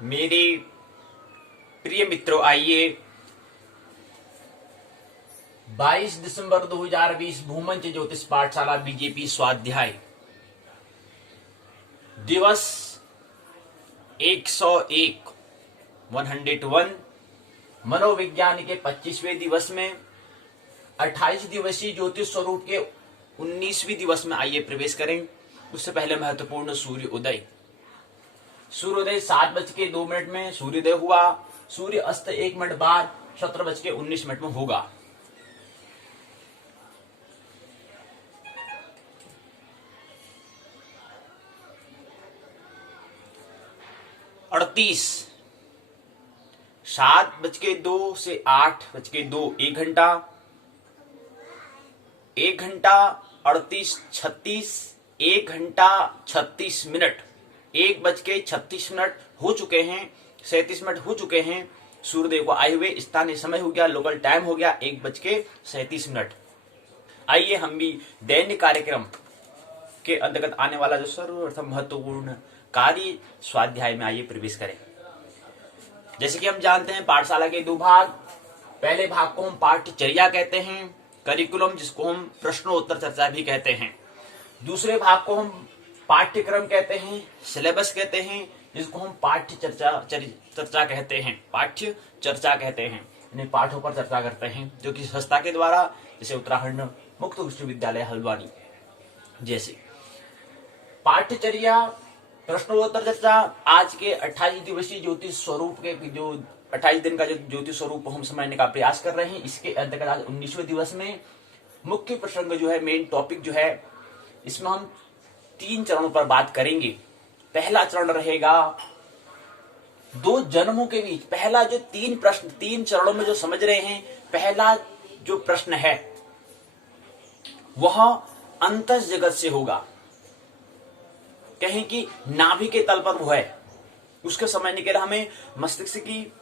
मेरे प्रिय मित्रों, आइए 22 दिसंबर 2020 भूमंच ज्योतिष पाठशाला बीजेपी स्वाध्याय दिवस 101 मनोविज्ञान के 25वें दिवस में 28 दिवसीय ज्योतिष स्वरूप के 19वीं दिवस में आइए प्रवेश करें। उससे पहले महत्वपूर्ण सूर्य उदय। सूर्योदय 7:02 में सूर्योदय हुआ। सूर्य अस्त 1 मिनट बाद 17:19 में होगा। अड़तीस 7:02 से 8:02 1 घंटा, 1 घंटा 38 36 1 घंटा 36 मिनट, 1:36 हो चुके हैं, 37 मिनट हो चुके हैं सूर्योदय को आए हुए। स्थानीय समय हो गया, लोकल टाइम हो गया 1:37। आइए हम भी दैनिक कार्यक्रम के अंतर्गत आने वाला जो सर्वप्रथम महत्वपूर्ण कार्य स्वाध्याय में आइए प्रवेश करें। जैसे कि हम जानते हैं पाठशाला के 2 भाग। पहले भाग को हम पाठ्यचर्या कहते हैं, करिकुलम, जिसको हम प्रश्नोत्तर चर्चा भी कहते हैं। दूसरे भाग को हम पाठ्यक्रम कहते हैं, सिलेबस कहते हैं, जिसको हम पाठ्य चर्चा कहते हैं, पाठ्य चर्चा कहते हैं। इन्हें पाठों पर चर्चा करते हैं जो कि संस्था के द्वारा, जैसे उत्तराखंड मुक्त विश्वविद्यालय हल्द्वानी जैसे। पाठ्यचर्या, प्रश्नोत्तर चर्चा, आज के 28 दिवसीय ज्योतिष स्वरूप के जो 28 दिन का जो ज्योतिष स्वरूप हम समझने का प्रयास कर रहे हैं, इसके अंतर्गत आज 19वें दिवस में मुख्य प्रसंग जो है, मेन टॉपिक जो है, इसमें हम 3 चरणों पर बात करेंगे। पहला चरण रहेगा 2 जन्मों के बीच। पहला जो 3 प्रश्न 3 चरणों में जो समझ रहे हैं, पहला जो प्रश्न है वह अंतस जगत से होगा। कहें कि नाभि के तल पर वो है, उसके समझने के लिए हमें मस्तिष्क की,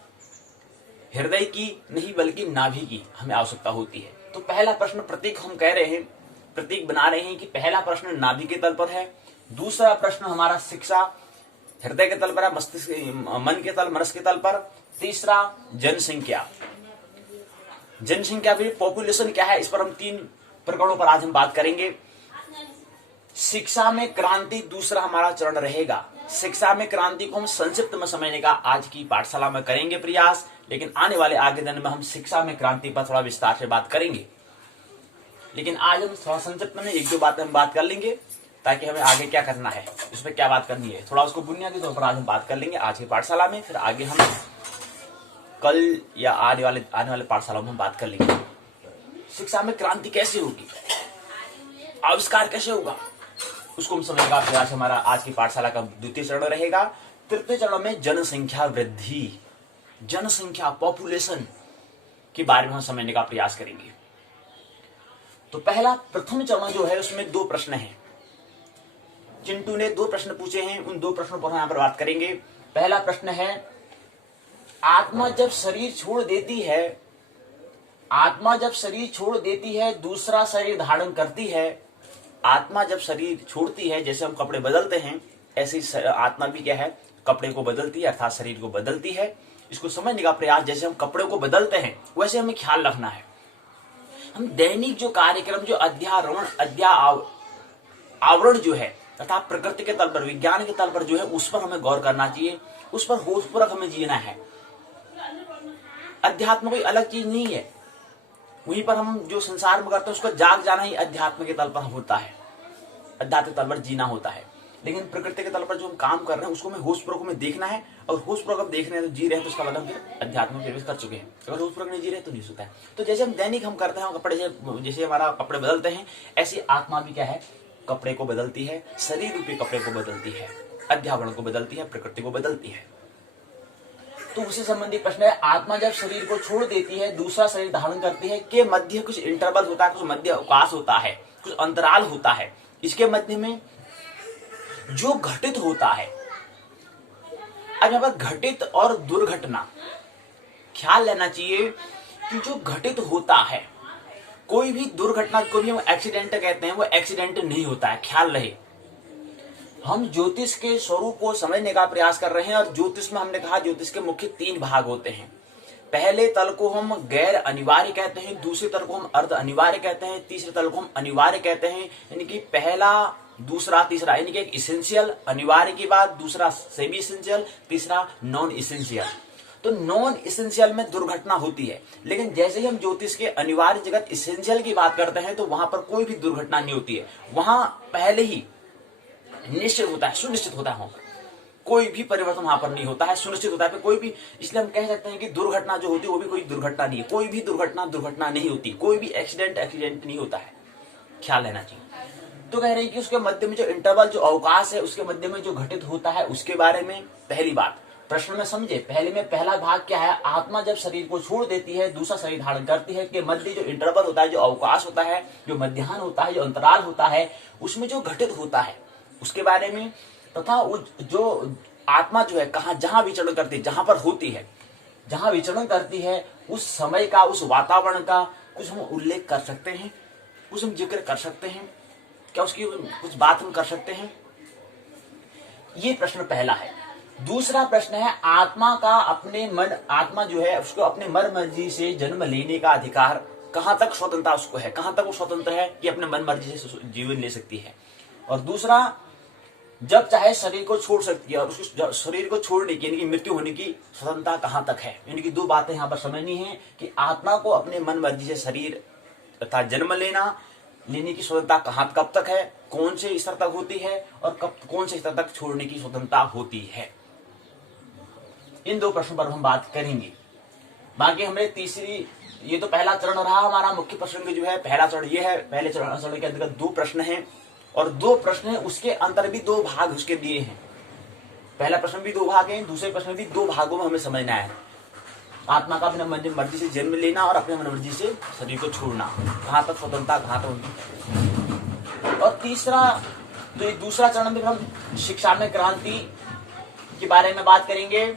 हृदय की नहीं बल्कि नाभि की हमें आवश्यकता होती है। तो पहला प्रश्न प्रतीक हम कह रहे हैं, प्रतीक बना रहे हैं कि पहला प्रश्न नाभि के तल पर है। दूसरा प्रश्न हमारा शिक्षा हृदय के तल पर है, मस्तिष्क मन के तल, मनस के तल पर। तीसरा जनसंख्या, जनसंख्या भी पॉपुलेशन क्या है, इस पर हम 3 प्रकरणों पर आज हम बात करेंगे। शिक्षा में क्रांति दूसरा हमारा चरण रहेगा। शिक्षा में क्रांति को हम संक्षिप्त में समझने का आज की पाठशाला में करेंगे प्रयास, लेकिन आने वाले आगे दिन में हम शिक्षा में क्रांति पर थोड़ा विस्तार से बात करेंगे। लेकिन आज हम थोड़ा संक्षिप्त में 1-2 बातें हम बात कर लेंगे, ताकि हमें आगे क्या करना है, उसमें क्या बात करनी है, थोड़ा उसको बुनियादी तौर पर आज हम बात कर लेंगे आज की पाठशाला में। फिर आगे हम कल या आने वाले पाठशाला में हम बात कर लेंगे। शिक्षा में क्रांति कैसे होगी, आविष्कार कैसे होगा, उसको हम समझने का प्रयास हमारा आज की पाठशाला का द्वितीय चरण रहेगा। तृतीय चरण में जनसंख्या वृद्धि, जनसंख्या पॉपुलेशन के बारे में हम समझने का प्रयास करेंगे। तो प्रथम चरण जो है उसमें 2 प्रश्न हैं। चिंटू ने 2 प्रश्न पूछे हैं, उन 2 प्रश्नों पर हम यहाँ पर बात करेंगे। पहला प्रश्न है, आत्मा जब शरीर छोड़ देती है, आत्मा जब शरीर छोड़ देती है दूसरा शरीर धारण करती है। आत्मा जब शरीर छोड़ती है, जैसे हम कपड़े बदलते हैं, ऐसे ही आत्मा भी क्या है, कपड़े को बदलती है, अर्थात शरीर को बदलती है। इसको समझने का प्रयास, जैसे हम कपड़े को बदलते हैं वैसे हमें ख्याल रखना है। हम दैनिक जो कार्यक्रम, जो आवरण जो है, अर्थात प्रकृति के तल पर, विज्ञान के तल पर जो है, उस पर हमें गौर करना चाहिए, उस पर होशपूर्वक हमें जीना है। अध्यात्म कोई अलग चीज नहीं है, वहीं पर हम जो संसार में करते हैं उसको जाग जाना ही अध्यात्म के तल पर होता है, अध्यात्म तल पर जीना होता है। लेकिन प्रकृति के तल पर जो हम काम कर रहे हैं उसको हमें होशपूर्वक हमें देखना है, और होशपूर्वक हम देख रहे हैं तो जी रहे हैं, तो उसका मतलब फिर अध्यात्म में प्रवेश कर चुके हैं। अगर होशपूर्वक नहीं जी रहे तो नहीं होता है। तो जैसे हम दैनिक हम करते हैं कपड़े, जैसे हमारा कपड़े बदलते हैं, ऐसी आत्मा भी क्या है, कपड़े को बदलती है, शरीर रूपी कपड़े को बदलती है, अध्यावरण को बदलती है, प्रकृति को बदलती है। तो उससे संबंधित प्रश्न है, आत्मा जब शरीर को छोड़ देती है दूसरा शरीर धारण करती है के मध्य कुछ इंटरवल होता है, कुछ मध्य अवकाश होता है, कुछ अंतराल होता है। इसके मध्य में जो घटित होता है, अब यहाँ पर घटित और दुर्घटना ख्याल लेना चाहिए कि जो घटित होता है, कोई भी दुर्घटना को भी हम एक्सीडेंट कहते हैं, वो एक्सीडेंट नहीं होता है, ख्याल रहे। हम ज्योतिष के स्वरूप को समझने का प्रयास कर रहे हैं। और ज्योतिष में हमने कहा ज्योतिष के मुख्य 3 भाग होते हैं। पहले तल को हम गैर अनिवार्य कहते हैं, दूसरे तल को हम अर्ध अनिवार्य कहते हैं, तीसरे तल को हम अनिवार्य कहते हैं। यानी कि पहला, दूसरा, तीसरा, यानी कि एक इसेंशियल, अनिवार्य के बाद दूसरा सेमी इसेंशियल, तीसरा नॉन इसेंशियल। तो नॉन इसेंशियल में दुर्घटना होती है, लेकिन जैसे ही हम ज्योतिष के अनिवार्य जगत इसेंशियल की बात करते हैं तो वहां पर कोई भी दुर्घटना नहीं होती है। वहां पहले ही निश्चित होता है, सुनिश्चित होता है, कोई भी परिवर्तन वहां पर नहीं होता है, सुनिश्चित होता है कोई भी। इसलिए हम कह सकते हैं कि दुर्घटना जो होती है वो भी कोई दुर्घटना नहीं है, कोई भी दुर्घटना नहीं होती, कोई भी एक्सीडेंट नहीं होता है, ख्याल रहना चाहिए। तो कह रहे हैं कि उसके मध्य में जो इंटरवल, जो अवकाश है, उसके मध्य में जो घटित होता है उसके बारे में पहली बात प्रश्न में समझे। पहले में पहला भाग क्या है, आत्मा जब शरीर को छोड़ देती है, दूसरा शरीर धारण करती है, के मध्य जो इंटरवल होता है, जो अवकाश होता है, जो मध्याह्न होता है, जो अंतराल होता है, उसमें जो घटित होता है उसके बारे में, तथा जो आत्मा जो है कहा जहां विचरण करती है, जहां पर होती है, जहां विचरण करती है, उस समय का, उस वातावरण का कुछ हम उल्लेख कर सकते हैं, कुछ हम जिक्र कर सकते हैं क्या, उसकी कुछ बात हम कर सकते हैं। ये प्रश्न पहला है। दूसरा प्रश्न है, आत्मा का अपने मन, आत्मा जो है उसको अपने मन मर्जी से जन्म लेने का अधिकार, कहां तक स्वतंत्रता उसको है, कहां तक वो स्वतंत्र है कि अपने मन मर्जी से जीवन ले सकती है। और दूसरा, जब चाहे शरीर को छोड़ सकती है, और उसको शरीर को छोड़ने की, यानी कि मृत्यु होने की स्वतंत्रता कहां तक है। यानी कि 2 बातें यहां पर समझनी है कि आत्मा को अपने मन मर्जी से शरीर तथा जन्म लेने की स्वतंत्रता कहां कब तक है, कौन से स्तर तक होती है, और कौन से स्तर तक छोड़ने की स्वतंत्रता होती है। इन 2 प्रश्नों पर हम बात करेंगे। बाकी हमने तीसरी, ये तो पहला चरण रहा हमारा मुख्य प्रश्न जो है, पहला चरण ये है। पहले चरण के अंतर्गत 2 प्रश्न हैं, और 2 प्रश्न है, उसके अंतर भी 2 भाग उसके दिए हैं। पहला प्रश्न भी 2 भाग हैं, दूसरे प्रश्न भी 2 भागों में हमें समझना है। आत्मा का अपने मर्जी से जन्म लेना और अपने मर्जी से शरीर को छोड़ना, कहां तक स्वतंत्रता, कहां तक उनकी। और तीसरा, जो दूसरा चरण में हम शिक्षा में क्रांति के बारे में बात करेंगे,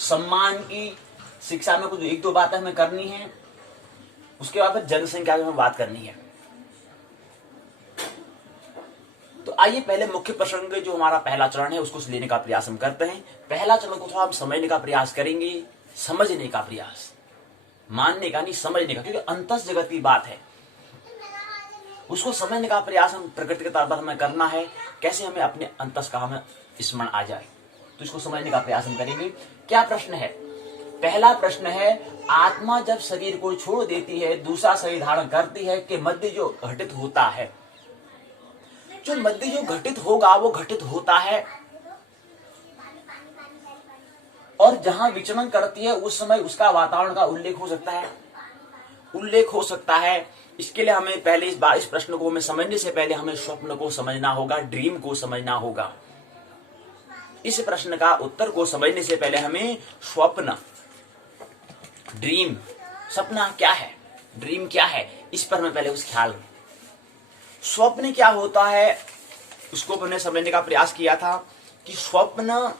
सम्मान की, शिक्षा में कुछ 1-2 बातें हमें करनी है। उसके बाद जनसंख्या की हमें बात करनी है। तो आइए पहले मुख्य प्रश्न के जो हमारा पहला चरण है उसको लेने का प्रयास हम करते हैं। पहला चरण को थोड़ा हम समझने का प्रयास करेंगे, समझने का प्रयास, मानने का नहीं, समझने का, क्योंकि अंतस जगत की बात है, उसको समझने का प्रयास हम प्रकृति के तौर पर हमें करना है। कैसे हमें अपने अंतस का हमें स्मरण आ जाए, तो इसको समझने का प्रयास हम करेंगे। क्या प्रश्न है? पहला प्रश्न है, आत्मा जब शरीर को छोड़ देती है, दूसरा शरीर धारण करती है, के मध्य जो घटित होता है, जो मध्य जो घटित होगा वो घटित होता है, और जहां विचरण करती है उस समय उसका वातावरण का उल्लेख हो सकता है। इसके लिए हमें पहले इस प्रश्न को हमें समझने से पहले हमें स्वप्न को समझना होगा, ड्रीम को समझना होगा। इस प्रश्न का उत्तर को समझने से पहले हमें स्वप्न, ड्रीम, सपना क्या है, ड्रीम क्या है, इस पर हमें पहले उस ख्याल। स्वप्न क्या होता है उसको हमने समझने का प्रयास किया था कि स्वप्न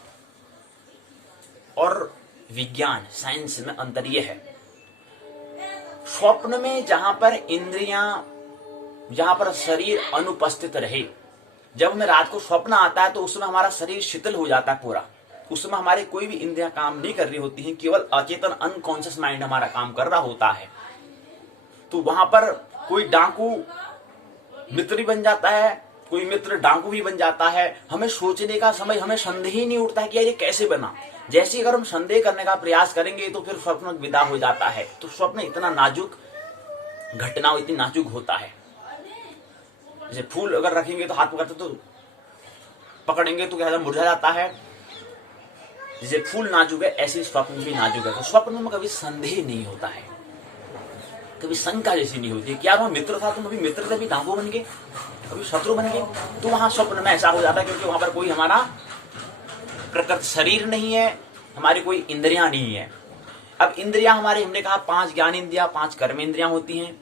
और विज्ञान, साइंस में अंतर यह है। स्वप्न में जहां पर इंद्रियां, जहां पर शरीर अनुपस्थित रहे, जब हमें रात को स्वप्न आता है तो उसमें हमारा शरीर शिथिल हो जाता है पूरा, उसमें हमारे कोई भी इंद्रियां काम नहीं कर रही होती हैं, केवल अचेतन अनकॉन्शियस माइंड हमारा काम कर रहा होता है। तो वहां पर कोई डाकू मित्र भी बन जाता है, कोई मित्र डाकू भी बन जाता है। हमें सोचने का समय, हमें संदेह ही नहीं उठता है कि यार ये कैसे बना। जैसे अगर हम संदेह करने का प्रयास करेंगे तो फिर स्वप्न विदा हो जाता है। तो स्वप्न इतना नाजुक घटना, इतनी नाजुक होता है। जैसे फूल अगर रखेंगे तो हाथ पकड़ते तो पकड़ेंगे तो क्या मुरझा जाता है, जैसे फूल नाजुक है ऐसे स्वप्न भी नाजुक है। तो स्वप्न में कभी संदेह नहीं होता है, कभी शंका जैसी नहीं होती है। क्या वहां मित्र था, तुम अभी मित्र थे, भी डाकू बन गए, कभी शत्रु बन गए। तो वहां स्वप्न में ऐसा हो जाता है, क्योंकि वहां पर कोई हमारा प्रकृति शरीर नहीं है, हमारी कोई इंद्रियां नहीं है। अब इंद्रियां हमारी, हमने कहा 5 ज्ञान इंद्रियां, 5 कर्म इंद्रियां होती हैं,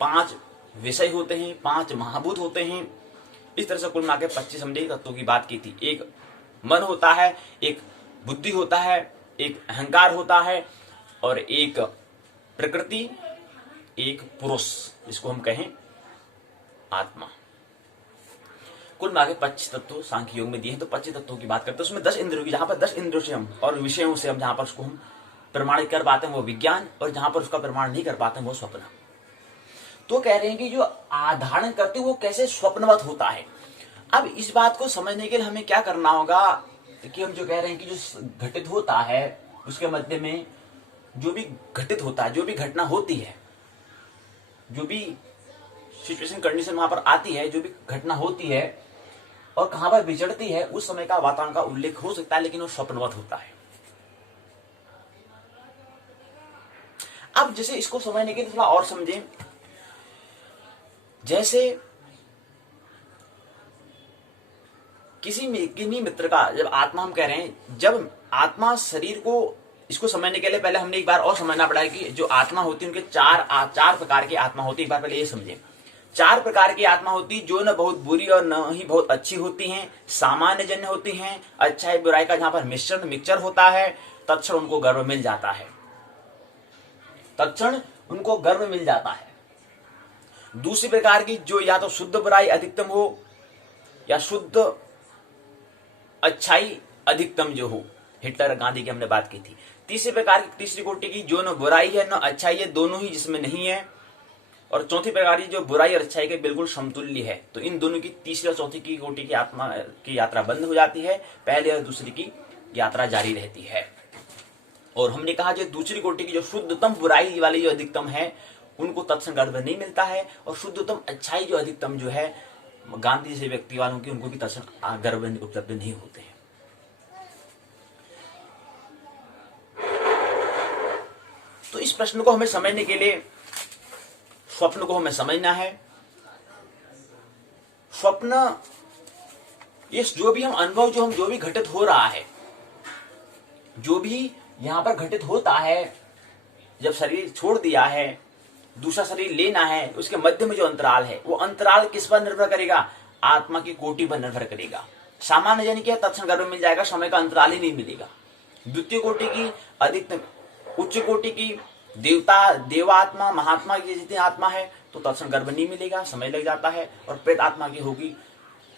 5 विषय होते हैं, 5 महाभूत होते हैं। इस तरह से कुल मिलाकर 25 हमने तत्वों की बात की थी। एक मन होता है, एक बुद्धि होता है, एक अहंकार होता है, और एक प्रकृति, एक पुरुष, जिसको हम कहें आत्मा। कुल मिला के 25 तत्व सांख्य योग में दिए हैं। तो 25 तत्वों की बात करते हैं, उसमें 10 इंद्रियों की, जहां पर 10 इंद्रियों से हम और विषयों से हम जहां पर उसको हम प्रमाणित कर पाते हैं वो विज्ञान, और जहां पर उसका प्रमाण नहीं कर पाते हैं वो स्वप्न। तो कह रहे हैं कि जो आधारण करते वो कैसे स्वप्नवत होता है। अब इस बात को समझने के लिए हमें क्या करना होगा कि हम जो कह रहे हैं कि जो घटित होता है उसके मध्य में जो भी घटित होता है, जो भी घटना होती है, जो भी सिचुएशन कंडीशन वहां पर आती है, जो भी घटना होती है और कहां पर विचरती है, उस समय का वातावरण का उल्लेख हो सकता है, लेकिन वो स्वप्नवत होता है। अब जैसे इसको समझने के लिए थोड़ा और समझें, जैसे किसी मित्र का जब आत्मा हम कह रहे हैं, जब आत्मा शरीर को, इसको समझने के लिए पहले हमने एक बार और समझना पड़ा है कि जो आत्मा होती है उनके चार प्रकार की आत्मा होती है। एक बार पहले ये समझे, 4 प्रकार की आत्मा होती, जो न बहुत बुरी और न ही बहुत अच्छी होती हैं, सामान्य जन्य होती हैं, अच्छाई बुराई का जहां पर मिक्सचर होता है, तत्क्षण उनको गर्व मिल जाता है, तत्क्षण उनको गर्व मिल जाता है। दूसरी प्रकार की जो या तो शुद्ध बुराई अधिकतम हो या शुद्ध अच्छाई अधिकतम जो हो, हिटलर गांधी की हमने बात की थी। तीसरी प्रकार की, तीसरी कोटि की जो न बुराई है न अच्छाई है, दोनों ही जिसमें नहीं है। और चौथी प्रकार की जो बुराई और अच्छाई के बिल्कुल समतुल्य है। तो इन दोनों की तीसरी और चौथी की कोटि की आत्मा की यात्रा बंद हो जाती है, पहले और दूसरी की यात्रा जारी रहती है। और हमने कहा जो दूसरी कोटि की जो शुद्धतम बुराई वाली जो अधिकतम है, उनको तत्क्षण गर्व नहीं मिलता है, और शुद्धतम अच्छाई जो अधिकतम जो है गांधी जैसे व्यक्ति वालों की, उनको भी तत्क्षण गर्व उपलब्ध नहीं होते हैं। तो इस प्रश्न को हमें समझने के लिए स्वप्न को हमें समझना है। स्वप्न, ये जो भी हम अनुभव, जो भी घटित हो रहा है, जो भी यहां पर घटित होता है, जब शरीर छोड़ दिया है, दूसरा शरीर लेना है, उसके मध्य में जो अंतराल है, वो अंतराल किस पर निर्भर करेगा? आत्मा की कोटि पर निर्भर करेगा। सामान्य जन की तत्क्षण गर्भ मिल जाएगा, समय का अंतराल ही नहीं मिलेगा। द्वितीय कोटि की, अधिकतम उच्च कोटि की, देवात्मा महात्मा की जितनी आत्मा है, तो तत्क्षण गर्भ नहीं मिलेगा, समय लग जाता है। और प्रेत आत्मा की होगी,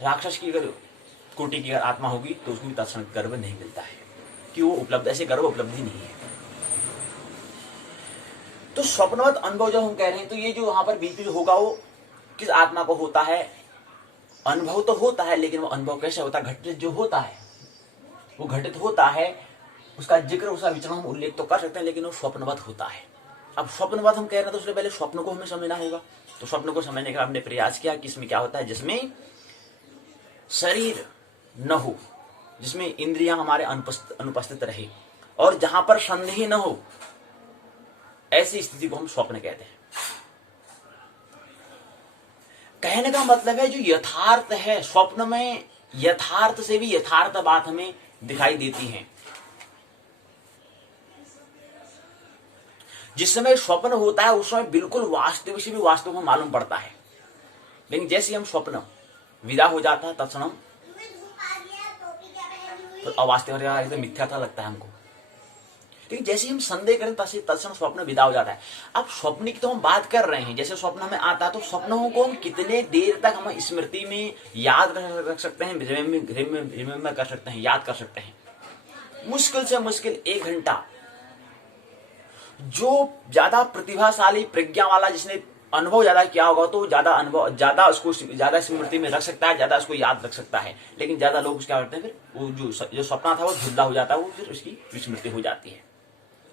राक्षस की अगर कोटि की अगर आत्मा होगी तो उसको भी तत्क्षण गर्भ नहीं मिलता है, कि वो उपलब्ध, ऐसे गर्भ उपलब्ध ही नहीं है। तो स्वप्नवत अनुभव जब हम कह रहे हैं, तो ये जो वहां पर बीच में होगा वो किस आत्मा को होता है? अनुभव तो होता है, लेकिन वो अनुभव कैसे होता है? घटित जो होता है वो घटित होता है, उसका जिक्र, उसका विचरण हम उल्लेख तो कर सकते हैं, लेकिन वो स्वप्नवत होता है। अब स्वप्नवत हम कह रहे हैं तो उससे पहले स्वप्न को हमें समझना होगा। तो स्वप्न को समझने का हमने प्रयास किया कि इसमें क्या होता है, जिसमें शरीर न हो, जिसमें इंद्रियां हमारे अनुपस्थित रहे, और जहां पर संदेह न हो, ऐसी स्थिति को हम स्वप्न कहते हैं। कहने का मतलब है जो यथार्थ है, स्वप्न में यथार्थ से भी यथार्थ बात हमें दिखाई देती है। जिस समय स्वप्न होता है उस समय बिल्कुल वास्तविक से भी वास्तव को मालूम पड़ता है, लेकिन जैसे हम स्वप्न विदा हो जाता है तत्क्षण तो अवास्तविक मिथ्या था लगता है हमको, लेकिन जैसे हम संदेह करें तत्क्षण स्वप्न विदा हो जाता है। अब स्वप्न की तो हम बात कर रहे हैं, जैसे स्वप्न हमें आता है तो स्वप्नों को हम कितने देर तक हम स्मृति में याद रख सकते हैं, रिमेम्बर कर सकते हैं, याद कर सकते हैं? मुश्किल से मुश्किल 1 घंटा। जो ज्यादा प्रतिभाशाली प्रज्ञा वाला, जिसने अनुभव ज्यादा किया होगा, तो ज्यादा उसको ज्यादा स्मृति में रख सकता है, ज्यादा उसको याद रख सकता है। लेकिन ज्यादा लोग क्या करते हैं, फिर वो जो सपना था वो धुंधला हो जाता है, वो फिर उसकी विस्मृति हो जाती है।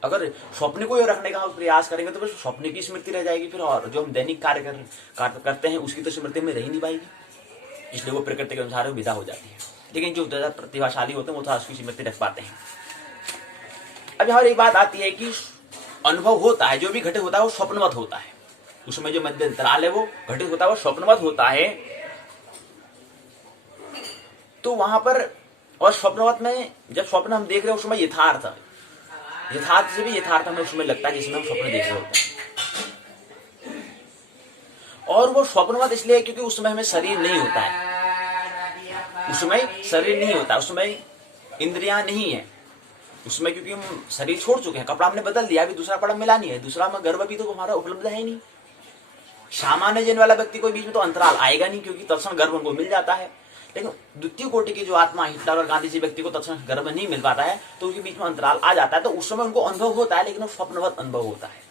अगर स्वप्न को रखने का प्रयास करेंगे तो फिर स्वप्न की स्मृति रह जाएगी, फिर और जो हम दैनिक कार्य करते हैं उसकी तो स्मृति में रह नहीं पाएगी, इसलिए वो प्रकृति के अनुसार विदा हो जाती है। लेकिन जो ज्यादा प्रतिभाशाली होते हैं वो थोड़ा उसकी स्मृति रख पाते हैं। अब यहाँ एक बात आती है कि अनुभव होता है, जो भी घटित होता है वो स्वप्नवत होता है, उसमें जो मध्य अंतराल है वो घटित होता है, वो स्वप्नवत होता है। तो वहां पर, और स्वप्नवत में जब स्वप्न हम देख रहे हैं उसमें यथार्थ से भी यथार्थ हमें उसमें लगता है जिसमें हम स्वप्न देख रहे होते हैं। और वो स्वप्नवत इसलिए क्योंकि उस समय हमें शरीर नहीं होता है, उसमें शरीर नहीं होता, उसमें इंद्रियां नहीं है, उसमें क्योंकि हम शरीर छोड़ चुके हैं, कपड़ा हमने बदल दिया, अभी दूसरा कपड़ा मिला नहीं है, दूसरा में गर्भ भी तो हमारा उपलब्ध है नहीं। सामान्य जन वाला व्यक्ति कोई बीच में तो अंतराल आएगा नहीं, क्योंकि तत्क्षण गर्भ उनको मिल जाता है। लेकिन द्वितीय कोटि की जो आत्मा हिटलर और गांधी जी व्यक्ति को तत्क्षण गर्भ नहीं मिल पाता है, तो उनके बीच में अंतराल आ जाता है, तो उस समय उनको अनुभव होता है, लेकिन वो स्वप्नवत अनुभव होता है।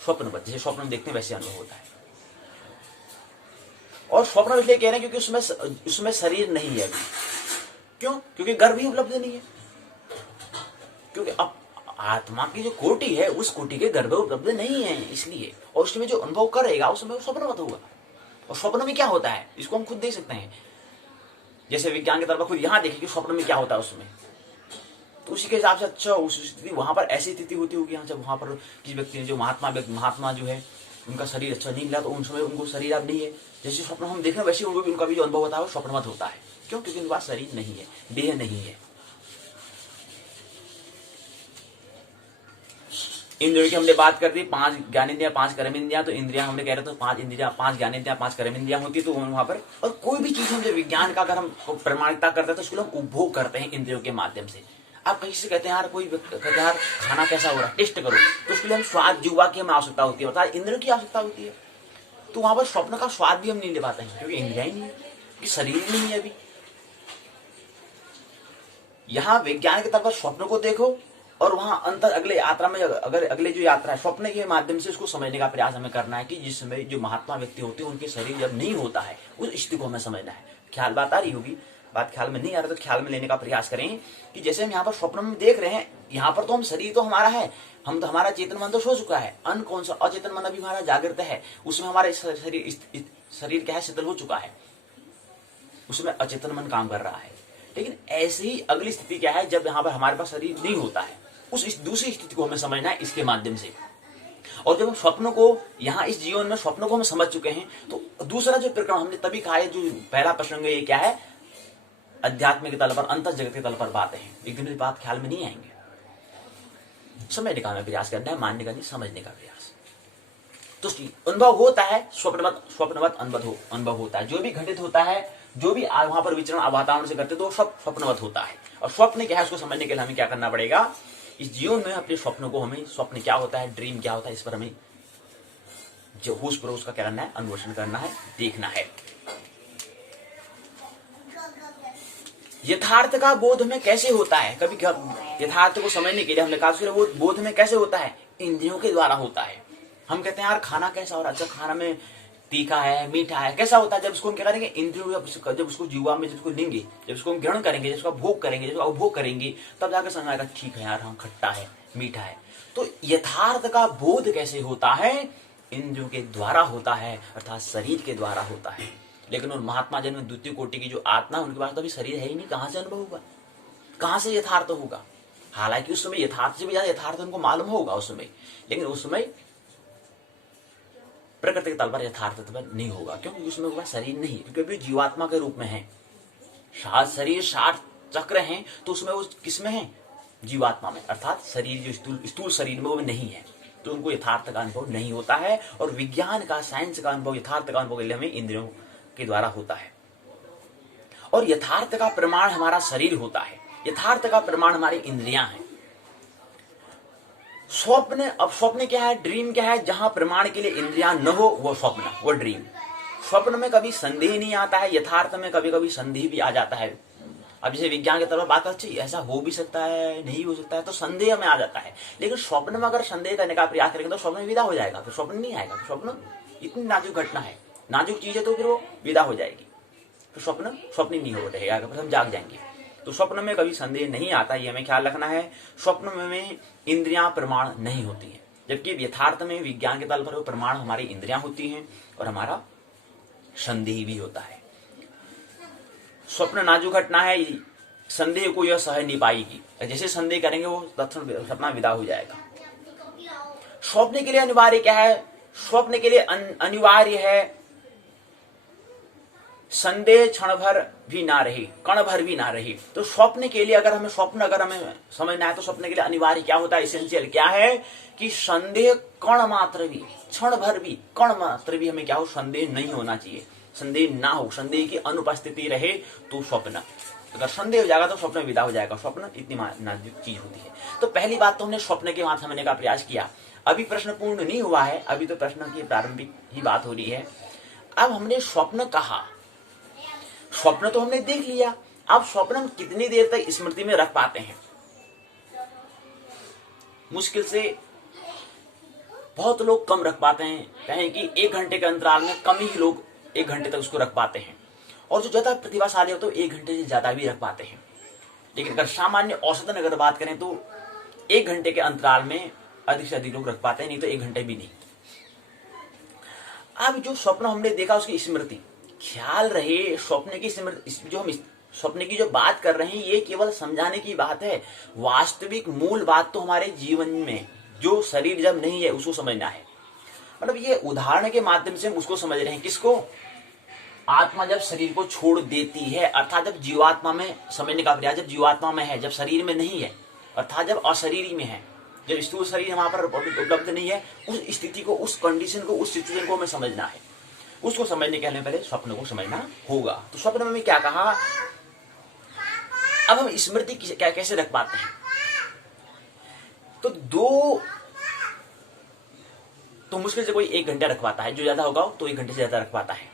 स्वप्नवत, जैसे स्वप्न में देखते हैं वैसे अनुभव होता है। और स्वप्न इसलिए कह रहे हैं क्योंकि उसमें शरीर नहीं है अभी। क्यों? क्योंकि गर्भ ही उपलब्ध नहीं है। क्योंकि अब आत्मा की जो कोटि है उस कोटि के गर्भ उपलब्ध नहीं है, इसलिए। और उसमें जो अनुभव करेगा उसमें स्वप्नवत होगा। और स्वप्न में क्या होता है इसको हम खुद देख सकते हैं, जैसे विज्ञान के तरफ खुद यहां देखें कि स्वप्न में क्या होता है उसमें, तो उसी के हिसाब से अच्छा उस स्थिति वहां पर ऐसी स्थिति होती होगी जब वहां पर किसी व्यक्ति ने जो महात्मा जो है उनका शरीर अच्छा नहीं मिला, तो उन समय उनको शरीर अब नहीं है। जैसे स्वप्न हम देख रहे हैं वैसे उनको भी उनका भी जो अनुभव होता है वो स्वप्नवत होता है। क्यों? क्योंकि उनके पास शरीर नहीं है, देह नहीं है। इंद्रियों की हमने बात कर दी, 5 ज्ञानेंद्रियां 5 कर्मेंद्रियां। तो इंद्रियां हमने कह रहे थे 5 इंद्रियां 5 ज्ञानेंद्रियां 5 कर्मेंद्रियां होती है। तो वहां पर और कोई भी चीज हम जो विज्ञान का अगर हम प्रमाणिकता करते हैं तो उसको हम उपभोग करते हैं इंद्रियों के माध्यम से। आप कहीं से कहते हैं यार कोई कहते हैं यार खाना कैसा हो रहा है, टेस्ट करो, तो उसके लिए हम स्वाद जुवा की हमें आवश्यकता होती है, अर्थात इंद्रियों की आवश्यकता होती है। तो वहां पर स्वप्न का स्वाद भी हम नहीं ले पाते हैं क्योंकि इंद्रिया ही नहीं है, कि शरीर ही नहीं है अभी। यहाँ विज्ञान के तरफ स्वप्न को देखो और वहां अंतर अगले यात्रा में अगर अगले जो यात्रा है स्वप्न के माध्यम से उसको समझने का प्रयास हमें करना है कि जिस समय जो महात्मा व्यक्ति होते हैं उनके शरीर जब नहीं होता है उस स्थिति को हमें समझना है। ख्याल बात आ रही होगी? बात ख्याल में नहीं आ रहा तो ख्याल में लेने का प्रयास करें कि जैसे हम यहाँ पर स्वप्न में देख रहे हैं, यहाँ पर तो हम शरीर तो हमारा है, हम तो हमारा चेतन मन तो सो चुका है, कौन सा अचेतन मन अभी हमारा जागृत है, उसमें हमारा शरीर क्या है, शिथिल हो चुका है, उसमें अचेतन मन काम कर रहा है। लेकिन ऐसे ही अगली स्थिति क्या है, जब यहाँ पर हमारे पास शरीर नहीं होता है, उस दूसरी स्थिति को हमें समझना है इसके माध्यम से। और जब हम स्वप्न को यहाँ इस जीवन में स्वप्न को हम समझ चुके हैं तो दूसरा जो प्रकरण हमने तभी कहा है, जो पहला प्रसंग ये क्या है, अध्यात्म के तल पर अंतर जगत के तल पर बातें हैं। एकदम से बात ख्याल में नहीं आएंगे, समझने का हमें प्रयास करना है, मानने का नहीं, समझने का प्रयास। तो अनुभव होता है स्वप्नवत अनुभव होता है। जो भी घटित होता है, जो भी वहां पर विचरण वातावरण से करते तो सब स्वप्नवत होता है। और स्वप्न क्या है उसको समझने के लिए हमें क्या करना पड़ेगा, इस जीवन में अपने स्वप्न को, हमें स्वप्न क्या होता है, ड्रीम क्या होता है, इस पर हमें जो होश पर उसका क्या करना है, अन्वेषण करना है, देखना है। यथार्थ का बोध में कैसे होता है, कभी यथार्थ को समझने के लिए हमने कहा वो बोध में कैसे होता है, इंद्रियों के द्वारा होता है। हम कहते हैं यार खाना कैसा हो रहा है, अच्छा खाना में तीखा है, मीठा है, कैसा होता है, जब उसको हम क्या करेंगे, इंद्रियों जब उसको जीवा में जब उसको लेंगे, जब उसको हम ग्रहण करेंगे, जब उसका भोग करेंगे, जब उपभोग करेंगे, तब जाकर समझ आएगा ठीक है यार, हम खट्टा है, मीठा है। तो यथार्थ का बोध कैसे होता है, इंद्रियों के द्वारा होता है, अर्थात शरीर के द्वारा होता है। लेकिन उन महात्मा जन में द्वितीय कोटि की जो आत्मा, उनके पास तो अभी शरीर है ही नहीं, कहां से अनुभव होगा, कहां से यथार्थ होगा। हालांकि उस समय यथार्थ से भी ज्यादा यथार्थ उनको मालूम होगा उस समय, लेकिन उस समय प्रकृति के तल पर यथार्थ पर नहीं होगा, क्योंकि उसमें उनका शरीर नहीं, क्योंकि अभी जीवात्मा के रूप में है। शरीर 60 चक्र हैं, तो उसमें वो किसमें है, जीवात्मा में, अर्थात शरीर जो स्थूल शरीर में वो नहीं है, तो उनको यथार्थ का अनुभव नहीं होता है। और विज्ञान का, साइंस का अनुभव, यथार्थ का अनुभव के लिए हमें इंद्रियों के द्वारा होता है। और यथार्थ का प्रमाण हमारा शरीर होता है, यथार्थ का प्रमाण हमारी इंद्रियां हैं। स्वप्न क्या है, ड्रीम क्या है, जहां प्रमाण के लिए इंद्रियां न हो वो स्वप्न, वो ड्रीम। स्वप्न में कभी संदेह नहीं आता है, यथार्थ में कभी कभी संदेह भी आ जाता है। अब जैसे विज्ञान की तरफ बात अच्छी, ऐसा हो भी सकता है, नहीं हो सकता है, तो संदेह में आ जाता है। लेकिन स्वप्न में अगर संदेह करने का प्रयास करेंगे तो स्वप्न में विदा हो जाएगा, फिर स्वप्न नहीं आएगा। तो स्वप्न इतनी नाजुक घटना है, नाजुक चीज है, तो फिर वो विदा हो जाएगी, तो स्वप्न नहीं हो रहेगा, फिर हम जाग जाएंगे। तो स्वप्न में कभी संदेह नहीं आता, ये हमें ख्याल रखना है। स्वप्न में इंद्रियां प्रमाण नहीं होती हैं, जबकि यथार्थ में विज्ञान के तल पर वो प्रमाण हमारी इंद्रियां होती हैं और हमारा संदेह भी होता है। स्वप्न नाजुक घटना है, संदेह को यह सह नहीं पाएगी, जैसे संदेह करेंगे वो तत्क्षण सपना विदा हो जाएगा। स्वप्न के लिए अनिवार्य क्या है, स्वप्न के लिए अनिवार्य है संदेह क्षण भर भी ना रही, कण भर भी ना रही। तो स्वप्न के लिए अगर हमें समझना है, तो स्वप्न के लिए अनिवार्य क्या होता है, एसेंशियल क्या है कि संदेह कण मात्र भी, क्षण भर भी, कण मात्र भी हमें क्या हो, संदेह नहीं होना चाहिए, संदेह ना हो, संदेह की अनुपस्थिति रहे तो स्वप्न, अगर संदेह हो जाएगा तो स्वप्न विदा हो जाएगा। स्वप्न इतनी नाजुक चीज होती है। तो पहली बात तो हमने स्वप्न के वहां समझने का प्रयास किया। अभी प्रश्न पूर्ण नहीं हुआ है, अभी तो प्रश्न की प्रारंभिक ही बात हो रही है। अब हमने स्वप्न कहा, स्वप्न तो हमने देख लिया, अब स्वप्न हम कितनी देर तक स्मृति में रख पाते हैं? मुश्किल से बहुत लोग कम रख पाते हैं, कहें कि 1 घंटे के अंतराल में कम ही लोग 1 घंटे तक उसको रख पाते हैं, और जो ज्यादा प्रतिभाशाली हो तो 1 घंटे से ज्यादा भी रख पाते हैं। लेकिन अगर सामान्य औसतन अगर बात करें तो 1 घंटे के अंतराल में अधिक से अधिक लोग रख पाते हैं, नहीं तो 1 घंटे भी नहीं। अब जो स्वप्न हमने देखा उसकी स्मृति, ख्याल रहे स्वप्न की स्मृति, जो हम स्वप्न की जो बात कर रहे हैं ये केवल समझाने की बात है। वास्तविक मूल बात तो हमारे जीवन में जो शरीर जब नहीं है उसको समझना है। मतलब ये उदाहरण के माध्यम से हम उसको समझ रहे हैं, किसको? आत्मा जब शरीर को छोड़ देती है, अर्थात जब जीवात्मा में, समझने का प्रयास, जब जीवात्मा में है, जब शरीर में नहीं है, अर्थात जब अशरीरी में है, जब स्थूल शरीर वहां पर उपलब्ध नहीं है, उस स्थिति को, उस कंडीशन को, उस सिचुएशन को हमें समझना है। उसको समझने के लिए पहले स्वप्न को समझना होगा। तो स्वप्न में क्या कहा, अब हम स्मृति क्या कैसे रख पाते हैं? तो मुश्किल से कोई 1 घंटा रख पाता है, जो ज्यादा होगा तो 1 घंटे से ज्यादा रख पाता है।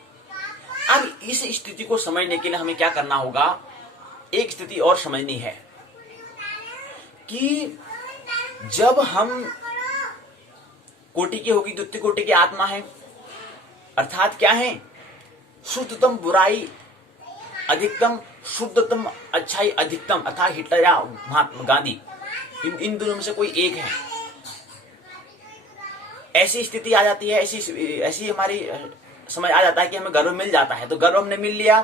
अब इस स्थिति को समझने के लिए हमें क्या करना होगा, एक स्थिति और समझनी है कि जब हम कोटि की होगी, द्वितीय कोटि की आत्मा है, अर्थात क्या है, शुद्धतम बुराई अधिकतम, शुद्धतम अच्छाई अधिकतम, अर्थात हिटलर या महात्मा गांधी, इन दोनों में से कोई एक है। ऐसी स्थिति आ जाती है, ऐसी हमारी समझ आ जाता है कि हमें गर्व मिल जाता है। तो गर्व हमने मिल लिया,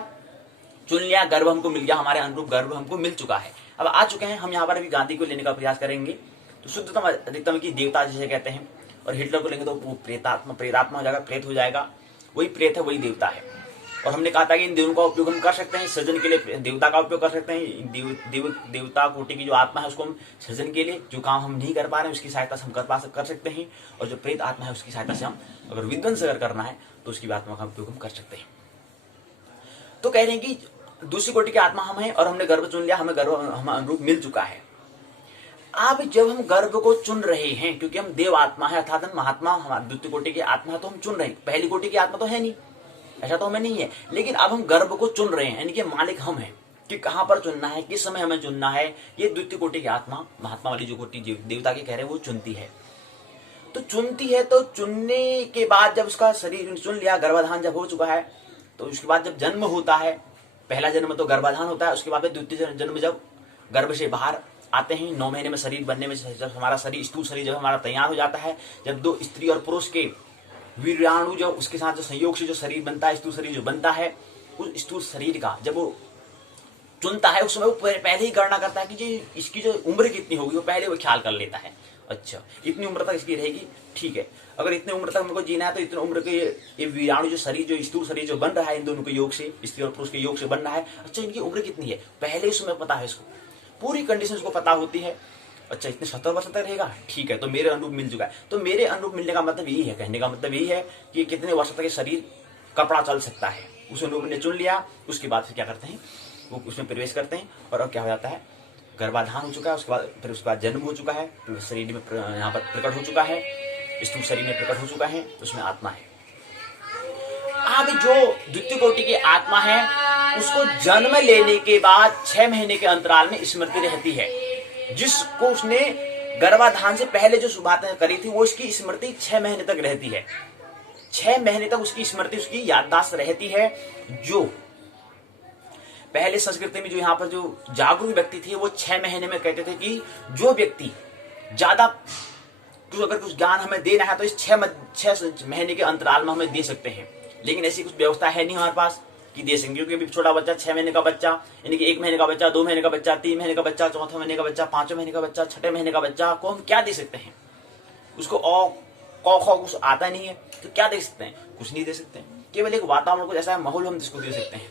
चुन लिया, गर्व हमको मिल गया, हमारे अनुरूप गर्व हमको मिल चुका है, अब आ चुके हैं। हम यहाँ पर अभी गांधी को लेने का प्रयास करेंगे, तो शुद्धतम अधिकतम की देवता जिसे कहते हैं, और हिटलर को लेंगे तो वो प्रेतात्मा हो जाएगा, प्रेत हो जाएगा, वही प्रेत है, वही देवता है। और हमने कहा था कि इन दोनों का उपयोग हम कर सकते हैं सृजन के लिए, देवता का उपयोग कर सकते हैं, देवता कोटि की जो आत्मा है उसको हम सृजन के लिए, जो काम हम नहीं कर पा रहे हैं उसकी सहायता से हम कर सकते हैं, और जो प्रेत आत्मा है उसकी सहायता से हम अगर विध्वंस अगर करना है तो उसकी आत्मा का उपयोग हम कर सकते हैं। तो कह रहे हैं कि दूसरी कोटि की आत्मा हम हैं और हमने गर्भ चुन लिया, हमें गर्भ हम अनुरूप मिल चुका है। अब जब हम गर्भ को चुन रहे हैं, क्योंकि हम देव आत्मा है, अर्थात हम महात्मा, हमारी द्वितीय कोटि की आत्मा है, तो हम चुन रहे हैं। पहली कोटि की आत्मा तो है नहीं, ऐसा तो हमें नहीं है, लेकिन अब हम गर्भ को चुन रहे हैं, यानी कि मालिक हम हैं कि कहां पर चुनना है, किस समय हमें चुनना है। ये द्वितीय कोटि की आत्मा, महात्मा वाली जो कोटि देवता के कह रहे हैं, वो चुनती है। तो चुनती है, तो चुनने के बाद जब उसका शरीर चुन लिया, गर्भाधान जब हो चुका है, तो उसके बाद जब जन्म होता है, पहला जन्म तो गर्भाधान होता है, उसके बाद द्वितीय जन्म जब गर्भ से बाहर आते हैं, 9 महीने में शरीर बनने में, जब हमारा शरीर, स्थूल शरीर जब हमारा तैयार हो जाता है, जब 2 स्त्री और पुरुष के वीर्याणु जो उसके साथ जो संयोग से जो शरीर बनता है, स्थूल शरीर जो बनता है, उस स्थूल शरीर का जब वो चुनता है, उस समय वो पहले ही गणना करता है कि जी इसकी जो उम्र कितनी होगी, वो पहले वो ख्याल कर लेता है। अच्छा, इतनी उम्र तक इसकी रहेगी, ठीक है, अगर इतनी उम्र तक हमको जीना है तो इतनी उम्र के ये वीराणु जो शरीर, जो स्थूल शरीर जो बन रहा है इन दोनों के योग से, स्त्री और पुरुष के योग से बन रहा है, अच्छा इनकी उम्र कितनी है पहले उसमें पता है, इसको पूरी कंडीशन उसको पता होती है। अच्छा, इतने 70 वर्ष तक रहेगा, ठीक है, तो मेरे अनुरूप मिल चुका है। तो मेरे अनुरूप मिलने का मतलब यही है, कहने का मतलब यही है कि कितने वर्ष तक शरीर कपड़ा चल सकता है, उस अनुरूप ने चुन लिया। उसके बाद फिर क्या करते हैं, वो उसमें प्रवेश करते हैं, और अब क्या हो जाता है, गर्भाधान हो चुका है, उसके बाद फिर उसके बाद जन्म हो चुका है, तो शरीर में यहाँ पर प्रकट हो चुका है, स्थूल शरीर में प्रकट हो चुका है, उसमें आत्मा है। अब जो द्वितीय कोटि की आत्मा है, उसको जन्म लेने के बाद 6 महीने के अंतराल में स्मृति रहती है। जिसको उसने गर्भाधान से पहले जो बातें करी थी, वो इसकी स्मृति 6 महीने तक रहती है। 6 महीने तक उसकी स्मृति, उसकी याददाश्त रहती है। जो पहले संस्कृति में जो यहाँ पर जो जागरूक व्यक्ति थे, वो 6 महीने में कहते थे कि जो व्यक्ति ज्यादा अगर कुछ ज्ञान हमें देना है तो इस 6 महीने के अंतराल में हमें दे सकते हैं। लेकिन ऐसी कुछ व्यवस्था है नहीं हमारे पास कि दे सकेंगे, क्योंकि अभी छोटा बच्चा, 6 महीने का बच्चा, यानी कि 1 महीने का बच्चा, 2 महीने का बच्चा, 3 महीने का बच्चा, 4 महीने का बच्चा, 5 महीने का बच्चा, 6 महीने का बच्चा को हम क्या दे सकते हैं? उसको कुछ आता नहीं है, तो क्या दे सकते हैं? कुछ नहीं दे सकते हैं। केवल एक वातावरण, कुछ ऐसा माहौल हम जिसको दे सकते हैं।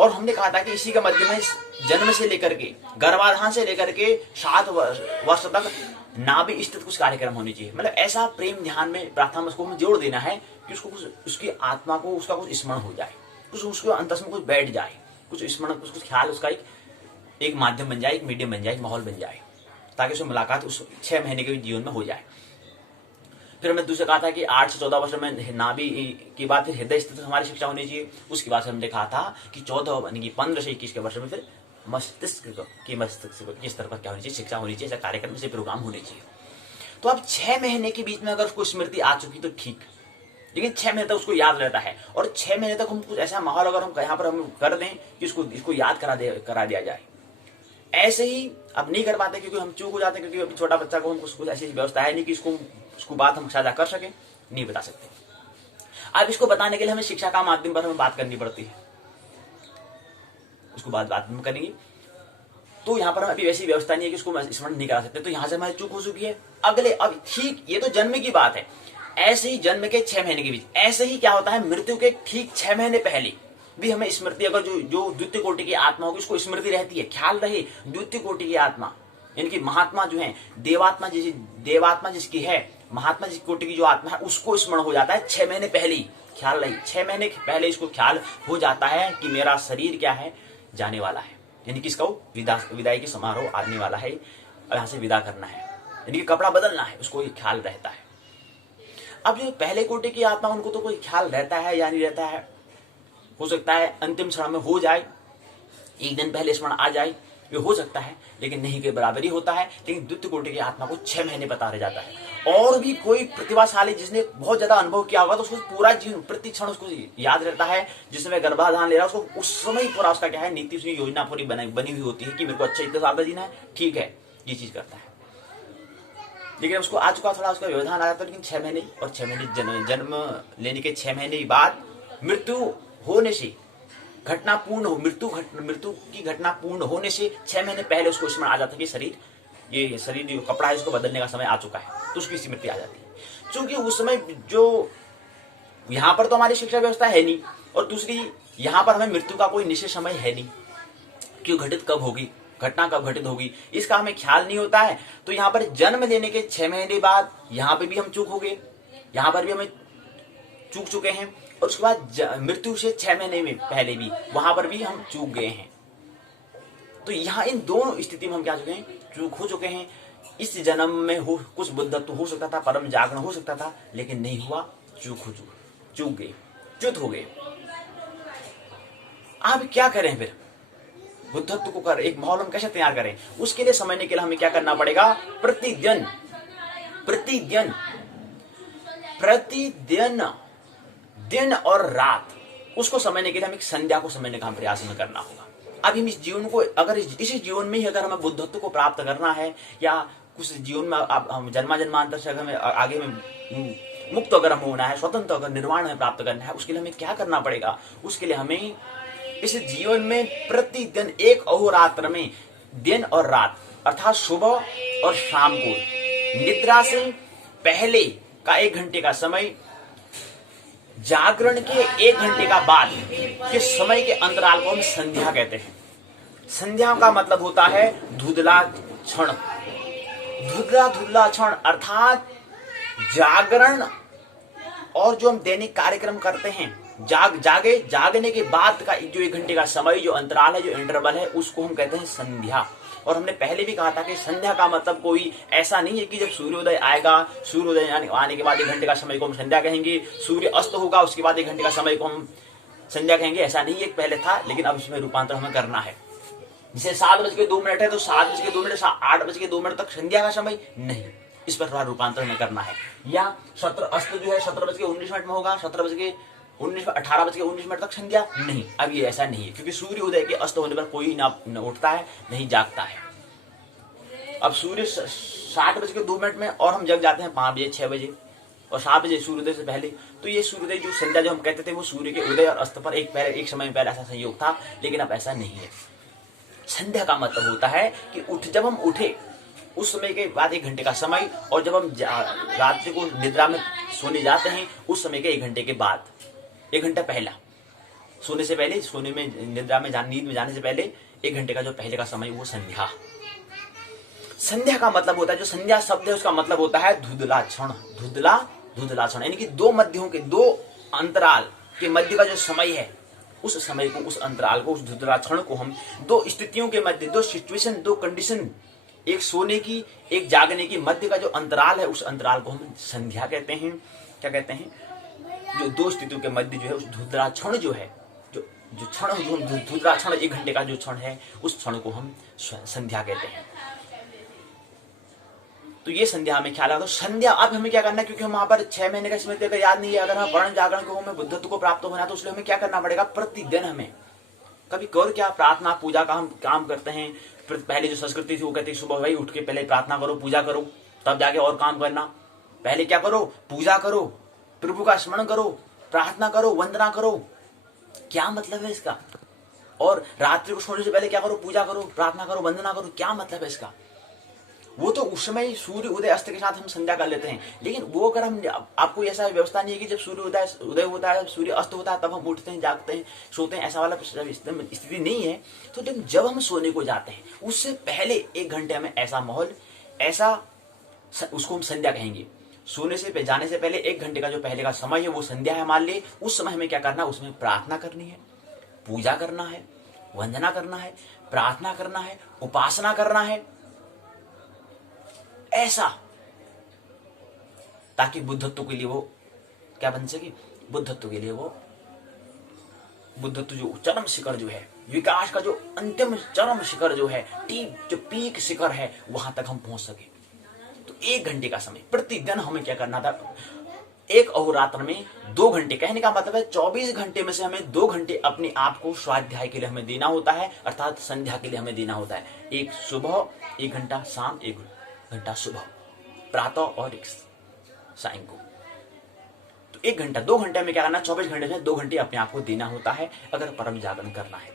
और हमने कहा था कि इसी के मध्य में जन्म से लेकर के, गर्भाधान से लेकर के 7 वर्ष तक नाभि स्थित कुछ कार्यक्रम होने चाहिए। मतलब ऐसा प्रेम ध्यान में, प्रार्थना में उसको हमें जोड़ देना है कि उसको कुछ, उसकी आत्मा को उसका कुछ स्मरण हो जाए, कुछ उसके अंतस में कुछ बैठ जाए, कुछ स्मरण, कुछ ख्याल, उसका एक माध्यम बन जाए, एक मीडियम बन जाए, एक माहौल बन जाए, ताकि उससे मुलाकात उस 6 महीने के जीवन में हो जाए। फिर हमने दूसरे कहा था कि 8 से 14 वर्ष में नाभि की बात, फिर हृदय स्थित हमारी शिक्षा होनी चाहिए। उसके बाद हमने कहा था कि 14 यानी कि 15 से 21 के वर्ष में फिर मस्तिष्क के स्तर पर क्या होनी चाहिए, शिक्षा होनी चाहिए, ऐसा कार्यक्रम से प्रोग्राम होने चाहिए। तो अब 6 महीने के बीच में अगर उसको स्मृति आ चुकी तो ठीक, लेकिन 6 महीने तक उसको याद रहता है। और 6 महीने तक हम कुछ ऐसा माहौल अगर हम यहाँ पर हम कर दें कि इसको याद करा दिया जाए। ऐसे ही अब नहीं कर पाते क्योंकि हम चूक हो जाते हैं, क्योंकि अभी छोटा बच्चा को हम कुछ ऐसी व्यवस्था है नहीं कि उसको बात हम साझा कर सके, नहीं बता सकते। अब इसको बताने के लिए हमें शिक्षा का माध्यम पर हमें बात करनी पड़ती है, उसको बात में करेंगे। तो यहाँ पर हम अभी वैसी व्यवस्था नहीं है कि उसको स्मरण नहीं करा सकते, तो यहाँ से हमारी चूक हो चुकी है। अगले अब ठीक, ये तो जन्म की बात है, ऐसे ही जन्म के 6 महीने के बीच ऐसे ही क्या होता है, मृत्यु के ठीक 6 महीने पहले भी हमें स्मृति, अगर जो द्वितीय कोटि की आत्मा होगी उसको स्मृति रहती है। ख्याल रहे, द्वितीय कोटि की आत्मा यानी कि महात्मा जो है, देवात्मा जिसकी है, महात्मा जिस कोटि की जो आत्मा है उसको स्मरण हो जाता है 6 महीने पहले ही। ख्याल रही, 6 महीने पहले इसको ख्याल हो जाता है कि मेरा शरीर क्या है, जाने वाला है, यानी कि इसका विदाई की समारोह आने वाला है, यहाँ से विदा करना है, यानी कि कपड़ा बदलना है, उसको ये ख्याल रहता है। अब जो पहले कोटि की आत्मा, उनको तो कोई ख्याल रहता है या नहीं रहता है, हो सकता है अंतिम क्षण में हो जाए, एक दिन पहले स्मरण आ जाए, ये हो सकता है, लेकिन नहीं के बराबर ही होता है। लेकिन द्वितीय कोटि की आत्मा को 6 महीने पता रह जाता है। और भी कोई प्रतिभाशाली जिसने बहुत ज्यादा अनुभव किया होगा तो उसको पूरा जीवन प्रति क्षण उसको याद रहता है। जिसमें गर्भाधान ले रहा है उसको उस समय पूरा उसका क्या है, नीति उसकी योजना पूरी बनी हुई होती है कि मेरे को अच्छा इतना ज्यादा जीना है, ठीक है, ये चीज करता है। लेकिन उसको आ चुका थोड़ा उसका व्यवधान आ जाता है, लेकिन 6 महीने और 6 महीने जन्म लेने के 6 महीने बाद मृत्यु होने से घटना पूर्ण हो, मृत्यु की घटना पूर्ण होने से 6 महीने पहले उसको स्मरण आ जाता है कि शरीर जो कपड़ा है उसको बदलने का समय आ चुका है, तो उसकी स्मृति आ जाती है। क्योंकि उस समय जो यहाँ पर तो हमारी शिक्षा व्यवस्था है नहीं, और दूसरी यहाँ पर हमें मृत्यु का कोई निश्चित समय है नहीं, क्यों घटित कब होगी, घटना कब घटित होगी, इसका हमें ख्याल नहीं होता है। तो यहाँ पर जन्म लेने के 6 महीने बाद यहाँ पे भी हम चूक हो गए, यहाँ पर भी हमें चूक चुके हैं, और उसके बाद मृत्यु से 6 महीने में पहले भी वहां पर भी हम चूक गए हैं। तो यहाँ इन दोनों स्थिति में हम क्या चुके हैं, चूक हो चुके हैं। इस जन्म में हो कुछ बुद्धत्व हो सकता था, परम जागरण हो सकता था, लेकिन नहीं हुआ, चूक गए, च्युत हो गए। अब क्या करें फिर, बुद्धत्व को कर एक माहौल हम कैसे तैयार करें, उसके लिए समझने के लिए हमें क्या करना पड़ेगा, प्रतिदिन दिन और रात उसको समझने के लिए हमें संध्या को समझने का हम प्रयास में करना होगा। अब हम इस जीवन को अगर इस जीवन में ही अगर हमें बुद्धत्व को प्राप्त करना है, या कुछ जीवन में हम जन्मांतर से अगर हमें आगे में मुक्त अगर हम होना है, स्वतंत्र अगर निर्वाण में प्राप्त करना है, उसके लिए हमें क्या करना पड़ेगा, उसके लिए हमें इस जीवन में प्रतिदिन एक अहोरात्र में दिन और रात अर्थात सुबह और शाम को निद्रा से पहले का 1 घंटे का समय, जागरण के 1 घंटे का बाद के समय के अंतराल को हम संध्या कहते हैं। संध्या का मतलब होता है धुंधला क्षण, धुंधला क्षण अर्थात जागरण और जो हम दैनिक कार्यक्रम करते हैं, जागने के बाद का जो 1 घंटे का समय, जो अंतराल है, जो इंटरवल है, उसको हम कहते हैं संध्या। और हमने पहले भी कहा था कि संध्या का मतलब कोई ऐसा नहीं है कि जब सूर्योदय आएगा, सूर्योदय आने के बाद 1 घंटे का समय को हम संध्या कहेंगे, सूर्य अस्त होगा उसके बाद 1 घंटे का समय को हम संध्या कहेंगे, ऐसा नहीं है। पहले था, लेकिन अब उसमें रूपांतर हमें करना है। जैसे 7:02 है तो 7:02 से 8:02 तक संध्या का समय नहीं, इस पर थोड़ा रूपांतर हमें करना है। या सत्र अस्त जो है 17:19 में होगा, 18:19 तक संध्या नहीं, अब ये ऐसा नहीं है, क्योंकि सूर्य उदय के अस्त होने पर कोई न उठता है नहीं जागता है। अब सूर्य 7:02 में और हम जग जाते हैं 5 बजे 6 बजे और 7 बजे सूर्योदय से पहले, तो ये सूर्योदय जो संध्या जो हम कहते थे वो सूर्य के उदय और अस्त पर एक समय पहले ऐसा संयोग था, लेकिन अब ऐसा नहीं है। संध्या का मतलब होता है कि जब हम उठे उस समय के बाद 1 घंटे का समय, और जब हम रात्रि को निद्रा में सोने जाते हैं उस समय के 1 घंटे के बाद, 1 घंटा पहला सोने से पहले, सोने में निद्रा में नींद में जाने से पहले 1 घंटे का जो पहले का समय वो संध्या। संध्या का मतलब होता है, जो संध्या शब्द है उसका मतलब होता है धुंधला क्षण, धुंधला क्षण, यानी कि 2 मध्यों के 2 अंतराल के मध्य का जो समय है, उस समय को, उस अंतराल को, उस धुंधला क्षण को हम 2 स्थितियों के मध्य, 2 सिचुएशन, 2 कंडीशन एक सोने की एक जागने की मध्य का जो अंतराल है, उस अंतराल को हम संध्या कहते हैं। क्या कहते हैं? जो दो स्थितियों के मध्य जो है, उस धुंधला क्षण जो है, जो क्षण, जो धुंधला क्षण 1 घंटे का जो क्षण है, उस क्षण को हम संध्या कहते हैं। तो ये संध्या में ख्याल आता है। तो संध्या अब हमें क्या करना है, क्योंकि हम वहां पर 6 महीने का स्मृति अगर याद नहीं है, अगर हम वर्ण जागरण को हमें बुद्धत्व को प्राप्त होना, तो इसलिए हमें क्या करना पड़ेगा, प्रतिदिन हमें कभी कर क्या प्रार्थना पूजा का हम काम करते हैं। पहले जो संस्कृति थी वो कहती सुबह भाई उठ के पहले प्रार्थना करो, पूजा करो, तब जाके और काम करना। पहले क्या करो, पूजा करो, प्रभु का स्मरण करो, प्रार्थना करो, वंदना करो। क्या मतलब है इसका? और रात्रि को सोने से पहले क्या करो, पूजा करो, प्रार्थना करो, वंदना करो। क्या मतलब है इसका? वो तो उस समय सूर्य उदय अस्त के साथ हम संध्या कर लेते हैं, लेकिन वो अगर हम, आपको ऐसा व्यवस्था नहीं है कि जब सूर्य उदय होता है, सूर्य अस्त होता है, तब हम उठते हैं, जागते हैं, सोते हैं, ऐसा वाला स्थिति नहीं है। तो जब हम सोने को जाते हैं, उससे पहले 1 घंटे हमें ऐसा माहौल, ऐसा, उसको हम संध्या कहेंगे। सोने से जाने से पहले 1 घंटे का जो पहले का समय है, वो संध्या है मान ले। उस समय हमें क्या करना है, उसमें प्रार्थना करनी है, पूजा करना है, वंदना करना है, प्रार्थना करना है, उपासना करना है, ऐसा, ताकि बुद्धत्व के लिए वो क्या बन सके, बुद्धत्व के लिए वो, बुद्धत्व जो चरम शिखर जो है, विकास का जो अंतिम चरम शिखर जो है, जो पीक शिखर है, वहां तक हम पहुंच सके। तो 1 घंटे का समय प्रतिदिन हमें क्या करना था, एक अहोरात्र में 2 घंटे, कहने का मतलब है 24 घंटे में से हमें 2 घंटे अपने आप को स्वाध्याय के लिए हमें देना होता है, अर्थात संध्या के लिए हमें देना होता है। एक सुबह 1 घंटा, शाम 1 घंटा, सुबह प्रातः और एक सायं को। तो 1 घंटा, 2 घंटे में क्या करना, 24 घंटे में 2 घंटे अपने आप को देना होता है, अगर परम जागरण करना है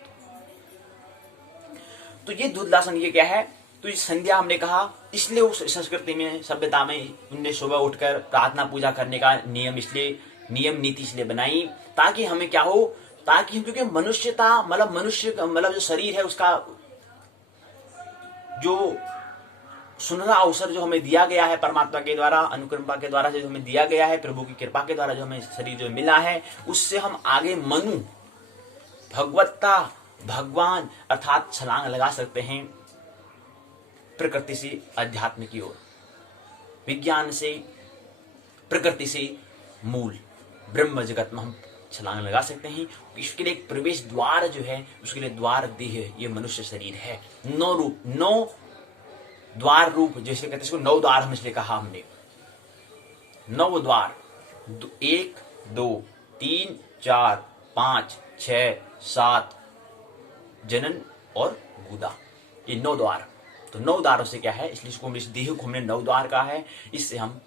तो ये धुंधलासन ये क्या है, तो ये संध्या हमने कहा, इसलिए उस संस्कृति में, सभ्यता में उनने सुबह उठकर प्रार्थना पूजा करने का नियम नीति इसलिए बनाई, ताकि हमें क्या हो, ताकि हम, क्योंकि मनुष्यता मतलब जो शरीर है, उसका जो सुनहरा अवसर जो हमें दिया गया है परमात्मा के द्वारा, अनुकृपा के द्वारा जो हमें दिया गया है, प्रभु की कृपा के द्वारा जो हमें शरीर जो मिला है, उससे हम आगे मनु, भगवत्ता, भगवान अर्थात छलांग लगा सकते हैं प्रकृति से अध्यात्म की ओर, विज्ञान से प्रकृति से मूल ब्रह्म जगत में हम छलांग लगा सकते हैं। इसके लिए एक प्रवेश द्वार जो है, उसके लिए द्वार देह, ये मनुष्य शरीर है। 9 द्वार रूप, जैसे कहते हैं इसको 9 द्वार, हम इसलिए कहा हमने 9 द्वार, 1 2 3 4 5 6 7 जनन और गुदा, ये 9 द्वार। तो 9 द्वारों से क्या है, इसलिए इसको इस देह को हमने 9 द्वार कहा है। इससे हम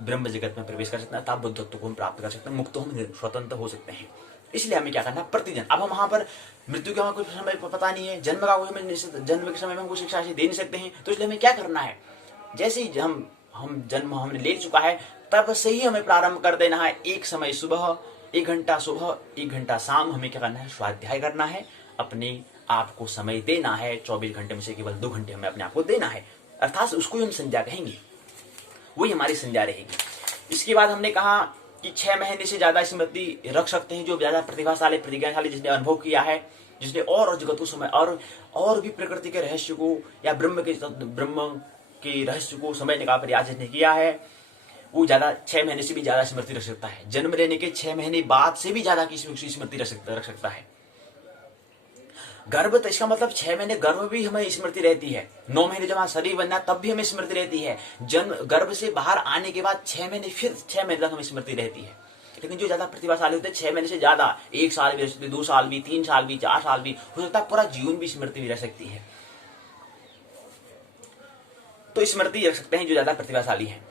ब्रह्म जगत में प्रवेश कर सकते हैं, तब बुद्धत्व को हम प्राप्त कर सकते हैं, मुक्त हम स्वतंत्र हो सकते हैं। इसलिए हमें क्या करना, प्रतिदिन। अब हम वहां पर मृत्यु का कोई समय पता नहीं है, जन्म का कोई हमें, जन्म के समय में हम कोई शिक्षा दे नहीं सकते हैं, तो इसलिए हमें क्या करना है, जैसे ही हम जन्म हमने ले चुका है, तब से ही हमें प्रारंभ कर देना है। एक समय सुबह 1 घंटा, सुबह 1 घंटा शाम, हमें क्या करना है, स्वाध्याय करना है, अपने आप को समय देना है। 24 घंटे में से केवल 2 घंटे हमें अपने आप को देना है, अर्थात उसको ही हम संध्या कहेंगे, वही हमारी संध्या रहेगी। इसके बाद हमने कहा कि 6 महीने से ज्यादा स्मृति रख सकते हैं जो ज्यादा प्रतिभाशाली, प्रतिज्ञाशाली, जिसने अनुभव किया है, जिसने और जगत को समय और भी प्रकृति के रहस्य को या ब्रह्म के रहस्य को समझने का प्रयास जिसने किया है, वो ज्यादा 6 महीने से भी ज्यादा स्मृति रख सकता है। जन्म लेने के 6 महीने बाद से भी ज्यादा की स्मृति रख सकता है। गर्भ, तो इसका मतलब 6 महीने गर्भ भी हमें स्मृति रहती है। 9 महीने जब हमारा शरीर बनना तब भी हमें स्मृति रहती है। जन्म, गर्भ से बाहर आने के बाद 6 महीने, फिर 6 महीने तक हमें स्मृति रहती है। लेकिन जो ज्यादा प्रतिभाशाली होते हैं 6 महीने से ज्यादा, 1 साल भी रह सकते, 2 साल भी, 3 साल भी, 4 साल भी हो सकता है, पूरा जीवन भी स्मृति भी रह सकती है। तो स्मृति रख सकते हैं जो ज्यादा प्रतिभाशाली है।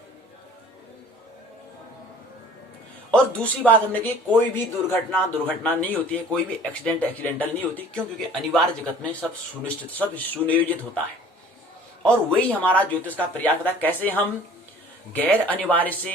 और दूसरी बात हमने की, कोई भी दुर्घटना नहीं होती है, कोई भी एक्सीडेंटल नहीं होती। क्यों? क्योंकि अनिवार्य जगत में सब सुनिश्चित, सब सुनियोजित होता है। और वही हमारा ज्योतिष का प्रयास होता है, कैसे हम गैर अनिवार्य से,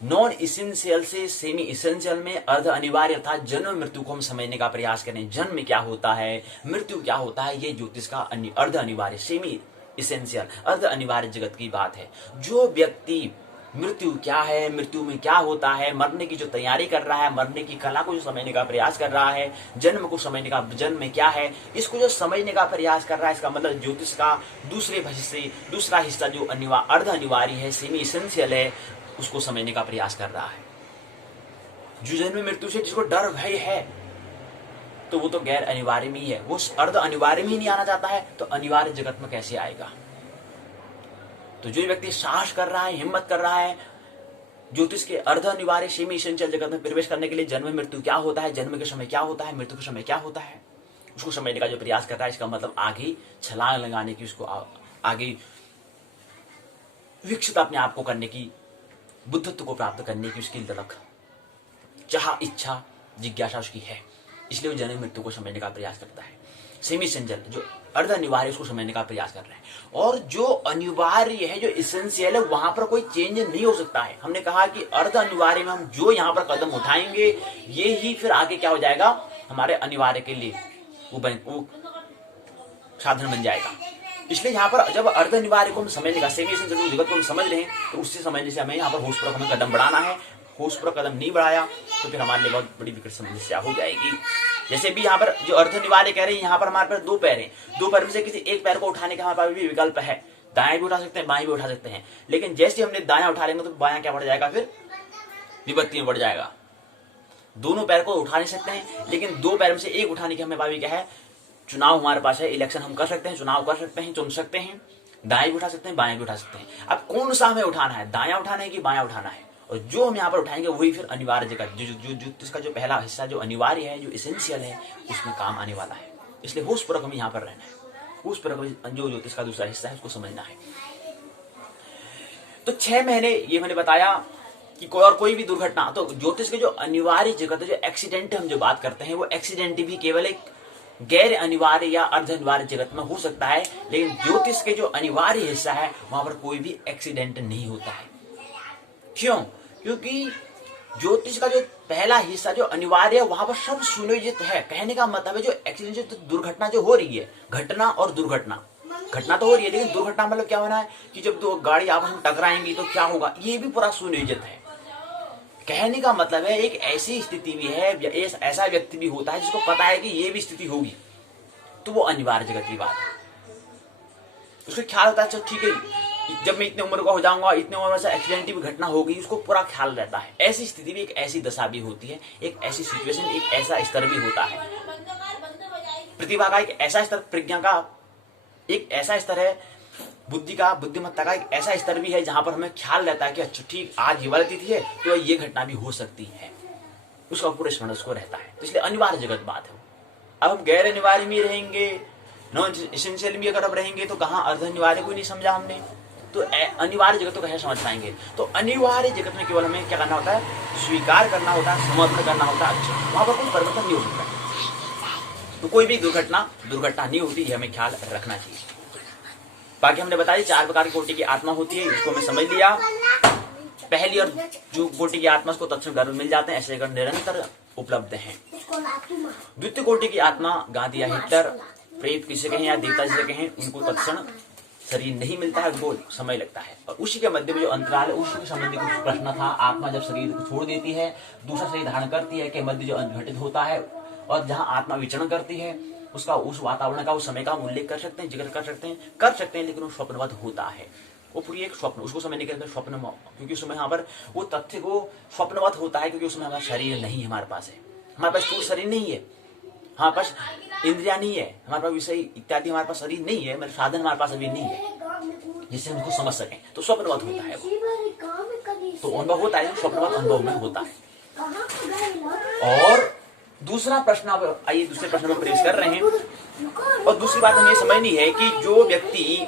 नॉन इसेंशियल से सेमी इसेंशियल में अर्ध अनिवार्य अर्थात जन्म मृत्यु को हम समझने का प्रयास करें। जन्म क्या होता है, मृत्यु क्या होता है, ये ज्योतिष का अर्ध अनिवार्य, सेमी इसेंशियल, अर्ध अनिवार्य जगत की बात है। जो व्यक्ति मृत्यु क्या है, मृत्यु में क्या होता है, मरने की जो तैयारी कर रहा है, मरने की कला को जो समझने का प्रयास कर रहा है, जन्म को समझने का, जन्म में क्या है इसको जो समझने का प्रयास कर रहा है, इसका मतलब ज्योतिष का दूसरा हिस्सा जो अर्ध अनिवार्य है, सेमी इसेंशियल है, उसको समझने का प्रयास कर रहा है। जो जन्म मृत्यु से जिसको डर भय है तो वो तो गैर अनिवार्य में ही है, वो अर्ध अनिवार्य में ही नहीं आना चाहता है तो अनिवार्य जगत में कैसे आएगा। तो जो व्यक्ति साहस कर रहा है, हिम्मत कर रहा है ज्योतिष के अर्ध अनिवार्य सेमी इसेंशियल जगत में प्रवेश करने के लिए, जन्म मृत्यु क्या होता है, जन्म के समय क्या होता है, मृत्यु के समय क्या होता है, उसको समझने का जो प्रयास करता है, इसका मतलब आगे छलांग लगाने की, उसको आगे विकसित अपने आप को करने की, बुद्धत्व को प्राप्त करने की उसकी तलक, चाह, इच्छा, जिज्ञासा उसकी है। इसलिए वो जन्म मृत्यु को समझने का प्रयास करता है। सेमी इसेंशियल जो अर्ध अनिवार्य उसको समझने का प्रयास कर रहे हैं। और जो अनिवार्य है, जो इसेंशियल है, वहां पर कोई चेंज नहीं हो सकता है। हमने कहा कि अर्ध अनिवार्य में हम जो यहाँ पर कदम उठाएंगे ये ही फिर आगे क्या हो जाएगा, हमारे अनिवार्य के लिए वो साधन बन जाएगा। इसलिए यहाँ पर जब अर्ध अनिवार्य को हम समझने का, सेमी इसेंशियल जगत को हम समझ रहे हैं तो उससे समझने से हमें यहाँ पर होशपूर्वक हमें कदम बढ़ाना है। होशपूर्वक कदम नहीं बढ़ाया तो फिर हमारे लिए बहुत बड़ी विकट समस्या हो जाएगी। जैसे भी यहाँ पर जो अर्ध अनिवार्य कह रहे हैं, यहाँ पर हमारे पास दो पैर हैं, दो पैर में से किसी एक पैर को उठाने का हमारे पास भी विकल्प है, दाएं भी उठा सकते हैं, बाएं भी उठा सकते हैं। लेकिन जैसे हमने दायां उठा लेंगे तो बायां क्या बढ़ जाएगा, फिर विपत्ति में बढ़ जाएगा। दोनों पैर को उठा नहीं सकते हैं, लेकिन दो पैर में से एक उठाने की हमें पास भी क्या है, चुनाव हमारे पास है, इलेक्शन हम कर सकते हैं, चुनाव कर सकते हैं, चुन सकते हैं, दाएं भी उठा सकते हैं, बाएं भी उठा सकते हैं। अब कौन सा हमें उठाना है, दायां उठाना है कि बायां उठाना है, और जो हम यहाँ पर उठाएंगे वही फिर अनिवार्य जगत जो इसका जो पहला हिस्सा जो अनिवार्य है, जो इसेंशियल है, उसमें काम आने वाला है। इसलिए होशपूर्वक हमें यहाँ पर रहना है, होशपूर्वक जो ज्योतिष का दूसरा हिस्सा है उसको समझना है। तो 6 महीने ये मैंने बताया कि कोई भी दुर्घटना, तो ज्योतिष के जो अनिवार्य जगत है, जो एक्सीडेंट हम जो बात करते हैं, वो एक्सीडेंट भी केवल एक गैर अनिवार्य या अर्ध अनिवार्य जगत में हो सकता है। लेकिन ज्योतिष के जो अनिवार्य हिस्सा है वहां पर कोई भी एक्सीडेंट नहीं होता है। क्यों? क्योंकि ज्योतिष का जो पहला हिस्सा जो अनिवार्य है वहां पर सब सुनियोजित है। कहने का मतलब है जो एक्सीडेंट, जो दुर्घटना जो हो रही है, घटना और दुर्घटना, घटना तो हो रही है लेकिन दुर्घटना मतलब क्या होना है कि जब दो गाड़ी आपस में टकराएंगी तो क्या होगा, ये भी पूरा सुनियोजित है। कहने का मतलब है एक ऐसी स्थिति भी है, ऐसा व्यक्ति भी होता है जिसको पता है कि ये भी स्थिति होगी, तो वो अनिवार्य जगत की बात है। उसको ख्याल होता है अच्छा ठीक है, जब मैं इतने उम्र का हो जाऊंगा, इतने उम्र से एक्सीडेंट भी घटना होगी, उसको पूरा ख्याल रहता है। ऐसी स्थिति भी, एक ऐसी दशा भी होती है, एक ऐसी सिचुएशन, एक ऐसा स्तर भी होता है। प्रतिभा का एक ऐसा स्तर, प्रज्ञा का एक ऐसा स्तर है, बुद्धि का, बुद्धिमत्ता का एक ऐसा स्तर भी है जहां पर हमें ख्याल रहता है कि अच्छा ठीक आज ये वाली तिथि है तो ये घटना भी हो सकती है, उसका पूरे स्मरण उसको रहता है। तो इसलिए अनिवार्य जगत बात है। अब हम गैर अनिवार्य में रहेंगे, नॉन इसेंशियल में अगर अब रहेंगे तो कहाँ अर्ध अनिवार्य को नहीं समझा हमने, तो अनिवार्य जगत को कैसे समझ पाएंगे। तो अनिवार्य जगत में केवल हमें क्या करना होता है, स्वीकार करना होता है, समर्पण करना होता है। अच्छा वहां पर कोई परिवर्तन नहीं हो सकता, तो कोई भी दुर्घटना नहीं होती, ये हमें ख्याल रखना चाहिए। बाकी हमने बताया 4 प्रकार की कोटि की आत्मा होती है, इसको हमें समझ लिया। पहली और जो कोटि की आत्मा उसको तत्क्षण गर्भ मिल जाते हैं, ऐसे अगर निरंतर उपलब्ध हैं। द्वितीय कोटि की आत्मा गांधी या हिटलर, प्रेत किसे कहें या देवता जिसे कहें, उनको तत्क्षण शरीर नहीं मिलता है, उनको समय लगता है। और उसी के मध्य में जो अंतराल है, उसी के संबंधी कुछ प्रश्न था। आत्मा जब शरीर को छोड़ देती है, दूसरा शरीर धारण करती है, के मध्य जो घटित होता है, और जहाँ आत्मा विचरण करती है, उसका उस वातावरण का, उस समय का उल्लेख कर सकते हैं, जिक्र कर सकते हैं, लेकिन वो स्वप्नवत होता है। वो पूरी एक स्वप्न, उसको समझने के लिए स्वप्न, क्योंकि उसमें यहाँ पर वो तथ्य को स्वप्नवत होता है, क्योंकि उसमें हमारा शरीर नहीं हमारे पास है, हमारे पास स्थूल शरीर नहीं है, हमारे पास इंद्रिया नहीं है, हमारे पास विषय इत्यादि हमारे पास शरीर नहीं है, मतलब साधन हमारे पास अभी नहीं है जिससे हम उसको समझ सकें। तो स्वप्नवत होता है वो, तो अनुभव होता है, स्वप्नवत अनुभव में होता है। और दूसरा प्रश्न, अब आइए दूसरे प्रश्न में प्रवेश कर रहे हैं। और दूसरी बात हमें समझनी है कि जो व्यक्ति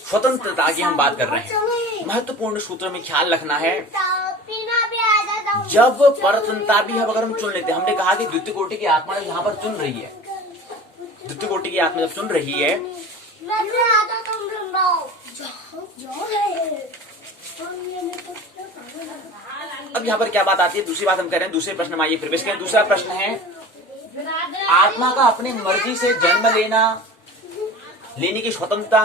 स्वतंत्रता की हम बात कर रहे हैं, महत्वपूर्ण सूत्रों में ख्याल रखना है। जब परतंत्रता भी अगर हम चुन लेते हैं, हमने कहा कि द्वितीय कोटि की आत्मा यहाँ पर चुन रही है, द्वितीय कोटि की आत्मा जब चुन रही है, अब यहाँ पर क्या बात आती है, दूसरी बात हम कह रहे हैं, दूसरे प्रश्न में आइए प्रवेश करें। दूसरा प्रश्न है आत्मा का अपनी मर्जी से जन्म लेने की स्वतंत्रता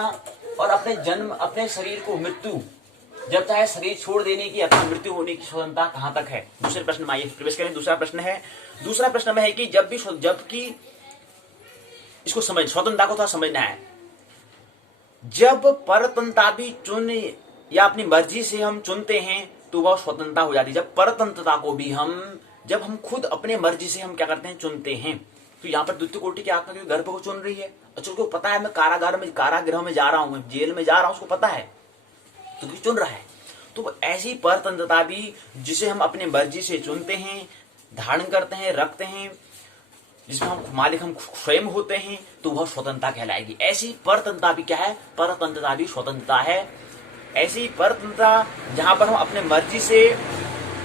और अपने जन्म, अपने शरीर को मृत्यु, जब चाहे शरीर छोड़ देने की अथवा मृत्यु होने की स्वतंत्रता कहां तक है। दूसरे प्रश्न में आइए प्रवेश करें। दूसरा प्रश्न में है कि जबकि इसको समझ, स्वतंत्रता को थोड़ा समझना है। जब परतंत्रता भी चुन या अपनी मर्जी से हम चुनते हैं तो वह स्वतंत्रता हो जाती है। जब परतंत्रता को भी जब हम खुद अपने मर्जी से हम क्या करते हैं, चुनते हैं। तो यहाँ पर द्वितीय कोटि की आत्मा के गर्भ को चुन रही है। अच्छा, उसको पता है मैं कारागृह में जा रहा हूं, मैं जेल में जा रहा हूं, उसको पता है, तो चुन रहा है। तो ऐसी परतंत्रता भी जिसे हम अपने मर्जी से चुनते हैं, धारण करते हैं, रखते हैं, जिसमें हम मालिक हम स्वयं होते हैं, तो वह स्वतंत्रता कहलाएगी। ऐसी परतंत्रता भी क्या है, परतंत्रता भी स्वतंत्रता है। ऐसी परतंत्रता जहां पर हम अपने मर्जी से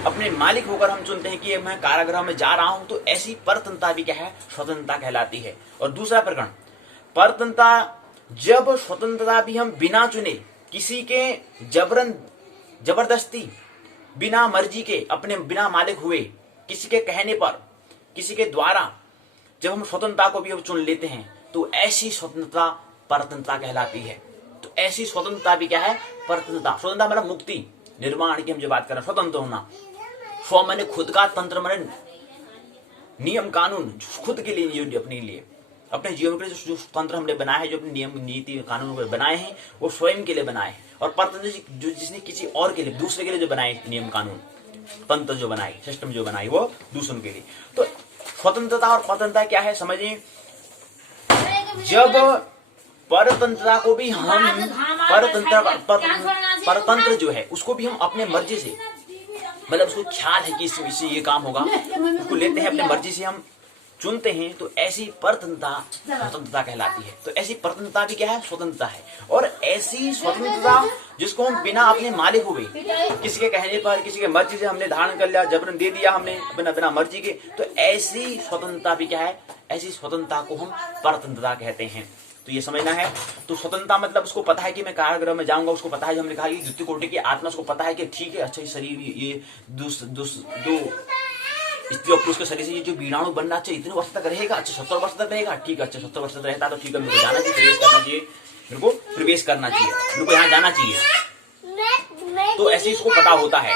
अपने मालिक होकर हम चुनते हैं कि मैं कारागृह में जा रहा हूं, तो ऐसी परतंत्रता भी क्या है, स्वतंत्रता कहलाती है। और दूसरा प्रकरण, परतंत्रता, जब स्वतंत्रता भी हम बिना चुने, किसी के जबरदस्ती, बिना मर्जी के, अपने बिना मालिक हुए, किसी के कहने पर, किसी के द्वारा जब हम स्वतंत्रता को भी अब चुन लेते हैं, तो ऐसी स्वतंत्रता परतंत्रता कहलाती है। तो ऐसी स्वतंत्रता भी क्या है, परतंत्रता। स्वतंत्रता मतलब मुक्ति, निर्माण की हम जो बात कर रहे हैं, स्वतंत्र होना। स्व मैंने खुद का, तंत्र मैंने नियम कानून, खुद के लिए, अपने लिए, अपने जीवन के लिए जो तंत्र हमने बनाया है, जो अपने नियम नीति कानून बनाए हैं, वो स्वयं के लिए बनाए हैं। और परतंत्र जो जिसने किसी और के लिए, दूसरे के लिए जो बनाए नियम कानून, तंत्र जो बनाए, सिस्टम जो बनाई, वो दूसरों के लिए। तो स्वतंत्रता और परतंत्रता क्या है समझिए। जब परतंत्रता को भी हम परतंत्र जो है उसको भी हम अपने मर्जी से, मतलब उसको ख्याल है कि इससे ये काम होगा, उसको लेते हैं अपने मर्जी से हम चुनते हैं, तो ऐसी परतंत्रता स्वतंत्रता कहलाती है। तो ऐसी परतंत्रता भी क्या है, स्वतंत्रता है। और ऐसी स्वतंत्रता जिसको हम बिना अपने मालिक हुए, किसी के कहने पर, किसी के मर्जी से हमने धारण कर लिया, जबरन दे दिया हमने बिना मर्जी के, तो ऐसी स्वतंत्रता भी क्या है, ऐसी स्वतंत्रता को हम परतंत्रता कहते हैं। तो ये समझना है। तो स्वतंत्रता मतलब उसको पता है कि मैं कारागृह में जाऊंगा, उसको पता है, जो हमने कहा कि द्वितीय कोटि की आत्मा, उसको पता है कि ठीक है, अच्छा शरीर, ये दो स्त्री और पुरुष के शरीर से ये जो बीड़ाणु बनना चाहिए, इतने वर्ष तक रहेगा, अच्छा 70 वर्ष तक रहेगा, ठीक है, अच्छा 70 वर्ष तक रहता तो ठीक है, मेरे को जाना चाहिए, प्रवेश करना चाहिए, मेरे को प्रवेश करना चाहिए, मेरे को यहाँ जाना चाहिए। तो ऐसे इसको पता होता है।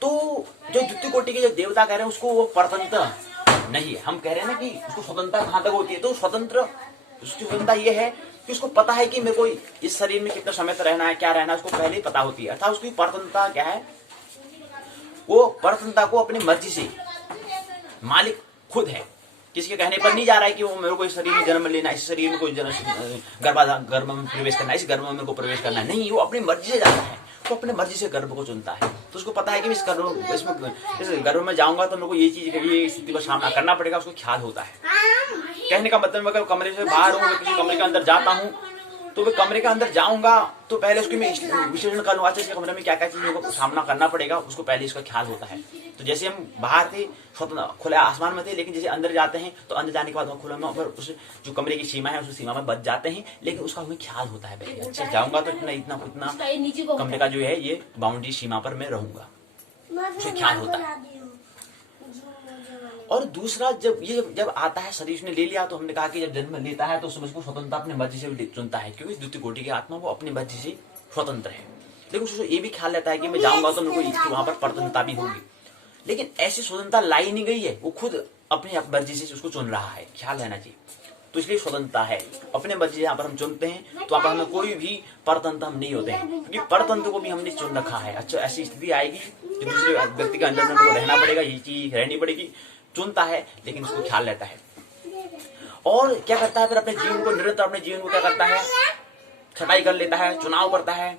तो जो द्वितीय कोटि के जो देवता कह रहे हैं उसको वो परतंत्र नहीं है। हम कह रहे हैं ना कि उसको स्वतंत्रता कहां तक होती है, तो स्वतंत्रता ये है कि उसको पता है कि मेरे को इस शरीर में कितना समय तक रहना है, क्या रहना है, उसको पहले ही पता होती है। अर्थात उसकी परतंत्रता क्या है, वो परतंत्रता को अपनी मर्जी से, मालिक खुद है, किसी के कहने पर नहीं जा रहा है कि वो मेरे को इस शरीर में जन्म लेना, इस शरीर में कोई गर्भ में प्रवेश करना, इस गर्भ में मेरे को प्रवेश करना है, नहीं, वो अपनी मर्जी से जाता है, तो अपने मर्जी से गर्भ को चुनता है। तो उसको पता है कि इस गर्भ में जाऊंगा तो मेरे को ये चीज, ये स्थिति का सामना करना पड़ेगा, उसको ख्याल होता है। कहने का मतलब अगर कमरे से बाहर हूँ, किसी कमरे के अंदर जाता हूँ, तो मैं कमरे के अंदर जाऊंगा तो पहले उसकी मैं विश्लेषण कर लूंगा, इस कमरे में क्या क्या चीजों का सामना करना पड़ेगा, उसको पहले इसका ख्याल होता है। तो जैसे हम बाहर थे, खुले आसमान में थे, लेकिन जैसे अंदर जाते हैं तो अंदर जाने के बाद खुले में उस जो कमरे की सीमा है उस सीमा में बच जाते हैं, लेकिन उसका हमें ख्याल होता है पहले, अच्छा जाऊंगा तो इतना कमरे का जो है ये बाउंड्री सीमा पर मैं रहूंगा, उसे ख्याल होता है। और दूसरा, जब आता है शरीर ने ले लिया, तो हमने कहा कि जब जन्म लेता है तो उसको स्वतंत्रता अपनी मर्जी से चुनता है, क्योंकि द्वितीय कोटि की आत्मा वो अपनी मर्जी से स्वतंत्र है। लेकिन उसको ये भी ख्याल रहता है कि मैं जाऊंगा तो मेरे को वहां पर परतंत्रता भी होगी, लेकिन ऐसी स्वतंत्रता लाई नहीं गई है, वो खुद अपनी मर्जी से उसको चुन रहा है, ख्याल रहना चाहिए। तो इसलिए स्वतंत्रता है, अपने मर्जी यहाँ पर हम चुनते हैं, तो वहां पर हमें कोई भी परतंत्र हम नहीं होते हैं, क्योंकि परतंत्र को भी हमने चुन रखा है। अच्छा, ऐसी स्थिति आएगी कि दूसरे व्यक्ति के अंदर में रहना पड़ेगा, ये चीज रहनी पड़ेगी, चुनता है, लेकिन उसको ख्याल रहता है। और क्या करता है फिर अपने जीवन को, निरंतर अपने जीवन को क्या करता है, छटाई कर लेता है, चुनाव करता है,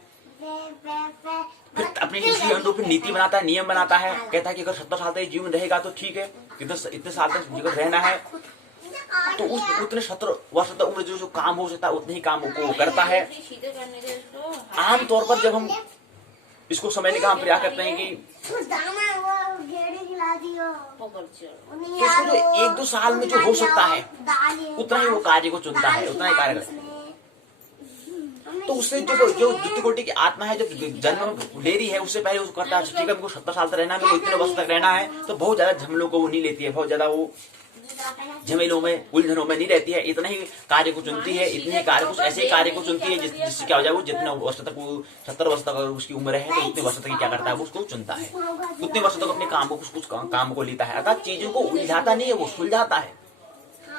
फिर अपने किसी अनुरूप नीति बनाता है, नियम बनाता है, कहता है कि अगर 70 साल तक जीवन रहेगा तो ठीक है, इतने साल तक जीवन रहना है, तो उतने 70 वर्ष तक उम्र जो काम हो सकता है उतने ही काम को करता है। आमतौर पर जब हम इसको समझने का हम प्रयास करते हैं कि तो इसको जो 1-2 साल में जो हो सकता है उतना ही वो कार्य को चुनता है, उतना ही कार्य करता है। तो उससे जो द्वितीय कोटि की आत्मा है, जब जन्म ले रही है, उससे पहले उसको करता है ठीक है, हमको 70 साल तक रहना है, मेरे को इतने वर्ष तक रहना है, तो बहुत ज्यादा झमलों को वो नहीं लेती है, बहुत ज्यादा वो झमेलों में, उलझनों में नहीं रहती है, इतना ही कार्य को चुनती है, इतने कार्य को, ऐसे कार्य को चुनती है जिससे क्या हो जाए, वो जितने वर्ष तक, वो 70 वर्ष तक अगर उसकी उम्र है तो उतने वर्ष तक क्या करता है, वो उसको चुनता है, उतने वर्ष तक अपने काम को, कुछ काम को लेता है। अर्थात चीजों को उलझाता नहीं है, वो सुलझाता है।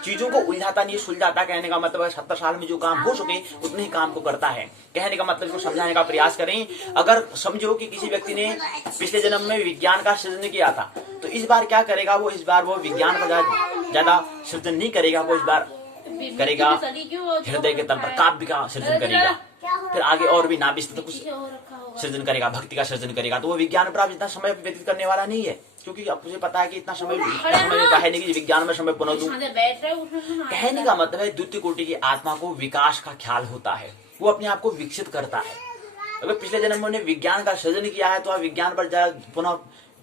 चीजों को उलझाता नहीं, सुलझाता। कहने का मतलब है 70 साल में जो काम हो सके उतने ही काम को करता है। कहने का मतलब इसको समझाने का प्रयास करें। अगर समझो कि किसी व्यक्ति ने पिछले जन्म में विज्ञान का सृजन किया था, तो इस बार क्या करेगा, वो इस बार वो विज्ञान का ज्यादा सृजन नहीं करेगा, वो इस बार करेगा हृदय के तल पर काव्य का सृजन करेगा, फिर आगे और भी नाभिक तक कुछ सृजन करेगा, भक्ति का सृजन करेगा। तो वो विज्ञान पर आप इतना समय व्यतीत करने वाला नहीं है, क्योंकि अब मुझे पता है कि इतना समय देता है नहीं कि विज्ञान में समय पुनः दूं। कहने का मतलब है द्वितीय कोटि की आत्मा को विकास का ख्याल होता है, वो अपने आप को विकसित करता है। अगर पिछले जन्म में उन्होंने विज्ञान का सृजन किया है तो आप विज्ञान पर पुनः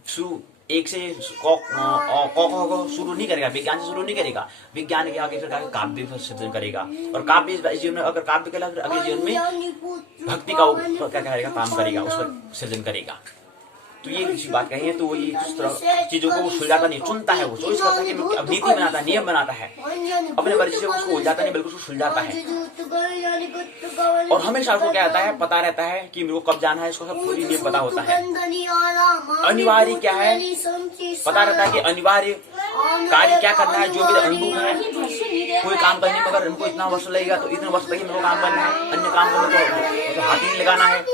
शुरू एक से शुरू नहीं करेगा, विज्ञान से शुरू नहीं करेगा। विज्ञान के आगे फिर काव्य पर सृजन करेगा, और काव्य इस जीवन में अगर काव्य के अलावा अगले जीवन में भक्ति का क्या करेगा, काम करेगा, उस पर सृजन करेगा। तो ये किसी बात कही है, तो वो ये इस तरह चीजों को वो सुलझाता नहीं, चुनता है, वो चॉइस करता है कि अब नीति बनाता है, नियम बनाता है, अपने मर्जी से उसको उलझाता नहीं, बिल्कुल उसको सुलझाता है। और हमेशा उसको क्या रहता है, पता रहता है कि मेरे को कब जाना है, इसको सब पूरी नियम पता होता है। अनिवार्य क्या है, पता रहता है कि अनिवार्य कार्य क्या करना है, जो मेरे अनुरूप है। कोई काम करने में अगर हमको इतना वर्ष लगेगा तो इतने वर्ष तक ही मेरे को काम करना है, अन्य काम करने तो हाथ ही नहीं लगाना है।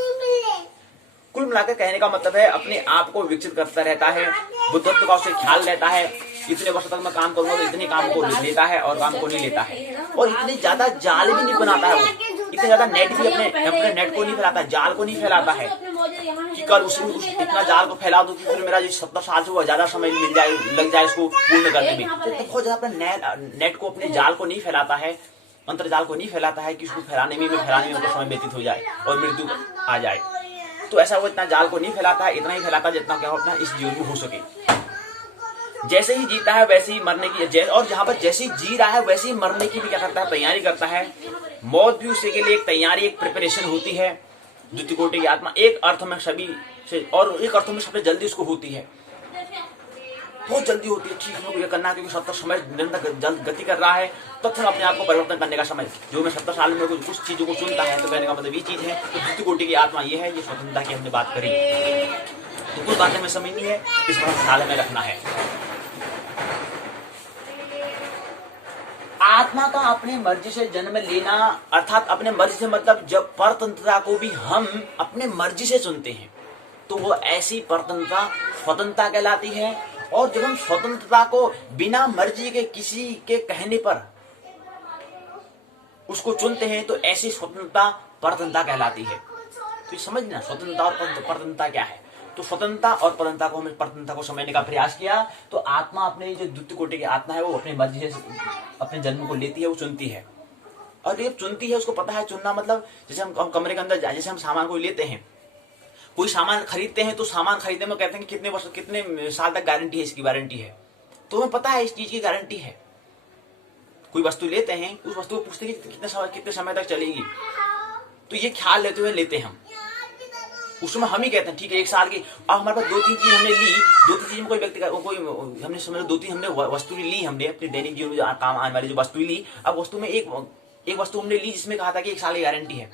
कुल मिलाकर कहने का मतलब है अपने आप को विकसित करता रहता है, बुद्धत्व का उससे ख्याल रहता है। इतने वर्ष तक मैं काम करूंगा तो इतने काम को लेता है और काम को नहीं लेता है, और इतने ज्यादा जाल भी नहीं बनाता है वो, इतने ज्यादा नेट भी अपने नेट को नहीं फैलाता, जाल को नहीं फैलाता है कि कल उसमें इतना जाल को फैला दो कि फिर मेरा जो 70 साल से वो ज्यादा समय मिल जाए, लग जाए इसको पूर्ण करने में। तो बहुत ज्यादा अपने नेट को, अपने जाल को नहीं फैलाता है, अंतर्जाल को नहीं फैलाता है कि उसको फैलाने में उनको समय व्यतीत हो जाए और मृत्यु आ जाए। तो ऐसा वो इतना जाल को नहीं फैलाता है, इतना ही फैलाता है जितना क्या अपना इस जीवन में हो सके। जैसे ही जीता है वैसे ही मरने की, और जहां पर जैसे ही जी रहा है वैसे ही मरने की भी क्या करता है, तैयारी करता है। मौत भी उसी के लिए एक तैयारी, एक प्रिपरेशन होती है। द्वितीय कोटि की आत्मा एक अर्थ में सभी से, और एक अर्थ में सबसे जल्दी उसको होती है, बहुत जल्दी होती है। ठीक है, करना, क्योंकि 70 समय निरंतर जल्द गति कर रहा है, तब तक अपने आप को परिवर्तन करने का समय, जो मैं 70 साल में कुछ चीजों को चुनता है। तो कहने का मतलब ये चीज है, तो द्वितीय कोटि की आत्मा ये है, ये स्वतंत्रता की हमने बात करी। तो कुछ बातें में समझनी है, इस पर ख्याल में रखना है। आत्मा का अपनी मर्जी से जन्म लेना, अर्थात अपने मर्जी से मतलब जब परतंत्रता को भी हम अपने मर्जी से चुनते हैं तो वो ऐसी परतंत्रता स्वतंत्रता कहलाती है। और जब हम स्वतंत्रता को बिना मर्जी के किसी के कहने पर उसको चुनते हैं तो ऐसी स्वतंत्रता परतंत्रता कहलाती है। तो समझना स्वतंत्रता और परतंत्रता क्या है। तो स्वतंत्रता और परतंत्रता को, हमें परतंत्रता को समझने का प्रयास किया। तो आत्मा अपने जो द्वितीय कोटि की आत्मा है वो अपनी मर्जी से अपने जन्म को लेती है, वो चुनती है। और ये चुनती है, उसको पता है चुनना मतलब, जैसे हम कमरे के अंदर, जैसे हम सामान को लेते हैं, कोई सामान खरीदते हैं तो सामान खरीदने में कहते हैं कि कितने वर्ष, कितने साल तक गारंटी है, इसकी वारंटी है। तो हमें पता है इस चीज की गारंटी है। कोई वस्तु लेते हैं, उस वस्तु को पूछते हैं कि कितने समय तक चलेगी, तो ये ख्याल लेते हुए लेते हैं हम। उसमें हम ही कहते हैं ठीक है 1 साल की। अब हमारे पास 2-3 चीज हमने ली, 2-3 चीज में कोई व्यक्ति कोई हमने समझ 2-3 हमने वस्तु ली, हमने अपने दैनिक जीवन में जो काम आने वाली जो वस्तु ली। अब वस्तु में एक वस्तु हमने ली जिसमें कहा था कि 1 साल की गारंटी है,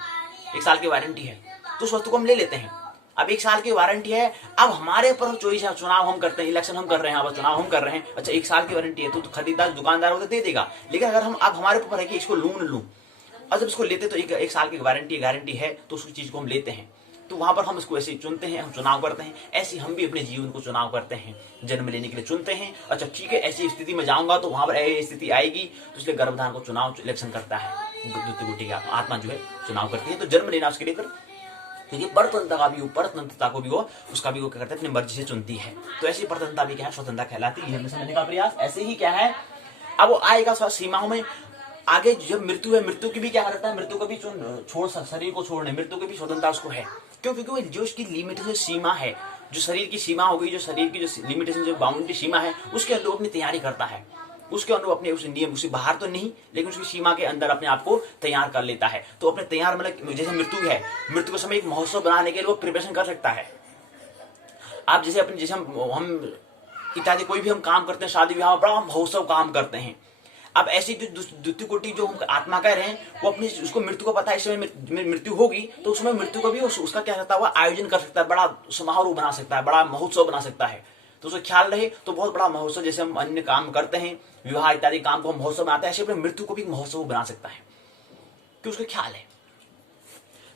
1 साल की वारंटी है, तो उस वस्तु को हम ले लेते हैं। अब 1 साल की वारंटी है, अब हमारे ऊपर चॉइस है, चुनाव हम करते हैं, इलेक्शन हम कर रहे हैं, अब चुनाव हम कर रहे हैं। अच्छा 1 साल की वारंटी है तो खरीदार दुकानदार होता दे देगा, लेकिन अगर हम अब हमारे ऊपर है कि इसको लूं न लूं, और जब इसको लेते तो 1 साल की गारंटी है तो उस चीज को हम लेते हैं। तो वहां पर हम इसको ऐसे चुनते हैं, हम चुनाव करते हैं। ऐसे हम भी अपने जीवन को चुनाव करते हैं, जन्म लेने के लिए चुनते हैं। अच्छा ठीक है, ऐसी स्थिति में जाऊंगा तो वहां पर ऐसी स्थिति आएगी, तो इसलिए गर्भधारण को चुनाव इलेक्शन करता है, द्वितीय कोटि का आत्मा जो है चुनाव करती है। तो जन्म लेना उसके लिए, क्योंकि परतंत्रता को भी वो उसका भी वो क्या करते हैं, अपनी मर्जी से चुनती है। तो ऐसी परतंत्रता भी क्या है, स्वतंत्रता कहलाती है। हमने समझने का प्रयास ऐसे ही क्या है। अब वो आएगा सीमाओं में, आगे जब मृत्यु है, मृत्यु की भी क्या करता है, मृत्यु को भी छोड़, शरीर को छोड़ने, मृत्यु की भी स्वतंत्रता उसको है। क्यों? क्योंकि जो उसकी लिमिटेशन सीमा है, जो शरीर की सीमा हो गई, जो शरीर की जो लिमिटेशन, जो बाउंड्री सीमा है, उसके अंदर अपनी तैयारी करता है, उसके अंदर अपने उस नियम, उसे बाहर तो नहीं लेकिन उसकी सीमा के अंदर अपने आप को तैयार कर लेता है। तो अपने तैयार मतलब जैसे मृत्यु है, मृत्यु के समय एक महोत्सव बनाने के लिए वो प्रिपरेशन कर सकता है। आप जैसे अपने, जैसे हम इत्यादि कोई भी हम काम करते हैं, शादी विवाह में बड़ा महोत्सव काम करते हैं। अब ऐसी जो द्वितीय कोटि जो हम आत्मा कह रहे हैं, वो अपनी उसको मृत्यु को पता है, इस समय मृत्यु होगी, तो उसमें मृत्यु को भी उसका क्या रहता है, आयोजन कर सकता है, बड़ा समारोह बना सकता है, बड़ा महोत्सव बना सकता है। तो उसको ख्याल रहे तो बहुत बड़ा महोत्सव, जैसे हम अन्य काम करते हैं, विवाह इत्यादि काम को हम महोत्सव बनाते हैं, ऐसे अपने मृत्यु को भी महोत्सव बना सकता है, कि उसको ख्याल है।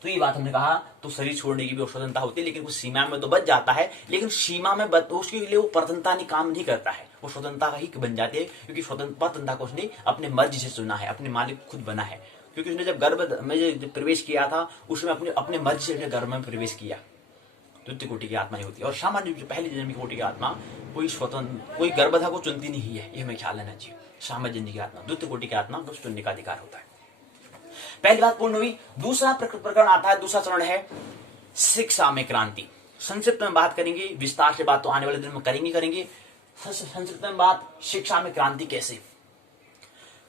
तो ये बात हमने कहा, तो शरीर छोड़ने की भी स्वतंत्रता होती है, लेकिन कुछ सीमा में तो बच जाता है, लेकिन सीमा में उसके लिए वो प्रतंत्रता नहीं काम नहीं करता है, वो स्वतंत्रता ही बन जाती है, क्योंकि स्वतंत्रता को उसने अपने मर्जी से चुना है, अपने मालिक खुद बना है। क्योंकि उसने जब गर्भ में जब प्रवेश किया था, उसमें अपने मर्जी से गर्भ में प्रवेश किया। द्वितीय कोटि की आत्मा ही होती है। और सामान्य जो पहली जन्म की कोटि की आत्मा कोई स्वतंत्र, कोई गर्भधा को चुनती नहीं है, ये हमें ख्याल रहना चाहिए। सामान्य जन्म की आत्मा, द्वितीय कोटि की आत्मा को चुनने का अधिकार होता है। पहली बात पूर्ण हुई। दूसरा प्रकरण आता है, दूसरा चरण है शिक्षा में क्रांति। संक्षिप्त में बात करेंगे, विस्तार से बात तो आने वाले दिन में करेंगे। संक्षिप्त में बात, शिक्षा में क्रांति कैसे,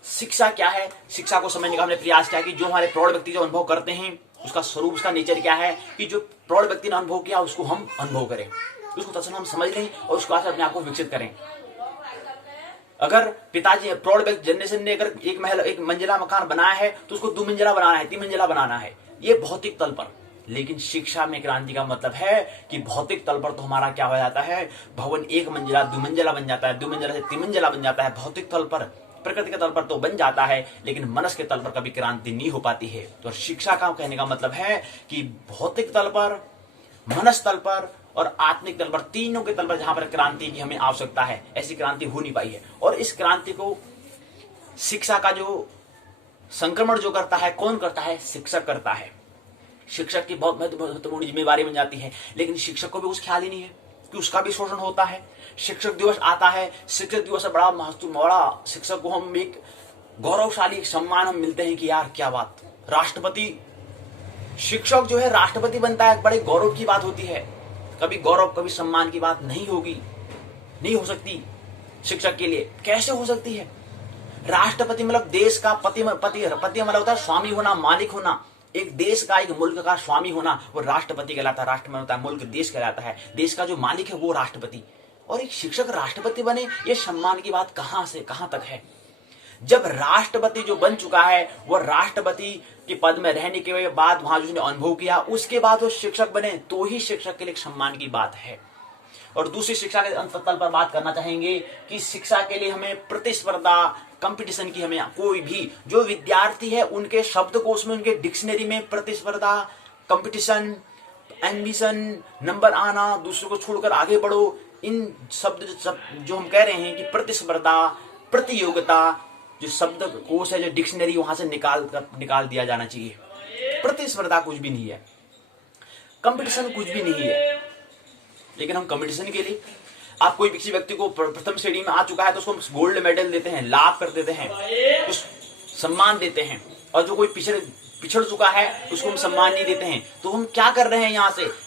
शिक्षा क्या है, शिक्षा को समझने का हमने प्रयास किया कि जो हमारे प्रौढ़ व्यक्ति जो अनुभव करते हैं, उसका स्वरूप, उसका नेचर क्या है, कि जो प्रौढ़ व्यक्ति ने अनुभव किया उसको हम अनुभव करें, उसको तत्क्षण हम समझ लें और उसको अपने आप को विकसित करें। अगर पिताजी प्रौढ़ व्यक्ति जनरेशन ने अगर एक मंजिला मकान बनाया है, तो उसको 2 मंजिला बनाना है, 3 मंजिला बनाना है, ये भौतिक तल पर। लेकिन शिक्षा में क्रांति का मतलब है कि भौतिक तल पर तो हमारा क्या हो जाता है, भवन 1 मंजिला 2 मंजिला बन जाता है, 2 मंजिला से 3 मंजिला बन जाता है। भौतिक तल पर, प्रकृति के तल पर तो बन जाता है, लेकिन मनस के तल पर कभी क्रांति नहीं हो पाती है। तो शिक्षा का कहने का मतलब है कि भौतिक तल पर, मनस तल पर और आत्मिक तल पर, तीनों के तल पर जहां पर क्रांति की हमें आवश्यकता है, ऐसी क्रांति हो नहीं पाई है। और इस क्रांति को शिक्षा का जो संक्रमण जो करता है, कौन करता है, शिक्षक करता है। शिक्षक की बहुत महत्वपूर्ण जिम्मेवारी बन जाती है, लेकिन शिक्षक को भी उस ख्याल ही नहीं है कि उसका भी शोषण होता है। शिक्षक दिवस आता है, शिक्षक दिवस बड़ा महत्वपूर्ण, बड़ा शिक्षक को हम एक गौरवशाली सम्मान हम मिलते हैं कि यार क्या बात, राष्ट्रपति, शिक्षक जो है राष्ट्रपति बनता है, बड़े गौरव की बात होती है। कभी गौरव कभी सम्मान की बात नहीं होगी, नहीं हो सकती शिक्षक के लिए। कैसे हो सकती है? राष्ट्रपति मतलब देश का पति मतलब होता है स्वामी होना, मालिक होना। एक देश का, एक मुल्क का स्वामी होना, वो राष्ट्रपति कहलाता है। राष्ट्र में होता है मुल्क, देश कहलाता है। देश का जो मालिक है वो राष्ट्रपति। और एक शिक्षक राष्ट्रपति बने, ये सम्मान की बात कहां से कहां तक है? जब राष्ट्रपति जो बन चुका है, वो राष्ट्रपति के पद में रहने के बाद वहां जिसने अनुभव किया, उसके बाद वो शिक्षक बने, तो ही शिक्षक के लिए सम्मान की बात है। और दूसरी शिक्षा के अंततल पर बात करना चाहेंगे कि शिक्षा के लिए हमें प्रतिस्पर्धा, कंपटीशन की, हमें कोई भी जो विद्यार्थी है उनके शब्दकोश में, उनके डिक्शनरी में प्रतिस्पर्धा, कंपटीशन, एम्बिशन, नंबर आना, दूसरों को छोड़कर आगे बढ़ो, इन शब्द जो हम कह रहे हैं कि प्रतिस्पर्धा, प्रतियोगिता, जो शब्दकोश है, जो डिक्शनरी, वहां से निकाल दिया जाना चाहिए। प्रतिस्पर्धा कुछ भी नहीं है, कंपटीशन कुछ भी नहीं है। लेकिन हम कंपटीशन के लिए, आप कोई किसी व्यक्ति को प्रथम श्रेणी में आ चुका है तो उसको गोल्ड मेडल देते हैं, लाभ कर देते हैं, उस सम्मान देते हैं। और जो कोई पिछड़ चुका है उसको हम सम्मान नहीं देते हैं। तो हम क्या कर रहे हैं,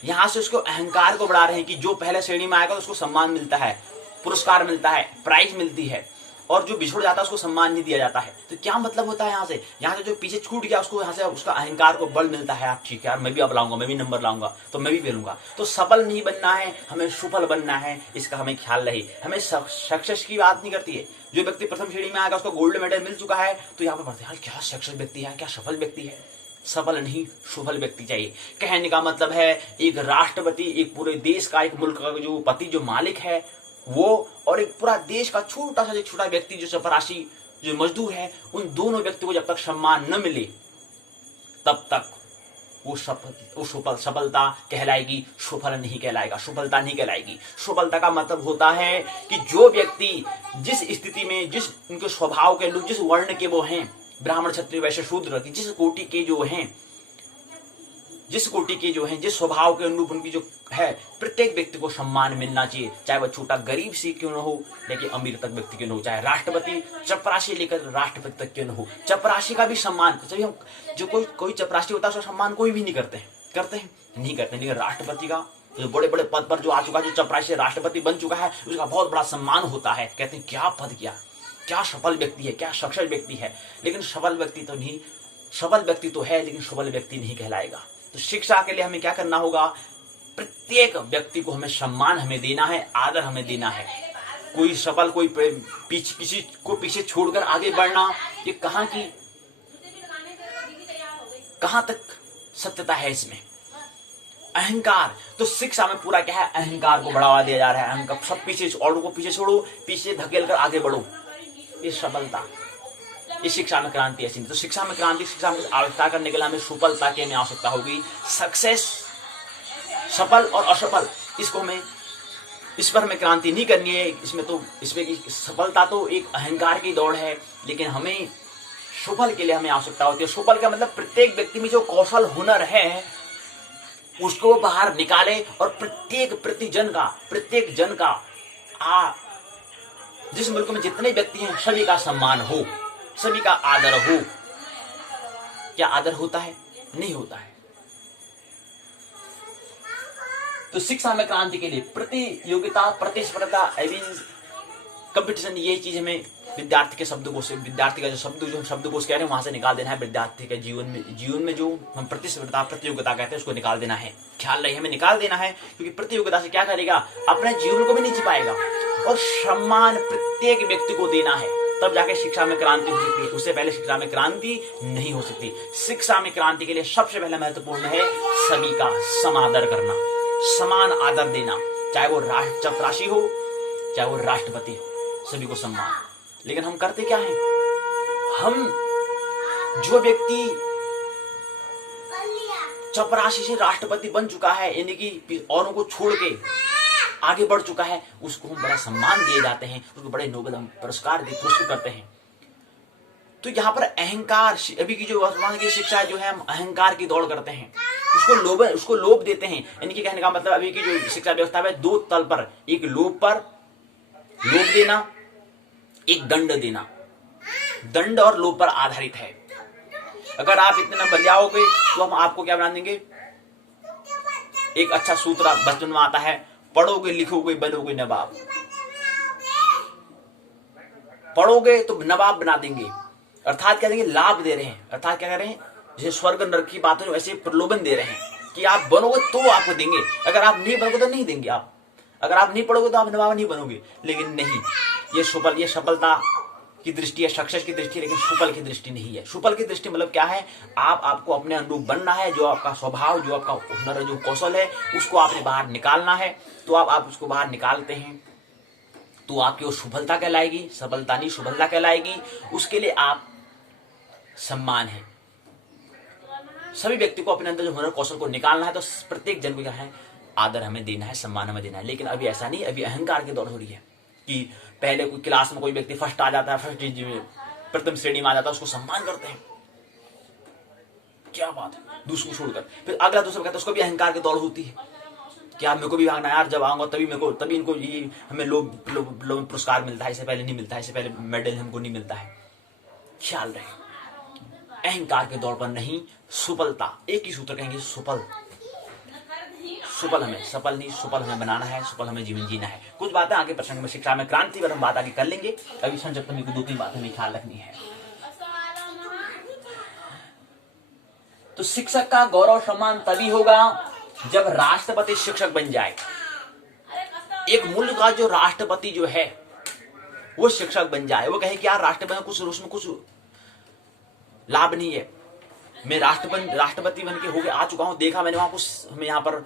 यहाँ से उसको अहंकार को बढ़ा रहे हैं कि जो पहले श्रेणी में आएगा उसको सम्मान मिलता है, पुरस्कार मिलता है, प्राइज मिलती है, और जो बिछड़ जाता है उसको सम्मान नहीं दिया जाता है। तो क्या मतलब होता है, यहाँ से जो पीछे छूट गया उसको यहाँ से उसका अहंकार को बल मिलता है, ठीक है यार मैं भी अब लाऊंगा, मैं भी नंबर लाऊंगा, तो मैं भी बेलूंगा। तो सफल नहीं बनना है, हमें सुफल बनना है, इसका हमें ख्याल रहे। हमें सक्सेस की बात नहीं करती है। जो व्यक्ति प्रथम श्रेणी में आएगा उसको गोल्ड मेडल मिल चुका है, तो यहाँ पर बढ़ते हैं क्या सक्सेस व्यक्ति है, क्या सफल व्यक्ति है। सफल नहीं, सुफल व्यक्ति चाहिए। कहने का मतलब है एक राष्ट्रपति, एक पूरे देश का, एक मुल्क का जो पति, जो मालिक है वो, और एक पूरा देश का छोटा सा छोटा व्यक्ति जो चपरासी, जो मजदूर है, उन दोनों व्यक्तियों को जब तक सम्मान न मिले तब तक वो सफलता कहलाएगी, सफल नहीं कहलाएगा, सफलता नहीं कहलाएगी। सफलता का मतलब होता है कि जो व्यक्ति जिस स्थिति में, जिस उनके स्वभाव के लोग, जिस वर्ण के वो हैं, ब्राह्मण, क्षत्रिय, वैश्य, शूद्र, जिस कोटि के जो हैं, जिस स्वभाव के अनुरूप उनकी जो है, प्रत्येक व्यक्ति को सम्मान मिलना चाहिए। चाहे वह छोटा गरीब से क्यों न हो, लेकिन अमीर तक व्यक्ति क्यों न हो, चाहे राष्ट्रपति चपरासी लेकर राष्ट्रपति तक क्यों न हो, चपरासी का भी सम्मान। हम जो कोई चपरासी होता है उसका सम्मान कोई भी नहीं करते हैं, लेकिन राष्ट्रपति का, जो बड़े बड़े पद पर जो आ चुका है, जो चपरासी राष्ट्रपति बन चुका है, उसका बहुत बड़ा सम्मान होता है। कहते हैं क्या पद किया, क्या सफल व्यक्ति है, क्या सक्सेस व्यक्ति है। लेकिन सफल व्यक्ति तो नहीं, सफल व्यक्ति तो है लेकिन सफल व्यक्ति नहीं कहलाएगा। तो शिक्षा के लिए हमें क्या करना होगा, प्रत्येक व्यक्ति को हमें सम्मान हमें देना है, आदर हमें देना है। कोई सफल, कोई किसी को पीछे छोड़कर आगे बढ़ना, ये कहां तक सत्यता है इसमें? अहंकार। तो शिक्षा में पूरा क्या है? अहंकार को बढ़ावा दिया जा रहा है। अहंकार, सब पीछे, औरों को पीछे छोड़ो, पीछे धकेल कर आगे बढ़ो, ये सफलता। ये शिक्षा में क्रांति ऐसी नहीं। तो शिक्षा में क्रांति, शिक्षा में आवश्यकता करने के लिए हमें सफलता की हमें आवश्यकता होगी। सक्सेस, सफल और असफल, इसको हमें, इस पर हमें क्रांति नहीं करनी है। इसमें की सफलता तो एक अहंकार की दौड़ है, लेकिन हमें सफल के लिए हमें आवश्यकता होती है। सफल का मतलब प्रत्येक व्यक्ति में जो कौशल, हुनर है, उसको बाहर निकाले और प्रत्येक जन का जिस मुल्क में जितने व्यक्ति हैं सभी का सम्मान हो, सभी का आदर हो। क्या आदर होता है? नहीं होता है। तो शिक्षा में क्रांति के लिए प्रतियोगिता, प्रतिस्पर्धा, कंपटीशन, ये चीज हमें विद्यार्थी के शब्दकोश से, विद्यार्थी का जो हम शब्दकोश कह रहे हैं वहां से निकाल देना है। विद्यार्थी के जीवन में जो हम प्रतिस्पर्धा, प्रतियोगिता कहते हैं, उसको निकाल देना है। ख्याल रहे, हमें निकाल देना है, क्योंकि प्रतियोगिता से क्या करेगा? अपने जीवन को भी नहीं जी पाएगा। और सम्मान प्रत्येक व्यक्ति को देना है, तब जाके शिक्षा में क्रांति हो सकती है। उससे पहले शिक्षा में क्रांति नहीं हो सकती। शिक्षा में क्रांति के लिए सबसे पहले महत्वपूर्ण है सभी का समादर करना, समान आदर देना, चाहे वो चपरासी हो, चाहे वो राष्ट्रपति हो, सभी को सम्मान। लेकिन हम करते क्या हैं? हम, जो व्यक्ति चपरासी से राष्ट्रपति बन चुका है, यानी कि औरों को छोड़ के आगे बढ़ चुका है, उसको हम बड़ा सम्मान दिए जाते हैं, उसको बड़े नोबेल हम पुरस्कार पुरस्कृत करते हैं। तो यहाँ पर अहंकार, अभी की जो वर्तमान की शिक्षा जो है, हम अहंकार की दौड़ करते हैं, उसको लोभ देते हैं। यानी कि कहने का मतलब अभी की जो शिक्षा व्यवस्था है, दो तल पर, एक लोभ देना, एक दंड देना। दंड और लोभ पर आधारित है। अगर आप इतने नंबर ले आओगे तो हम आपको क्या बना देंगे? एक अच्छा सूत्र बचपन में आता है, पढ़ोगे लिखोगे बनोगे नवाब। पढ़ोगे तो नवाब बना देंगे, अर्थात क्या देंगे? लाभ दे रहे हैं। अर्थात क्या कर रहे हैं? जैसे स्वर्ग नरक की बात है, वैसे प्रलोभन दे रहे हैं कि आप बनोगे तो आपको देंगे, अगर आप नहीं बनोगे तो नहीं देंगे। आप अगर आप नहीं पढ़ोगे तो आप नवाब नहीं बनोगे। लेकिन नहीं, ये सफलता की दृष्टि है, सक्सेस की दृष्टि, लेकिन सुफल की दृष्टि नहीं है। सुफल की दृष्टि मतलब क्या है? आपको अपने अनुरूप बनना है, जो आपका स्वभाव, जो आपका हुनर, जो कौशल है, उसको आपने बाहर निकालना है। तो आप उसको बाहर निकालते हैं तो आपकी वो सफलता कहलाएगी, सफलता नहीं सफलता कहलाएगी। उसके लिए आप सम्मान है। सभी व्यक्ति को अपने अंदर जो हुनर कौशल को निकालना है, तो प्रत्येक जन को क्या है? आदर हमें देना है, सम्मान हमें देना है। लेकिन अभी ऐसा नहीं, अभी अहंकार की दौड़ हो रही है कि पहले कोई क्लास में कोई व्यक्ति फर्स्ट आ जाता है, प्रथम श्रेणी में आ जाता है, उसको सम्मान करते हैं। क्या बात है, दूसरों छोड़कर फिर अगला दूसरा कहता है, उसको भी अहंकार की दौड़ होती है कि आप मेरे को भी भागना यार, जब आऊंगा तभी इनको ये हमें लोग पुरस्कार मिलता है, इससे पहले नहीं मिलता है, इससे पहले मेडल हमको नहीं मिलता है। ख्याल रहे, अहंकार के दौड़ पर नहीं, सुफलता, एक ही सूत्र कहेंगे, सुफल हमें, सफल नहीं सुफल हमें बनाना है, सुफल हमें जीवन जीना है। कुछ बातें आगे प्रसंग में शिक्षा में क्रांति पर हम बात आगे कर लेंगे। अभी संक्षिप्त में 2-3 बातें हमें ख्याल रखनी है। तो शिक्षक का गौरव सम्मान तभी होगा जब राष्ट्रपति शिक्षक बन जाए। एक मुल्क का जो राष्ट्रपति जो है वो शिक्षक बन जाए, वो कहे कि यार राष्ट्रपति उसमें कुछ लाभ नहीं है, मैं राष्ट्रपति बन के होके आ चुका हूं, देखा मैंने वहां कुछ हमें यहाँ पर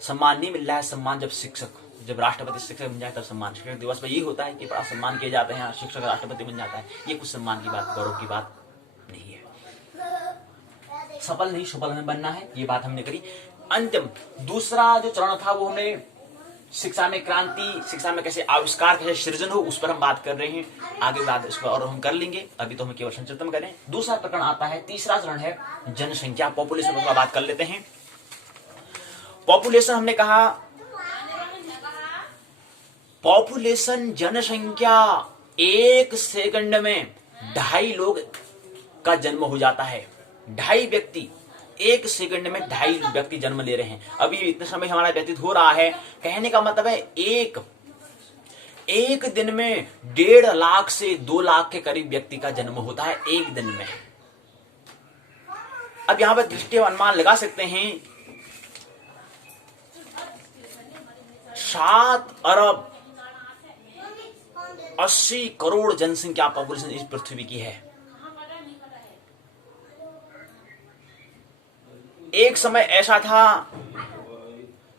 सम्मान नहीं मिल रहा है। सम्मान जब राष्ट्रपति शिक्षक बन जाए तब सम्मान। शिक्षक दिवस पर ये होता है कि बड़ा सम्मान किए जाते हैं, शिक्षक राष्ट्रपति बन जाता है, ये कुछ सम्मान की बात, गौरव की बात नहीं है। सफल नहीं सुफल हमें बनना है, ये बात हमने करी। अंतिम दूसरा जो चरण था वो हमने शिक्षा में क्रांति, शिक्षा में कैसे आविष्कार, कैसे सृजन हो, उस पर हम बात कर रहे हैं। आगे बात इस पर और हम कर लेंगे, अभी तो हम केवल संक्षिप्त करें। दूसरा प्रकरण आता है, तीसरा चरण है जनसंख्या, पॉपुलेशन पर बात कर लेते हैं। पॉपुलेशन हमने कहा, पॉपुलेशन जनसंख्या, 1 सेकंड में 2.5 लोग का जन्म हो जाता है। 2.5 व्यक्ति 1 सेकंड में 2.5 व्यक्ति जन्म ले रहे हैं। अभी इतना समय हमारा व्यतीत हो रहा है, कहने का मतलब है एक दिन में 1.5 लाख से 2 लाख के करीब व्यक्ति का जन्म होता है एक दिन में। अब यहां पर दृष्टि अनुमान लगा सकते हैं, 7 अरब 80 करोड़ जनसंख्या पॉपुलेशन इस पृथ्वी की है। एक समय ऐसा था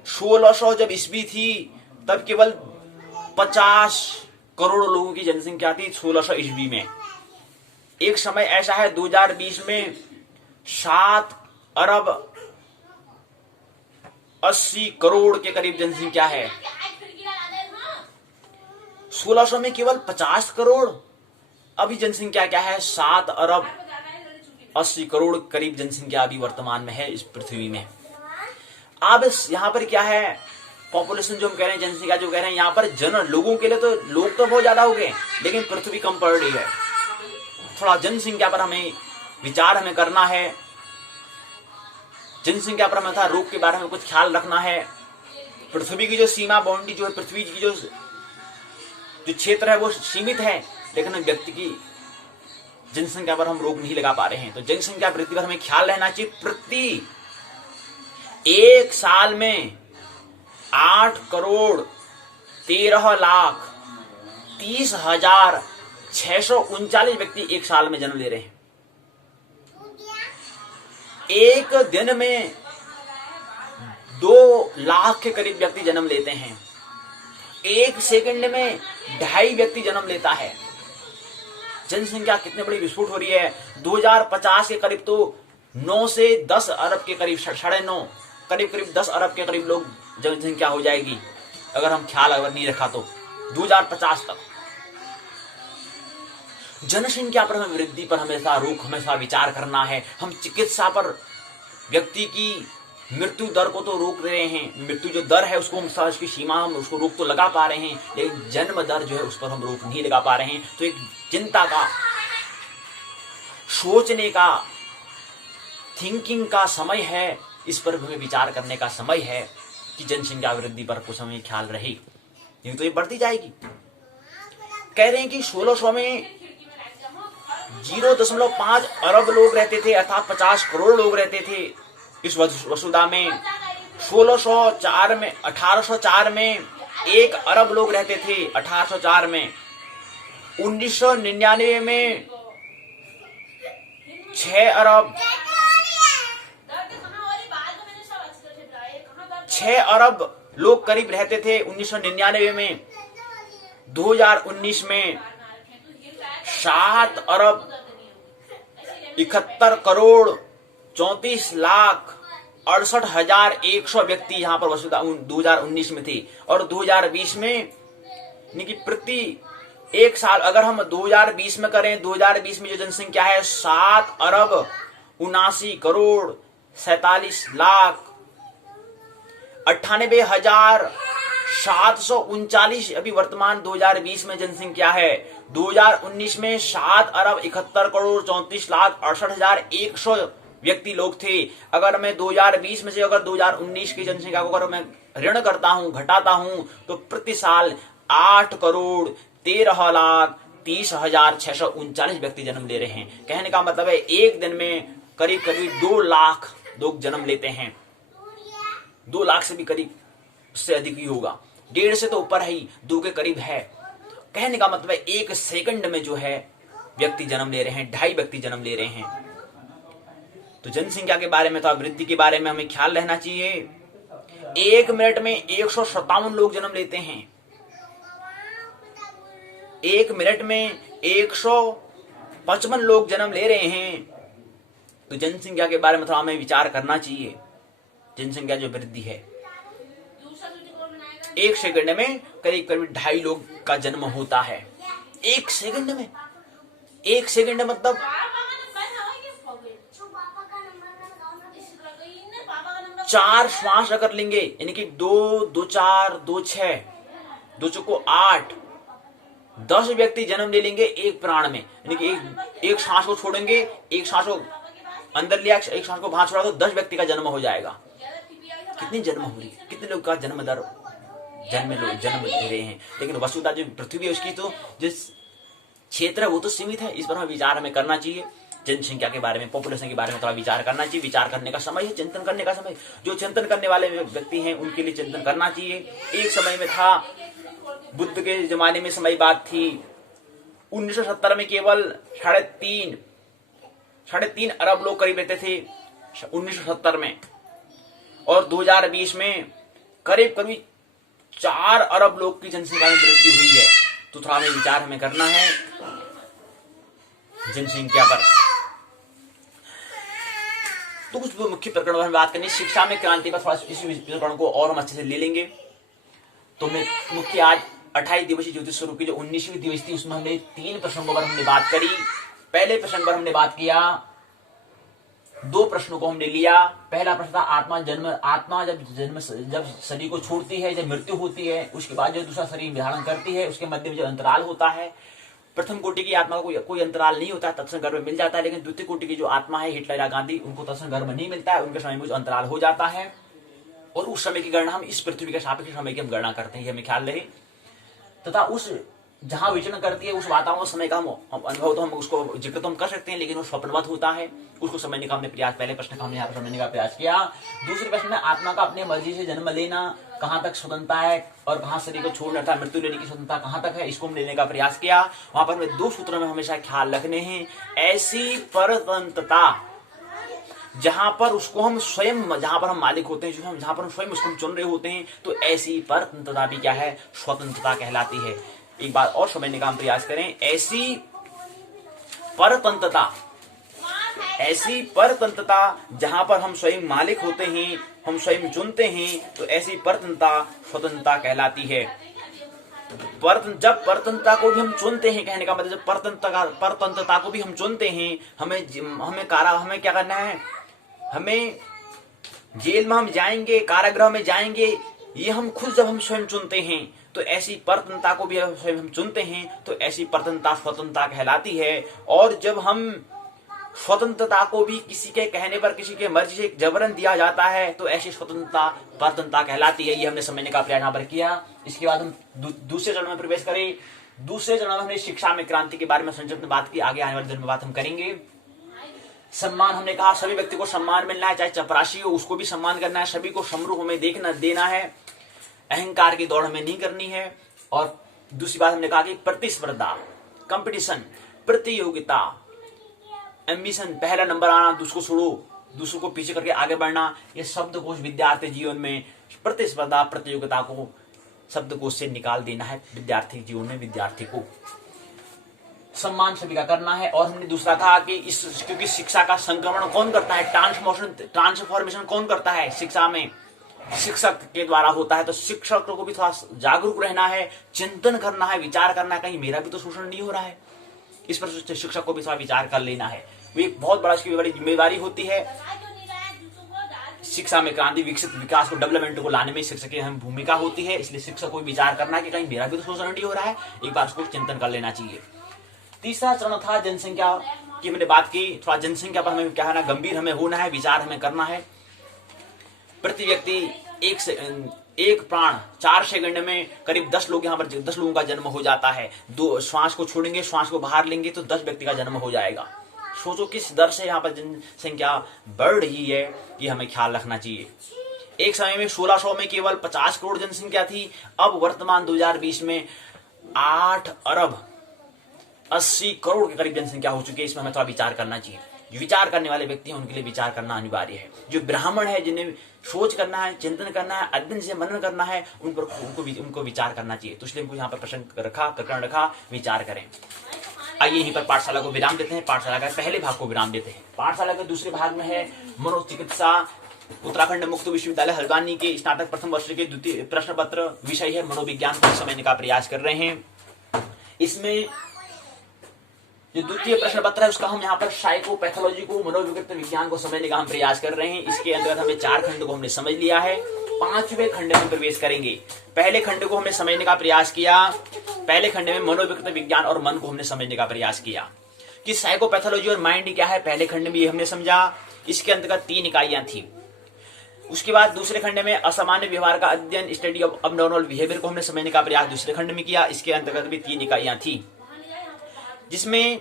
1600 जब ईस्वी थी तब केवल 50 करोड़ लोगों की जनसंख्या थी 1600 ईस्वी में। एक समय ऐसा है 2020 में 7 अरब 80 करोड़ के करीब जनसंख्या है। 1600 में केवल 50 करोड़, अभी जनसंख्या क्या है 7 अरब 80 करोड़ करीब जनसंख्या अभी वर्तमान में है इस पृथ्वी में। अब यहां पर क्या है, पॉपुलेशन जो हम कह रहे हैं, जनसंख्या जो कह रहे हैं, यहां पर लोगों के लिए तो लोग तो बहुत ज्यादा हो गए, लेकिन पृथ्वी कम पड़ रही है। थोड़ा जनसंख्या पर हमें विचार हमें करना है, जनसंख्या पर हमें था रोग के बारे में कुछ ख्याल रखना है। पृथ्वी की जो सीमा बाउंड्री जो है, पृथ्वी की जो क्षेत्र है वो सीमित है, लेकिन हम व्यक्ति की जनसंख्या पर हम रोक नहीं लगा पा रहे हैं। तो जनसंख्या वृद्धि पर हमें ख्याल रहना चाहिए। प्रति एक साल में 8 करोड़ 13 लाख 30,639 व्यक्ति एक साल में जन्म ले रहे हैं। एक दिन में 2 लाख के करीब व्यक्ति जन्म लेते हैं। एक सेकंड में 2.5 व्यक्ति जन्म लेता है। जनसंख्या कितने बड़ी विस्फोट हो रही है। 2050 के करीब तो 9 से 10 अरब के करीब, 9.5 करीब 10 अरब के करीब लोग जनसंख्या हो जाएगी, अगर हम ख्याल अगर नहीं रखा तो 2050 तक। जनसंख्या पर हमें वृद्धि पर हमेशा विचार करना है। हम चिकित्सा पर व्यक्ति की मृत्यु दर को तो रोक रहे हैं, मृत्यु जो दर है उसको हम उसकी सीमा हम उसको रोक तो लगा पा रहे हैं, लेकिन जन्म दर जो है उस पर हम रोक नहीं लगा पा रहे हैं। तो एक चिंता का, सोचने का, थिंकिंग का समय है, इस पर हमें विचार करने का समय है कि जनसंख्या वृद्धि पर कुछ हमें ख्याल रहे, नहीं तो ये बढ़ती जाएगी। कह रहे हैं कि 1600 में 0.5 अरब लोग रहते थे, अर्थात 50 करोड़ लोग रहते थे इस वसुधा में। 1804 में 1 अरब लोग रहते थे, 1804 में। 1999 में 6 अरब लोग करीब रहते थे 1999 में। 2019 में 7 अरब 71 करोड़ 34 लाख 68,100 व्यक्ति यहाँ पर वसुधा 2019 में थे। और 2020 में प्रति एक साल अगर हम 2020 में करें, 2020 में जो जनसंख्या है 7 अरब 79 करोड़ 47 लाख 98,739 अभी वर्तमान 2020 में जनसंख्या है। 2019 में 7 अरब 71 करोड़ 34 लाख 68,100 व्यक्ति लोग थे। अगर मैं 2020 में से अगर 2019 की जनसंख्या को अगर मैं ऋण करता हूं, घटाता हूं, तो प्रति साल 8 करोड़ 13 लाख 30,639 व्यक्ति जन्म ले रहे हैं। कहने का मतलब है एक दिन में करीब 2 लाख लोग जन्म लेते हैं। 2 लाख से भी करीब, उससे अधिक ही होगा, 1.5 से तो ऊपर ही, 2 के करीब है। कहने का मतलब है एक सेकंड में जो है व्यक्ति जन्म ले रहे हैं, 2.5 व्यक्ति जन्म ले रहे हैं। तो जनसंख्या के बारे में तो वृद्धि के बारे में हमें ख्याल रहना चाहिए। 1 मिनट में 157 लोग जन्म लेते हैं। 1 मिनट में 155 लोग जन्म ले रहे हैं। तो जनसंख्या के बारे में थोड़ा हमें विचार करना चाहिए। जनसंख्या जो वृद्धि है, 1 सेकंड में करीब 2.5 लोग का जन्म होता है। 1 सेकंड में, 1 सेकंड मतलब 4 श्वास अगर लेंगे, यानी कि 2, 2, 4, 2, 6, 2 चौको 8, 10 व्यक्ति जन्म ले लेंगे एक प्राण में, यानी कि एक सांस को छोड़ेंगे, एक सांस को अंदर लिया, एक सांस को बाहर छोड़ा, तो 10 व्यक्ति का जन्म हो जाएगा। कितनी जन्म हो रही, कितने लोग का जन्म दर जन्म ले रहे हैं। लेकिन वसुधा जो पृथ्वी है उसकी तो जिस क्षेत्र है वो तो सीमित है। इस पर हमें विचार हमें करना चाहिए। जनसंख्या के बारे में, पॉपुलेशन के बारे में थोड़ा विचार करना चाहिए। विचार करने का समय है, चिंतन करने का समय। जो चिंतन करने वाले व्यक्ति हैं उनके लिए चिंतन करना चाहिए। एक समय में था बुद्ध के जमाने में समय बात थी। 1970 में केवल 3.5 अरब लोग करीब रहते थे 1970 में, और 2020 में करीब 4 अरब लोग की जनसंख्या में वृद्धि हुई है। तो थोड़ा हमें विचार हमें करना है जनसंख्या पर। तो कुछ मुख्य प्रकरणों पर बात करनी, शिक्षा में क्रांति पर थोड़ा इस प्रकरण को और हम अच्छे से ले लेंगे। तो मैं मुख्य आज 28 दिवसीय ज्योतिष स्वरूप की जो 19वीं दिवस थी उसमें हमने 3 प्रसंगों पर हमने बात करी। पहले प्रसंग पर हमने बात किया, 2 प्रश्नों को हमने लिया। पहला प्रश्न था आत्मा जब शरीर को छोड़ती है, जब मृत्यु होती है, उसके बाद जो दूसरा शरीर धारण करती है, उसके मध्य में जो अंतराल होता है। प्रथम कोटि की आत्मा को कोई अंतराल नहीं होता है, तत्क्षण गर्भ मिल जाता है। लेकिन द्वितीय कोटि की जो आत्मा है, हिटलर या गांधी, उनको तत्क्षण गर्भ नहीं मिलता है, उनके समय में जो अंतराल हो जाता है। और उस समय की गणना हम इस पृथ्वी के सापेक्ष समय की हम गणना करते हैं, हमें ख्याल रहे। तथा उस जहां विचरण करती है उस वातावरण समय का हम अनुभव तो हम उसको जिक्र तो हम कर सकते हैं, लेकिन वो स्वप्नवत होता है, उसको समझने का हमने प्रयास, पहले प्रश्न का हमने यहाँ पर समझने का प्रयास किया। दूसरे प्रश्न में आत्मा का अपने मर्जी से जन्म लेना कहाँ तक स्वतंत्रता है और कहाँ शरीर को छोड़ना था मृत्यु लेने की स्वतंत्रता कहाँ तक है, इसको हम लेने का प्रयास किया। वहां पर हमें 2 सूत्रों में हमेशा ख्याल रखने हैं। ऐसी परतंत्रता जहां पर उसको हम स्वयं, जहां पर हम मालिक होते हैं, जहां पर हम स्वयं उसको चुन रहे होते हैं, तो ऐसी परतंत्रता भी क्या है, स्वतंत्रता कहलाती है। एक बात और समझने का हम प्रयास करें, ऐसी परतंत्रता जहां पर हम स्वयं मालिक होते हैं, हम स्वयं चुनते हैं, तो ऐसी परतंत्रता स्वतंत्रता कहलाती है। जब परतंत्रता को भी हम चुनते हैं, कहने का मतलब जब परतंत्रता को भी हम चुनते हैं, हमें क्या करना है, हमें जेल में हम जाएंगे, कारागृह में जाएंगे, ये हम खुद जब हम स्वयं चुनते हैं, तो ऐसी परतंत्रता को भी स्वयं हम चुनते हैं, तो ऐसी परतंत्रता स्वतंत्रता कहलाती है। और जब हम स्वतंत्रता को भी किसी के कहने पर, किसी के मर्जी से जबरन दिया जाता है, तो ऐसी स्वतंत्रता परतंत्रता कहलाती है। ये हमने समझने का प्रयास यहाँ पर किया। इसके बाद हम दूसरे चरण में प्रवेश करें। दूसरे चरण में हमने शिक्षा में क्रांति के बारे में संक्षिप्त में बात की, आगे आने वाले दिन में बात हम करेंगे। सम्मान, हमने कहा सभी व्यक्ति को सम्मान मिलना है, चाहे चपरासी हो उसको भी सम्मान करना है, सभी को समरूप हमें देना है, अहंकार की दौड़ हमें नहीं करनी है। और दूसरी बात हमने कहा कि प्रतिस्पर्धा, कंपटीशन, प्रतियोगिता, एम्बिशन, पहला नंबर आना, दूसरों को पीछे करके आगे बढ़ना, ये शब्दकोश विद्यार्थी जीवन में प्रतिस्पर्धा, प्रतियोगिता को शब्दकोश से निकाल देना है। विद्यार्थी जीवन में विद्यार्थी को सम्मान सभी का करना है। और हमने दूसरा कहा कि क्योंकि शिक्षा का संक्रमण कौन करता है, ट्रांसफॉर्मेशन कौन करता है शिक्षा में, शिक्षक के द्वारा होता है। तो शिक्षक को भी थोड़ा जागरूक रहना है, चिंतन करना है, विचार करना है, कहीं मेरा भी तो शोषण नहीं हो रहा है, इस पर शिक्षक को भी थोड़ा विचार कर लेना है। वो एक बहुत बड़ी जिम्मेदारी होती है शिक्षा में क्रांति, विकास को, डेवलपमेंट को लाने में शिक्षक की अहम भूमिका होती है। इसलिए शिक्षक को विचार करना कि कहीं मेरा भी तो शोषण नहीं हो रहा है, एक बार उसको चिंतन कर लेना चाहिए। तीसरा चरण था जनसंख्या की, हमने बात की। थोड़ा जनसंख्या पर हमें क्या है ना, गंभीर हमें होना है, विचार हमें करना है। प्रति व्यक्ति एक प्राण 4 सेकंड में करीब 10 लोग, यहाँ पर 10 लोगों का जन्म हो जाता है। 2 श्वास को छोड़ेंगे, श्वास को बाहर लेंगे तो 10 व्यक्ति का जन्म हो जाएगा। सोचो किस दर से यहाँ पर जनसंख्या बढ़ रही है, ये हमें ख्याल रखना चाहिए। एक समय में 1600 में केवल 50 करोड़ जनसंख्या थी, अब वर्तमान 2020 में 8 अरब 80 करोड़ के करीब जनसंख्या हो चुकी है। इसमें हमें थोड़ा विचार करना चाहिए। जो विचार करने वाले व्यक्ति हैं उनके लिए विचार करना अनिवार्य है। जो ब्राह्मण है, जिन्हें सोच करना है, चिंतन करना है, अध्ययन से मनन करना है, उनको विचार करना चाहिए। तो इसलिए हमको यहाँ पर प्रकरण रखा, विचार करें। आइए यहीं पर पाठशाला को विराम देते हैं। पाठशाला का पहले भाग को विराम देते हैं। पाठशाला के दूसरे भाग में है मनोचिकित्सा, उत्तराखंड मुक्त विश्वविद्यालय हल्द्वानी के स्नातक प्रथम वर्ष के द्वितीय प्रश्न पत्र, विषय है मनोविज्ञान को समझने का प्रयास कर रहे हैं। इसमें जो द्वितीय प्रश्न पत्र है उसका हम यहाँ पर साइकोपैथोलॉजी को, मनोविकृत विज्ञान को समझने का हम प्रयास कर रहे हैं। इसके अंतर्गत हमें 4 खंड को हमने समझ लिया है, 5वें खंड में प्रवेश करेंगे। पहले खंड को हमने समझने का प्रयास किया। पहले खंड में मनोविकृत विज्ञान और मन को हमने समझने का प्रयास किया कि साइकोपैथोलॉजी और माइंड क्या है। पहले खंड में ये हमने समझा। इसके अंतर्गत 3 इकाइयां थी। उसके बाद दूसरे खंड में असामान्य व्यवहार का अध्ययन, स्टडी ऑफ अबनॉर्मल बिहेवियर को हमने समझने का प्रयास दूसरे खंड में किया। इसके अंतर्गत भी 3 इकाइयां थी, जिसमें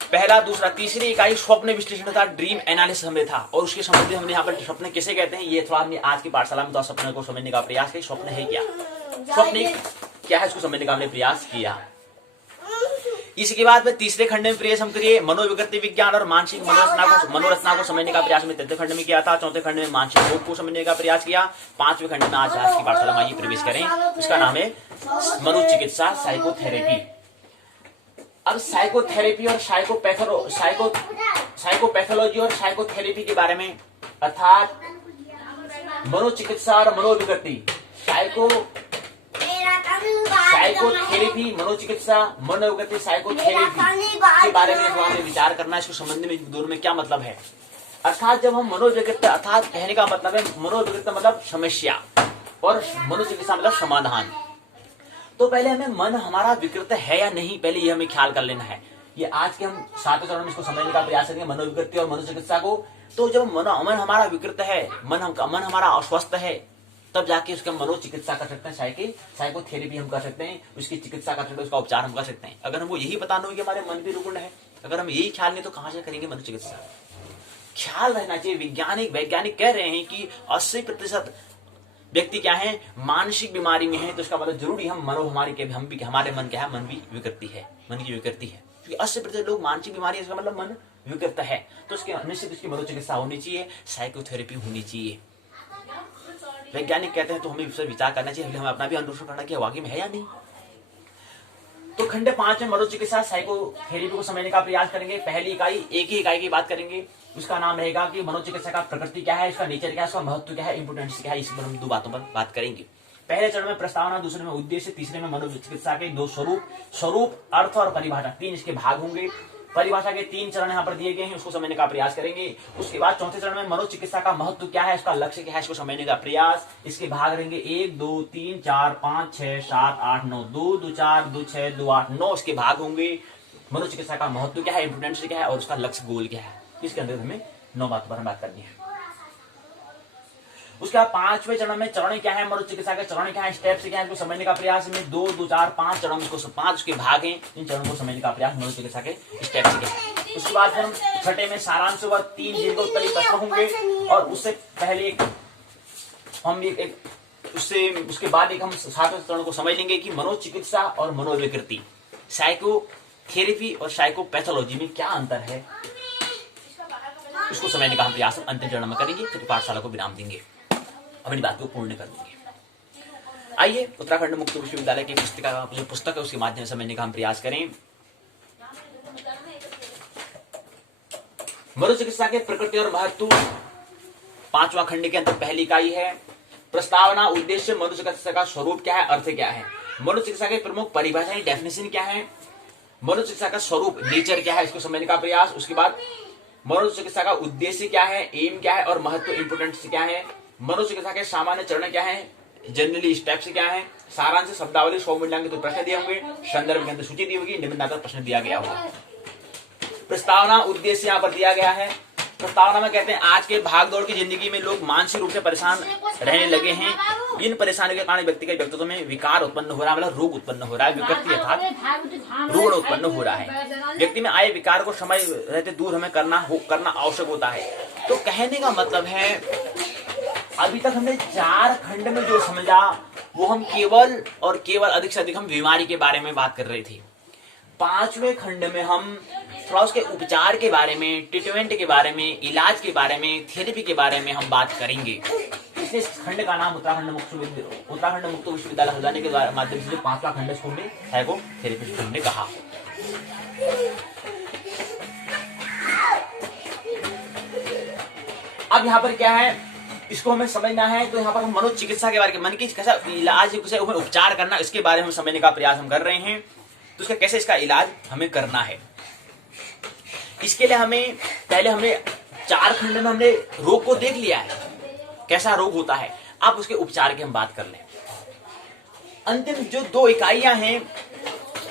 पहला, दूसरा, तीसरी इकाई स्वप्न विश्लेषण था, ड्रीम एनालिसिस हमें था। और उसके संबंध में हमने यहाँ पर स्वप्न किसे कहते हैं, ये थोड़ा हमने आज की पाठशाला में तो स्वप्न को समझने का प्रयास किया। स्वप्न है क्या? स्वप्न एक क्या है इसको समझने का हमने प्रयास किया। इसके बाद में तीसरे खंड में प्रयास हम करिए मनोविकृति विज्ञान और मानसिक मनोरचना को समझने का प्रयास में तृतीय खंड में किया था। चौथे खंड में मानसिक रोग को समझने का प्रयास किया। पांचवें खंड में आज की पाठशाला में आइए प्रवेश करें, उसका नाम है मनोचिकित्सा साइकोथेरेपी। अब साइकोथेरेपी और साइकोपैथोलॉजी और साइकोथेरेपी के बारे में, अर्थात मनोचिकित्सा और मनोविकृति, साइकोथेरेपी, मनोचिकित्सा, मनोविकृति, साइकोथेरेपी के बारे में हमें विचार करना है। इसको समझने में दोनों में क्या मतलब है। अर्थात जब हम मनोविकृति, अर्थात कहने का मतलब है मनोविकृति मतलब समस्या और मनोचिकित्सा मतलब समाधान। तो पहले हमें मन हमारा विकृत है या नहीं, पहले ये हमें ख्याल कर लेना है। ये आज के हम 7वें चरण में इसको समझने का प्रयास करेंगे, मनोविकृति और मनोचिकित्सा को। तो जब मन हमारा विकृत है, मन हमारा अस्वस्थ है, तब जाके उसका मनोचिकित्सा कर सकते हैं, साइकोथेरेपी हम कर सकते हैं, उसकी चिकित्सा कर सकते हैं, उसका उपचार हम कर सकते हैं। अगर हमको यही पता नहीं कि हमारे मन भी रुग्ण है, अगर हम यही ख्याल नहीं तो कहां से करेंगे मनोचिकित्सा। ख्याल रहना चाहिए। वैज्ञानिक कह रहे हैं कि 80% व्यक्ति क्या है, मानसिक बीमारी में है। तो इसका मतलब जरूरी हम हमारे मन क्या है, मन भी विकृति है, मन की विकृति है। क्योंकि 80% लोग मानसिक बीमारी है, इसका मतलब मन विकृत है। तो उसके निश्चित उसकी मनोचिकित्सा होनी चाहिए, साइकोथेरेपी होनी चाहिए। वैज्ञानिक कहते हैं तो हमें इस पर विचार करना चाहिए, हमें अपना भी अनुसरण करना चाहिए वाकई में है या नहीं। तो खंड 5 में मनोचिकित्सा साइकोथेरेपी को समझने का प्रयास करेंगे। पहली इकाई, एक ही इकाई की बात करेंगे, उसका नाम रहेगा कि मनोचिकित्सा का प्रकृति क्या है, इसका नेचर क्या है, इसका महत्व क्या है, इंपोर्टेंस क्या है। इस पर हम 2 बातों पर बात करेंगे। पहले चरण में प्रस्तावना, दूसरे में उद्देश्य, तीसरे में मनोचिकित्सा के 2 स्वरूप, अर्थ और परिभाषा, 3 इसके भाग होंगे। परिभाषा के 3 चरण यहाँ पर दिए गए हैं, उसको समझने का प्रयास करेंगे। उसके बाद चौथे चरण में मनोचिकित्सा का महत्व क्या है, उसका लक्ष्य क्या है, इसको समझने का प्रयास। इसके भाग रहेंगे 1, 2, 3, 4, 5, 6, 7, 8, 9, 2, 2, 4, 2, 6, 2, 8, 9 इसके भाग होंगे। मनोचिकित्सा का महत्व क्या है, इंपोर्टेंस क्या है और उसका लक्ष्य गोल क्या है, इसके अंदर हमें 9 बातों पर बात करनी है। उसके बाद 5वें चरण में चरण क्या है, मनोचिकित्सा के चरण क्या है, स्टेप्स क्या है, इसको समझने का प्रयास में 2, 2, 4, 5 चरण, उसको 5 उसके भाग हैं। इन चरणों को समझने का प्रयास मनोचिकित्सा के स्टेप्स क्या है। उसके बाद हम छठे में सारांश व 3 दीर्घोत्तरी प्रश्न होंगे। और उससे पहले हम उसके बाद हम 7वें चरण को समझ लेंगे कि मनोचिकित्सा और मनोविकृति, साइकोथेरेपी और साइकोपैथोलॉजी में क्या अंतर है, इसको समझने का हम प्रयास अंतिम चरण में करेंगे। फिर पाठशाला को विराम देंगे, अपनी बात को पूर्ण कर देंगे। आइए उत्तराखंड मुक्त विश्वविद्यालय की पुस्तक है उसके माध्यम से समझने का हम प्रयास करें। मनोचिकित्सा के प्रकृति और महत्व 5वां खंड के अंदर पहली इकाई है। प्रस्तावना, उद्देश्य, मनोचिकित्सा का स्वरूप क्या है, अर्थ क्या है, मनोचिकित्सा के प्रमुख परिभाषाएं, डेफिनेशन क्या है, मनोचिकित्सा का स्वरूप, नेचर क्या है, इसको समझने का प्रयास। उसके बाद मनोचिकित्सा का उद्देश्य क्या है, एम क्या है और महत्व, इंपोर्टेंस क्या है, मनोचिकित्सा के सामान्य चरण क्या है, जनरली स्टेप्स क्या है, सारांश, शब्दावली, 100 मूल्यांकन तो प्रश्न दिए होंगे, संदर्भ के अंदर सूची दी होगी, निम्नलिखित प्रश्न दिया गया होगा। प्रस्तावना, उद्देश्य यहाँ पर दिया गया है। प्रस्तावना में कहते हैं आज के भागदौड़ की जिंदगी में लोग मानसिक रूप से परेशान रहने लगे हैं। इन परेशानियों के कारण व्यक्ति के व्यक्तित्व में विकार उत्पन्न हो रहा है, मतलब रोग उत्पन्न हो रहा है, विकृति अर्थात रोग उत्पन्न हो रहा है। व्यक्ति में आए विकार को समय रहते दूर हमें करना आवश्यक होता है। तो कहने का मतलब है अभी तक हमने 4 खंड में जो समझा वो हम केवल और केवल अधिक से अधिक हम बीमारी के बारे में बात कर रहे थे। 5वें खंड में हम थोड़ा उसके उपचार के बारे में, ट्रीटमेंट के बारे में, इलाज के बारे में, थेरेपी के बारे में हम बात करेंगे। इसलिए इस खंड का नाम उत्तराखंड मुक्त विश्वविद्यालय हो जाने के माध्यम से 5वां खंड इसको हमने साइकोथेरेपी हमने कहा। अब यहाँ पर क्या है, इसको हमें समझना है। तो यहाँ पर हम मनोचिकित्सा के बारे में, मन की कैसा इलाज, कैसे उपचार करना, इसके बारे में समझने का प्रयास हम कर रहे हैं। तो उसका कैसे इसका इलाज हमें करना है, इसके लिए हमें पहले हमने 4 खंड में हमने रोग को देख लिया है, कैसा रोग होता है। अब उसके उपचार की हम बात कर लें। अंतिम जो 2 इकाइयां हैं,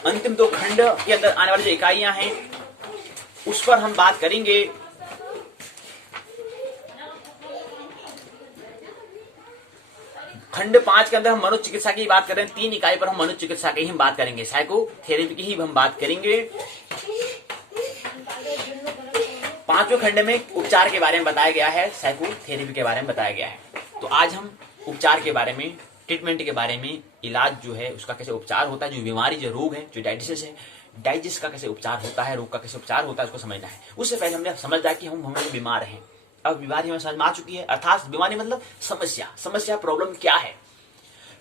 अंतिम 2 खंड के अंदर आने वाली जो इकाइयां हैं उस पर हम बात करेंगे। खंड 5 के अंदर हम मनोचिकित्सा की बात कर रहे हैं। 3 इकाई पर हम मनोचिकित्सा की ही बात करेंगे, साइकोथेरेपी की ही हम बात करेंगे। 5वें खंड में उपचार के बारे में बताया गया है, साइकोथेरेपी के बारे में बताया गया है। तो आज हम उपचार के बारे में ट्रीटमेंट के बारे में, इलाज जो है उसका कैसे उपचार होता है, जो बीमारी, जो रोग है, जो डायबिटीज है, डाइजेस्ट का कैसे उपचार होता है, रोग का कैसे उपचार होता है, उसको समझना है। उससे पहले हमने समझा कि हम बीमार हैं। अब बीमारी हमें समझ में आ चुकी है, अर्थात बीमारी मतलब समस्या, प्रॉब्लम क्या है।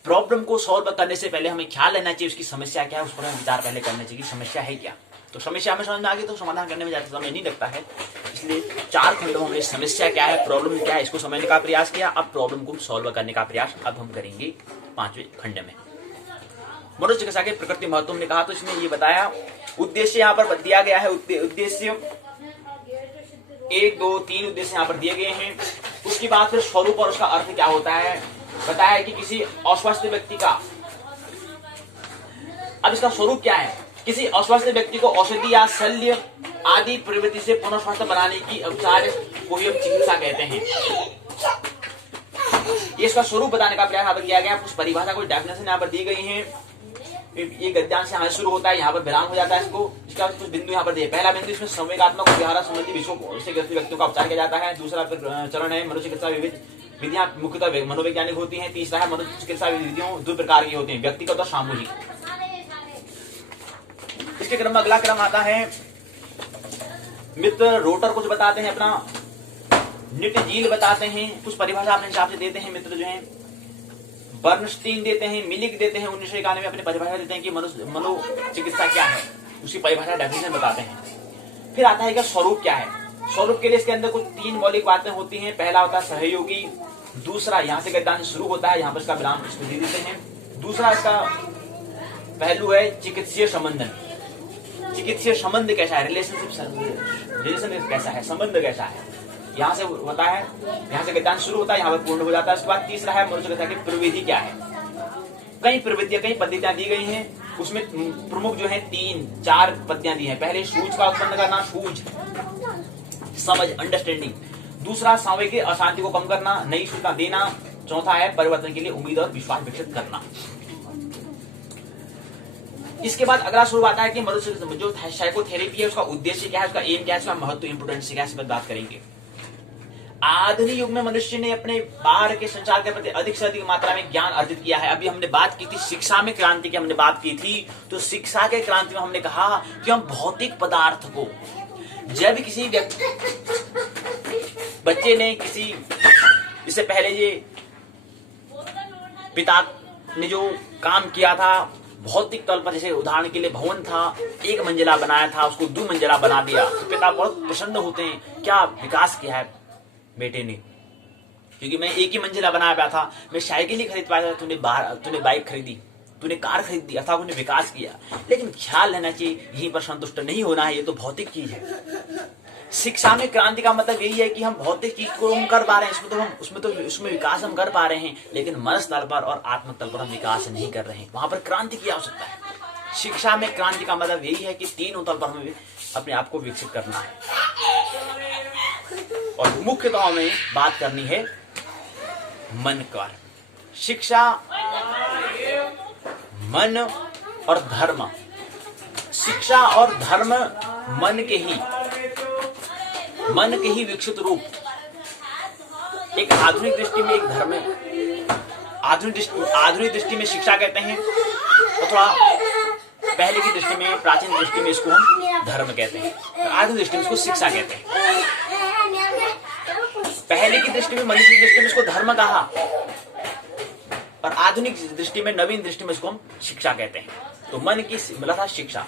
प्रॉब्लम को सॉल्व करने से पहले हमें ख्याल लेना चाहिए उसकी समस्या क्या है, उस पर हमें विचार पहले करना चाहिए कि समस्या है क्या। तो समस्या हमें समझ में आ गई तो समाधान करने में ज्यादा समय नहीं लगता है। इसलिए 4 खंडों में हमने समस्या क्या है, प्रॉब्लम क्या है, इसको समझने का प्रयास किया। अब प्रॉब्लम को सॉल्व करने का प्रयास अब हम करेंगे 5वें खंड में। मनोचिकित्सा चिकित्सा के प्रकृति महत्व हमने कहा, तो इसमें ये बताया उद्देश्य यहाँ पर दिया गया है। उद्देश्य 1, 2, 3 उद्देश्य यहाँ पर दिए गए हैं। उसके बाद फिर स्वरूप और उसका अर्थ क्या होता है बताया कि किसी अस्वस्थ व्यक्ति का, अब इसका स्वरूप क्या है, किसी अस्वस्थ व्यक्ति को औषधि या शल्य आदि प्रवृत्ति से पुनः स्वस्थ बनाने की उपचार को ही चिकित्सा कहते हैं। ये इसका स्वरूप बताने का प्रयास यहाँ पर किया गया। उस परिभाषा को डेफिनेशन यहाँ पर दी गई है। ये गद्यांश से यहाँ शुरू होता है, यहाँ पर विराम हो जाता है। इसको इसका कुछ बिंदु यहाँ पर दिए। पहला बिंदु इसमें संवेगात्मक व्यवहार संबंधी विषयों से ग्रस्त व्यक्तियों का उपचार किया जाता है। दूसरा चरण है मनोचिकित्सा विधियां मुख्यतः मनोवैज्ञानिक होती हैं। तीसरा है मनोचिकित्सा विधियों 2 प्रकार की होती हैं, व्यक्तिगत और सामूहिक। इसके क्रम में अगला क्रम आता है मित्र रोटर कुछ बताते हैं, अपना निटजील बताते हैं, कुछ परिभाषा अपने हिसाब से देते हैं। मित्र जो है बर्नस्टीन देते हैं, मिलिक देते हैं, 1991 में अपनी परिभाषा देते हैं कि मनोचिकित्सा क्या है, उसकी परिभाषा डेफिनेशन बताते हैं। फिर आता है कि स्वरूप क्या है। स्वरूप के लिए इसके अंदर कुछ 3 मौलिक बातें होती हैं। पहला होता है सहयोगी, दूसरा यहाँ से गद्यांश शुरू होता है, यहाँ पर इसका विराम दे देते हैं। दूसरा इसका पहलू है चिकित्सीय संबंधन। चिकित्सीय संबंध कैसा है, रिलेशन कैसा है, संबंध कैसा है, यहाँ से होता है, यहाँ से गद्यांश शुरू होता है, यहाँ पर पूर्ण हो जाता है। उसके बाद तीसरा है मनोचिकित्सा की प्रविधि क्या है। कई प्रविधियां, कई पद्धतियां दी गई हैं, उसमें प्रमुख जो है 3-4 पद्धतियां दी हैं। पहले सूझ का उत्पन्न करना, सूझ समझ अंडरस्टैंडिंग। दूसरा सामूहिक अशांति को कम करना, नई सूचना देना। चौथा है परिवर्तन के लिए उम्मीद और विश्वास विकसित करना। इसके बाद अगला स्वरूप आता है कि मनोचिकित्सा जो साइकोथेरेपी है उसका उद्देश्य क्या है, उसका एम क्या है, उसका महत्व इंपोर्टेंस क्या है, इस पर बात करेंगे। आधुनिक युग में मनुष्य ने अपने बाहर के संचार के प्रति अधिक से अधिक मात्रा में ज्ञान अर्जित किया है। अभी हमने बात की थी शिक्षा में क्रांति की, हमने बात की थी। तो शिक्षा के क्रांति में हमने कहा कि हम भौतिक पदार्थ को, जब किसी बच्चे ने किसी, इससे पहले ये पिता ने जो काम किया था भौतिक तल पर, जैसे उदाहरण के लिए भवन था, 1 मंजिला बनाया था, उसको 2 मंजिला बना दिया, तो पिता बहुत प्रसन्न होते हैं, क्या विकास किया है बेटे ने, क्योंकि मैं 1 ही मंजिला बनाया पाया था, मैं साइकिल ही खरीद पाया था, तूने बाइक खरीदी, तूने कार खरीदी, अर्थात तूने विकास किया। लेकिन ख्याल लेना चाहिए यहीं पर संतुष्ट नहीं होना है, ये तो भौतिक चीज है। शिक्षा में क्रांति का मतलब यही है कि हम भौतिक चीज को हम कर पा रहे हैं, उसमें विकास हम कर पा रहे हैं, लेकिन मनस तल पर और आत्म तल पर हम विकास नहीं कर रहे हैं। वहां पर क्रांति की आवश्यकता है। शिक्षा में क्रांति का मतलब यही है कि तीनों तल पर हमें अपने आप को विकसित करना है। और मुख्यतः हमें बात करनी है मन का। शिक्षा, मन और धर्म, शिक्षा और धर्म मन के ही विकसित रूप। एक आधुनिक दृष्टि में एक धर्म है, आधुनिक दृष्टि में शिक्षा कहते हैं, और थोड़ा पहले की दृष्टि में, प्राचीन दृष्टि में इसको हम धर्म कहते हैं, आधुनिक दृष्टि में इसको शिक्षा कहते हैं। पहले की दृष्टि में, मनुष्य की दृष्टि में इसको धर्म कहा, और आधुनिक दृष्टि में, नवीन दृष्टि में इसको हम शिक्षा कहते हैं। तो मन की मिला था शिक्षा।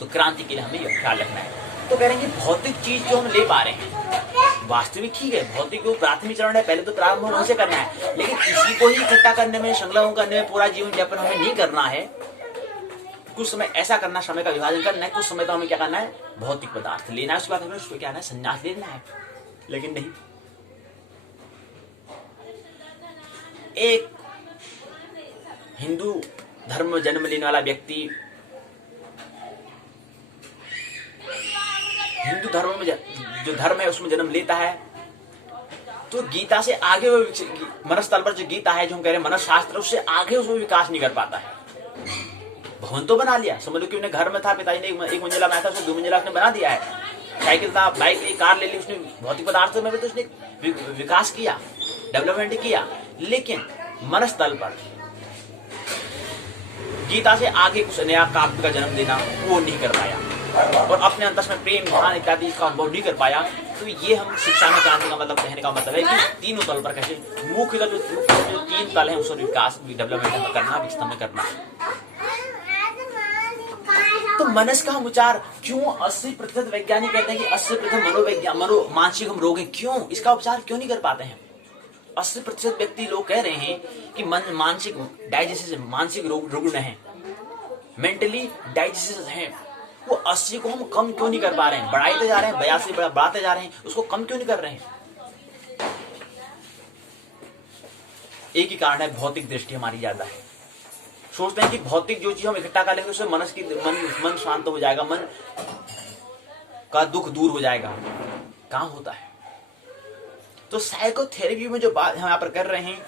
तो क्रांति के लिए हमें यह ख्याल रखना है। तो कह रहे हैं कि भौतिक चीज जो हम ले पा रहे हैं, वास्तविक ठीक है, भौतिक जो प्राथमिक चरण है, पहले तो प्रारंभ हम उनसे करना है, लेकिन इसी को ही इकट्ठा करने में, संग्रह करने में, पूरा जीवन यापन हमें नहीं करना है। कुछ समय ऐसा करना, समय का विभाजन करना है, कुछ समय तो हमें क्या करना है, भौतिक पदार्थ लेना है, उसके बाद हमें उसको क्या है, संन्यास लेना है। लेकिन नहीं, एक हिंदू धर्म में जन्म लेने वाला व्यक्ति, हिंदू धर्म में जो धर्म है उसमें जन्म लेता है, तो गीता से आगे वो मनस तल पर जो गीता है, जो हम कह रहे हैं मनस शास्त्र, उससे आगे उसमें विकास नहीं कर पाता है। भवन तो बना लिया, समझ लो कि उन्हें घर में था, पिताजी ने 1 मंजिला बनाया था, उसको 2 मंजिला उसने बना दिया है। साइकिल था, बाइक ली, कार ले ली, उसने भौतिक पदार्थों में भी तो उसने विकास किया, डेवलपमेंट किया। लेकिन मनस्तल पर गीता से आगे कुछ नया काव्य का जन्म देना वो नहीं कर पाया और अपने अंतस में प्रेम ध्यान इत्यादि का अनुभव नहीं कर पाया। तो ये हम शिक्षा में क्रांति का मतलब कहने का मतलब है कि तीनों तल पर कैसे मुख्य जो 3 तल है उसको विकास डेवलपमेंट में करना, विकसित में करना। तो मनस का हम उपचार क्यों 80% वैज्ञानिक कहते हैं कि 80% मानसिक हम रोग हैं, क्यों इसका उपचार क्यों नहीं कर पाते हैं? 80% व्यक्ति लोग कह रहे हैं कि मानसिक डाइजेसिस मानसिक रुग्ण है, मेंटली डाइजेसिस है। वो 80 को हम कम क्यों नहीं कर पा रहे हैं? बढ़ाते जा रहे हैं, 82 बढ़ाते जा रहे हैं, उसको कम क्यों नहीं कर रहे हैं? एक ही कारण है, भौतिक दृष्टि हमारी ज्यादा है। सोचते हैं कि भौतिक जो चीज हम इकट्ठा कर लेंगे उससे मन शांत हो जाएगा, मन का दुख दूर हो जाएगा। कहाँ होता है? तो साइकोथेरेपी में जो बात हम यहाँ पर कर रहे हैं,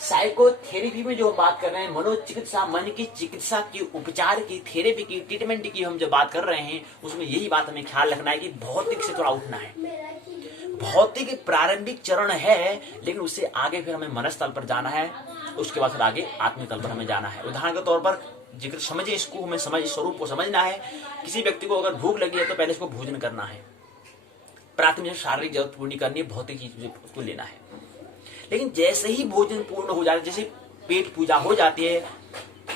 साइकोथेरेपी में जो बात कर रहे हैं, मनोचिकित्सा, मन की चिकित्सा की, उपचार की, थेरेपी की, ट्रीटमेंट की हम जो बात कर रहे हैं, उसमें यही बात हमें ख्याल रखना है कि भौतिक से थोड़ा उठना है। भौतिक प्रारंभिक चरण है, लेकिन उससे आगे फिर हमें मनस्तल पर जाना है, उसके बाद फिर आगे आत्मिक तल पर हमें जाना है। उदाहरण के तौर पर जिक्र समझे इसको, हमें स्वरूप को समझना है। किसी व्यक्ति को अगर भूख लगी है तो पहले इसको भोजन करना है, प्राथमिक शारीरिक जरूरत पूरी करनी है, भौतिक चीज को लेना है। लेकिन जैसे ही भोजन पूर्ण हो जाता है, जैसे पेट पूजा हो जाती है,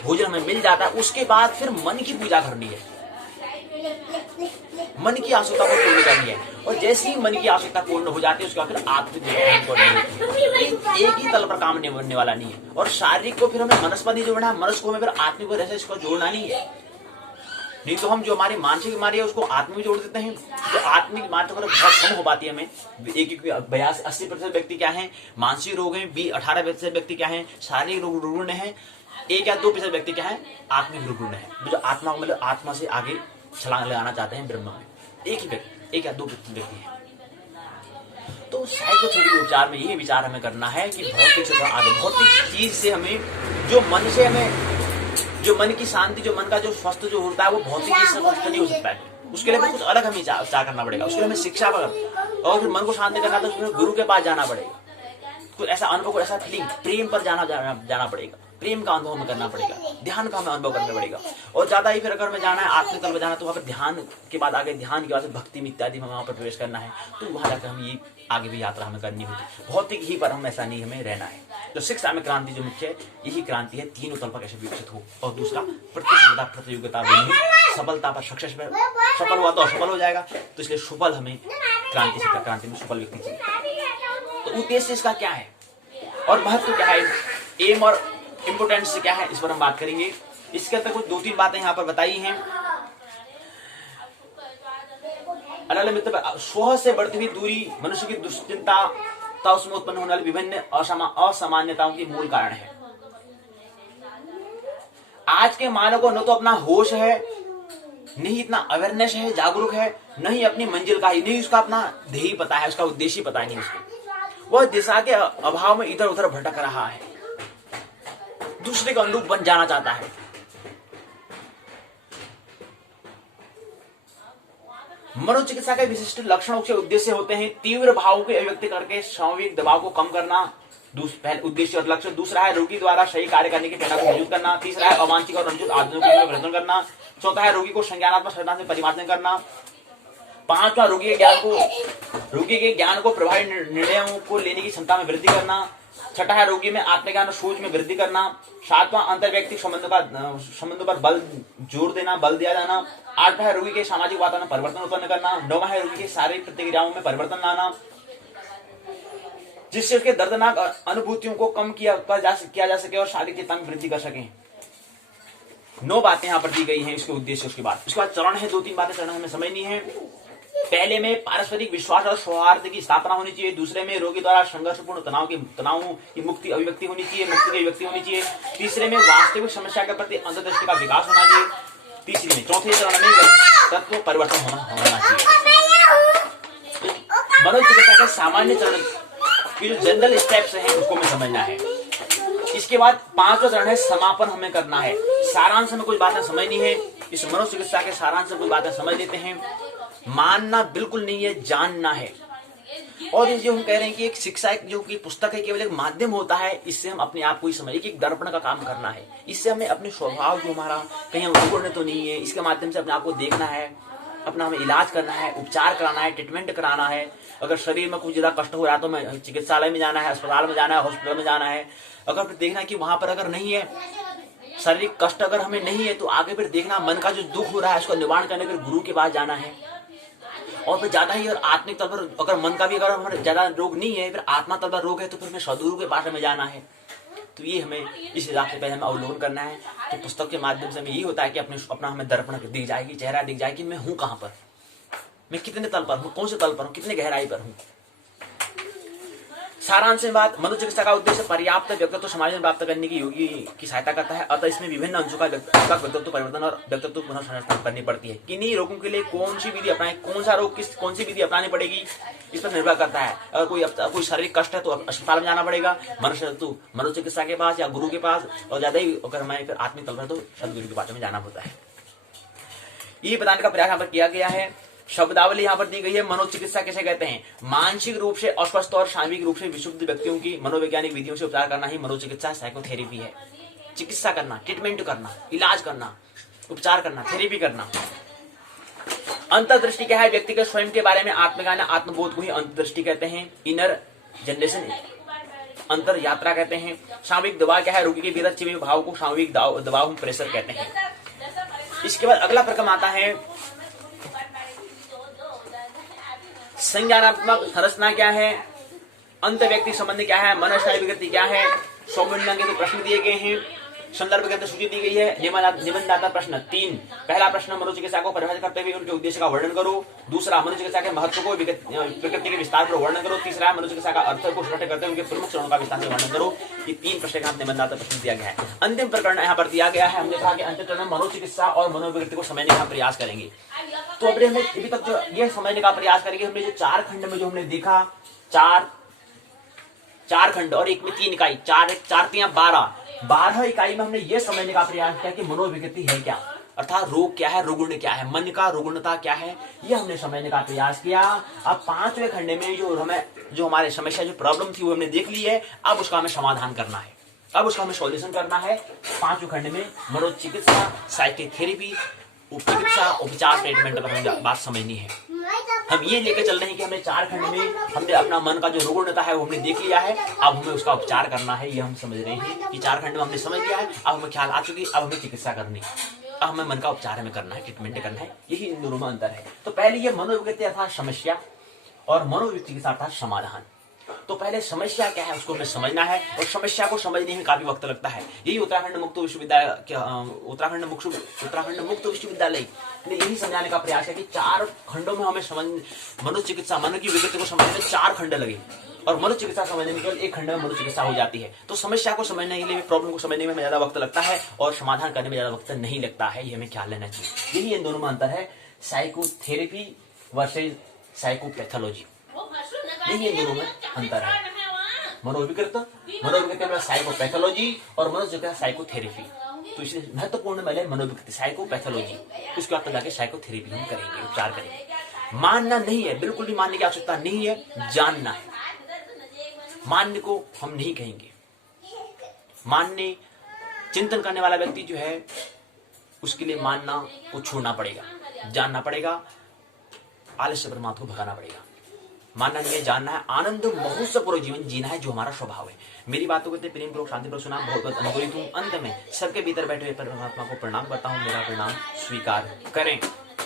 भोजन हमें मिल जाता है, उसके बाद फिर मन की पूजा करनी है, मन की आवश्यकता को पूर्ण करनी है। और जैसे ही मन की आवश्यकता पूर्ण हो जाती है उसके बाद फिर आत्मिक एक ही तल पर काम बनने वाला नहीं है। और शारीरिक को फिर हमें मनस पर नहीं जोड़ना है, मनस को हमें फिर आत्मिक को जैसे इसको जोड़ना नहीं है। नहीं तो हम जो हमारी मानसिक बीमारी है उसको आत्मिक में जोड़ देते हैं। तो आत्मिक बीमारी बहुत कम हो पाती है हमें। 80% व्यक्ति क्या है मानसिक रोग है, 18% व्यक्ति क्या है शारीरिक रुग्ण है, 1 या 2% व्यक्ति क्या है आत्मिक रुग्ण है, जो आत्मा मतलब आत्मा से आगे छलांग लगाना चाहते हैं ब्रह्म में। 1 या 2 व्यक्ति है। तो साइकोथेरेपी उपचार में यही विचार हमें करना है कि भौतिक से आगे, भौतिक चीज से हमें जो मन से हमें जो मन की शांति, जो मन का जो स्वस्थ जो होता है वो भौतिक चीज से स्वस्थ नहीं हो सकता है। उसके लिए कुछ अलग हमें उपचार करना पड़ेगा। उसके लिए हमें शिक्षा पर, और फिर मन को शांत करना तो उसमें गुरु के पास जाना पड़ेगा। कुछ ऐसा अनुभव, ऐसा फीलिंग, प्रेम पर जाना पड़ेगा, प्रेम का अनुभव हमें करना पड़ेगा, ध्यान का हमें अनुभव करना पड़ेगा। और ज्यादा ही फिर अगर हमें जाना है आत्मिक तल पर जाना तो वहाँ पर ध्यान के बाद आगे, ध्यान के बाद भक्ति में इत्यादि में वहाँ पर प्रवेश करना है। तो वहाँ जाकर हम ये आगे भी यात्रा हमें करनी होगी। भौतिक ही पर हम ऐसा नहीं हमें रहना है। तो शिक्षा में क्रांति जो मुख्य है यही क्रांति है, तीनों तल पर कैसे विकसित हो। और दूसरा प्रतिस्पर्धा, प्रतियोगिता नहीं, सफलता पर, सक्सेस पर, सफल हुआ तो असफल हो जाएगा। तो इसलिए सफल हमें क्रांति में सफल व्यक्ति चाहिए। तो उद्देश्य इसका क्या है और महत्व क्या है, एम और इम्पोर्टेंस क्या है, इस पर हम बात करेंगे। इसके अंदर कुछ 2-3 बातें यहाँ पर बताई हैं। अलग मित्र, स्व से बढ़ती हुई दूरी मनुष्य की दुश्चिंता तथा उसमें उत्पन्न होने वाली विभिन्न असामान्यताओं की मूल कारण है। आज के मानव को न तो अपना होश है, नहीं इतना अवेयरनेस है, जागरूक है, नहीं अपनी मंजिल का ही, नहीं उसका अपना ध्येय पता है, उसका उद्देश्य पता नहीं उसको। वह दिशा के अभाव में इधर उधर भटक रहा है, दूसरे का अनुरूप बन जाना चाहता है। मनोचिकित्सा के विशिष्ट लक्षणों के उद्देश्य होते हैं तीव्र भावों की अभिव्यक्ति करके सामूहिक दबाव को कम करना, पहले उद्देश्य और लक्ष्य। दूसरा है रोगी द्वारा सही कार्य करने की प्रेरणा को मौजूद करना। तीसरा है अवांछित और अनुचित आदतों के वर्धन करना। चौथा है रोगी को संज्ञानात्मक संरचना से परिमार्जन करना। पांचवा रोगी के ज्ञान को प्रभावी निर्णयों को लेने की क्षमता में वृद्धि करना। छठा है रोगी में आत्मज्ञान और सोच में वृद्धि करना। सातवां अंतर व्यक्तिगत संबंधों पर जोर देना, बल दिया जाना। आठवां है रोगी के सामाजिक वातावरण में परिवर्तन उत्पन्न करना। नौवां है रोगी के शारीरिक प्रतिक्रियाओं में परिवर्तन लाना, जिससे उसके दर्दनाक अनुभूतियों को कम किया जा सके और शारीरिक चेतना में वृद्धि कर सके। 9 बातें यहाँ पर दी गई हैं इसके उद्देश्य। उसके बाद चरण है, 2-3 बातें चरण हमें समझनी है। पहले में पारस्परिक विश्वास और सौहार्द की स्थापना होनी चाहिए। दूसरे में रोगी द्वारा संघर्षपूर्ण तनावों की मुक्ति अभिव्यक्ति होनी चाहिए। तीसरे में वास्तविक समस्या के प्रति अंतर्दृष्टि का विकास होना चाहिए। चौथे चरण में तत्व परिवर्तन होना चाहिए। मनोचिकित्सा के सामान्य चरण की जो जनरल स्टेप्स हैं उसको हमें समझना है। इसके बाद 5वां चरण है समापन हमें करना है। सारांश में कुछ बातें समझनी है। इस मनोचिकित्सा के सारांश में कुछ बातें समझ लेते हैं। मानना बिल्कुल नहीं है, जानना है। और ये जो हम कह रहे हैं कि एक शिक्षा एक जो कि पुस्तक है केवल एक माध्यम होता है, इससे हम अपने आप को ही समझिए कि एक दर्पण का काम करना है। इससे हमें अपने स्वभाव जो हमारा कहीं हम उगड़ने तो नहीं है, इसके माध्यम से अपने आप को देखना है, अपना हमें इलाज करना है, उपचार कराना है, ट्रीटमेंट कराना है। अगर शरीर में कुछ ज्यादा कष्ट हो रहा है तो हमें चिकित्सालय में जाना है, अस्पताल में जाना है, हॉस्पिटल में जाना है। अगर फिर देखना है कि वहां पर अगर नहीं है, शारीरिक कष्ट अगर हमें नहीं है, तो आगे फिर देखना मन का जो दुख हो रहा है उसका निवारण करने फिर गुरु के पास जाना है। और फिर ज्यादा ही और आत्मिक तल पर अगर मन का भी अगर हमारे ज्यादा रोग नहीं है, फिर आत्मा तल पर रोग है, तो फिर हमें सदगुरु के पास हमें जाना है। तो ये हमें इस हिसाब से पहले हमें अवलोकन करना है। तो पुस्तक के माध्यम से हमें यही होता है कि अपना हमें दर्पण दिख जाएगी, चेहरा दिख जाएगी, मैं हूँ कहाँ पर, मैं कितने तल पर हूँ, कौन से तल पर हूँ, कितने गहराई पर हूँ। सारांश में बात, मनोचिकित्सा का उद्देश्य पर्याप्त व्यक्तित्व समाज में प्राप्त करने की योगी की सहायता करता है। अतः इसमें विभिन्न अंशों का व्यक्तित्व परिवर्तन और व्यक्तित्व पुनः संरचना करनी पड़ती है। किन्हीं रोगों के लिए कौन सी विधि अपनाएं, कौन सा रोग किस कौन सी विधि अपनानी पड़ेगी, इस पर निर्भर करता है। अगर कोई शारीरिक कष्ट है तो अस्पताल में जाना पड़ेगा, मनोचिकित्सा के पास या गुरु के पास, और ज्यादा ही अगर हमें फिर आत्मिक तल पर तो सदगुरु के पास में जाना होता है। ये बताने का प्रयास यहाँ पर किया गया है। शब्दावली यहाँ पर दी गई है। मनोचिकित्सा किसे कहते हैं? मानसिक रूप से अस्वस्थ और शारीरिक रूप से विशुद्ध व्यक्तियों की मनोवैज्ञानिक विधियों से उपचार करना ही मनोचिकित्सा साइकोथेरेपी है। चिकित्सा करना, ट्रीटमेंट करना, इलाज करना, उपचार करना, थेरेपी करना। अंतर्दृष्टि क्या है? व्यक्ति के स्वयं के बारे में आत्मज्ञान, आत्मबोध को ही अंतर्दृष्टि कहते हैं। इनर जनरेशन अंतर यात्रा कहते हैं। सामूहिक दबाव क्या है? रोगी के भीतर छिपे भाव को सामूहिक दबाव हम प्रेशर कहते हैं। इसके बाद अगला प्रक्रम आता है संज्ञानात्मक संरचना क्या है, अंत व्यक्ति संबंध क्या है, मनस्नायु विकृति क्या है। 100 मिनट के तो प्रश्न दिए गए हैं। संदर्भ के अंदर सूची दी गई है। निबंधात्मक प्रश्न 3। पहला प्रश्न, मनोचिकित्सा को परिभाषित करते हुए उनके उद्देश्य का वर्णन करो। दूसरा, मनोचिकित्सा के महत्व को प्रकृति के विस्तार पर वर्णन करो। तीसरा, मनोचिकित्सा का अर्थ को स्पष्ट करते हुए उनके प्रमुख चरणों का विस्तार से वर्णन करो। ये 3 प्रश्न का निबंधात्मक प्रश्न दिया गया है। अंतिम प्रकरण यहाँ पर दिया गया है। हमने कहा कि अंतिम चरण में मनोचिकित्सा और मनोविकृति को समझने का प्रयास करेंगे। तो अभी हमने अभी तक जो ये समझने का प्रयास करेंगे, हमने जो 4 खंड में जो हमने देखा, 4 खंड और एक में 3 इकाई, 4 3 12 इकाई में हमने ये समझने का प्रयास किया कि मनोविकृति है क्या, अर्थात रोग क्या है, रुग्ण क्या है, मन का रुग्णता क्या है, ये हमने समझने का प्रयास किया। अब 5वें खंड में जो हमारे समस्या जो प्रॉब्लम थी वो हमने देख ली है। अब उसका हमें समाधान करना है, अब उसका हमें सॉल्यूशन करना है। 5वें खंड में मनोचिकित्सा, साइकोथेरेपी, चिकित्सा, उपचार, ट्रीटमेंट पर हमें बात समझनी है। हम ये लेकर चल रहे हैं कि हमने 4 खंड में हमने अपना मन का जो रुग्णता है वो हमने देख लिया है। अब हमें उसका उपचार करना है, ये हम समझ रहे हैं कि 4 खंड में हमने समझ लिया है। अब हमें ख्याल आ चुकी, अब हमें चिकित्सा करनी है, अब हमें मन का उपचार हमें करना है, ट्रीटमेंट करना है। यही इन दोनों में अंतर है। तो पहले ये मनोविकृति अर्थात समस्या और मनोचिकित्सा अर्थात समाधान। तो पहले समस्या क्या है उसको हमें समझना है, और समस्या को समझने में काफी वक्त लगता है। यही उत्तराखंड मुक्त विश्वविद्यालय ने यही समझाने का प्रयास है कि 4 खंडों में हमें मनोचिकित्सा, मन की विकृति को समझने में 4 खंड लगे, और मनोचिकित्सा समझने में केवल 1 खंड में मनोचिकित्सा हो जाती है। तो समस्या को समझने के लिए, प्रॉब्लम को समझने में ज्यादा वक्त लगता है, और समाधान करने में ज्यादा वक्त नहीं लगता है। ये हमें ख्याल लेना चाहिए। यही इन दोनों में अंतर है, साइकोथेरेपी वर्सेज साइकोपैथोलॉजी। यही इन दोनों में अंतर है। मनोविकृत में साइकोपैथोलॉजी और मनोचिकित्सा साइकोथेरेपी। तो इसलिए महत्वपूर्ण पहले मनोविकृति, साइकोपैथोलॉजी, उसके बाद जाके साइकोथेरेपी हम करेंगे, उपचार करेंगे। मानना नहीं है, बिल्कुल भी मानने की आवश्यकता नहीं है, जानना है। मानने को हम नहीं कहेंगे। मानने, चिंतन करने वाला व्यक्ति जो है उसके लिए मानना को छोड़ना पड़ेगा, जानना पड़ेगा, आलस्य परमात्मा को भगाना पड़ेगा। मानना नहीं है, जानना है, आनंद महोत्सवपूर्वक जीवन जीना है जो हमारा स्वभाव है। मेरी बातों को इतने प्रेम पूर्वक शांति पूर्वक सुना, बहुत बहुत अनुग्रहित हूं। अंत में सबके भीतर बैठे हुए परमात्मा को प्रणाम करता हूं। मेरा प्रणाम स्वीकार करें।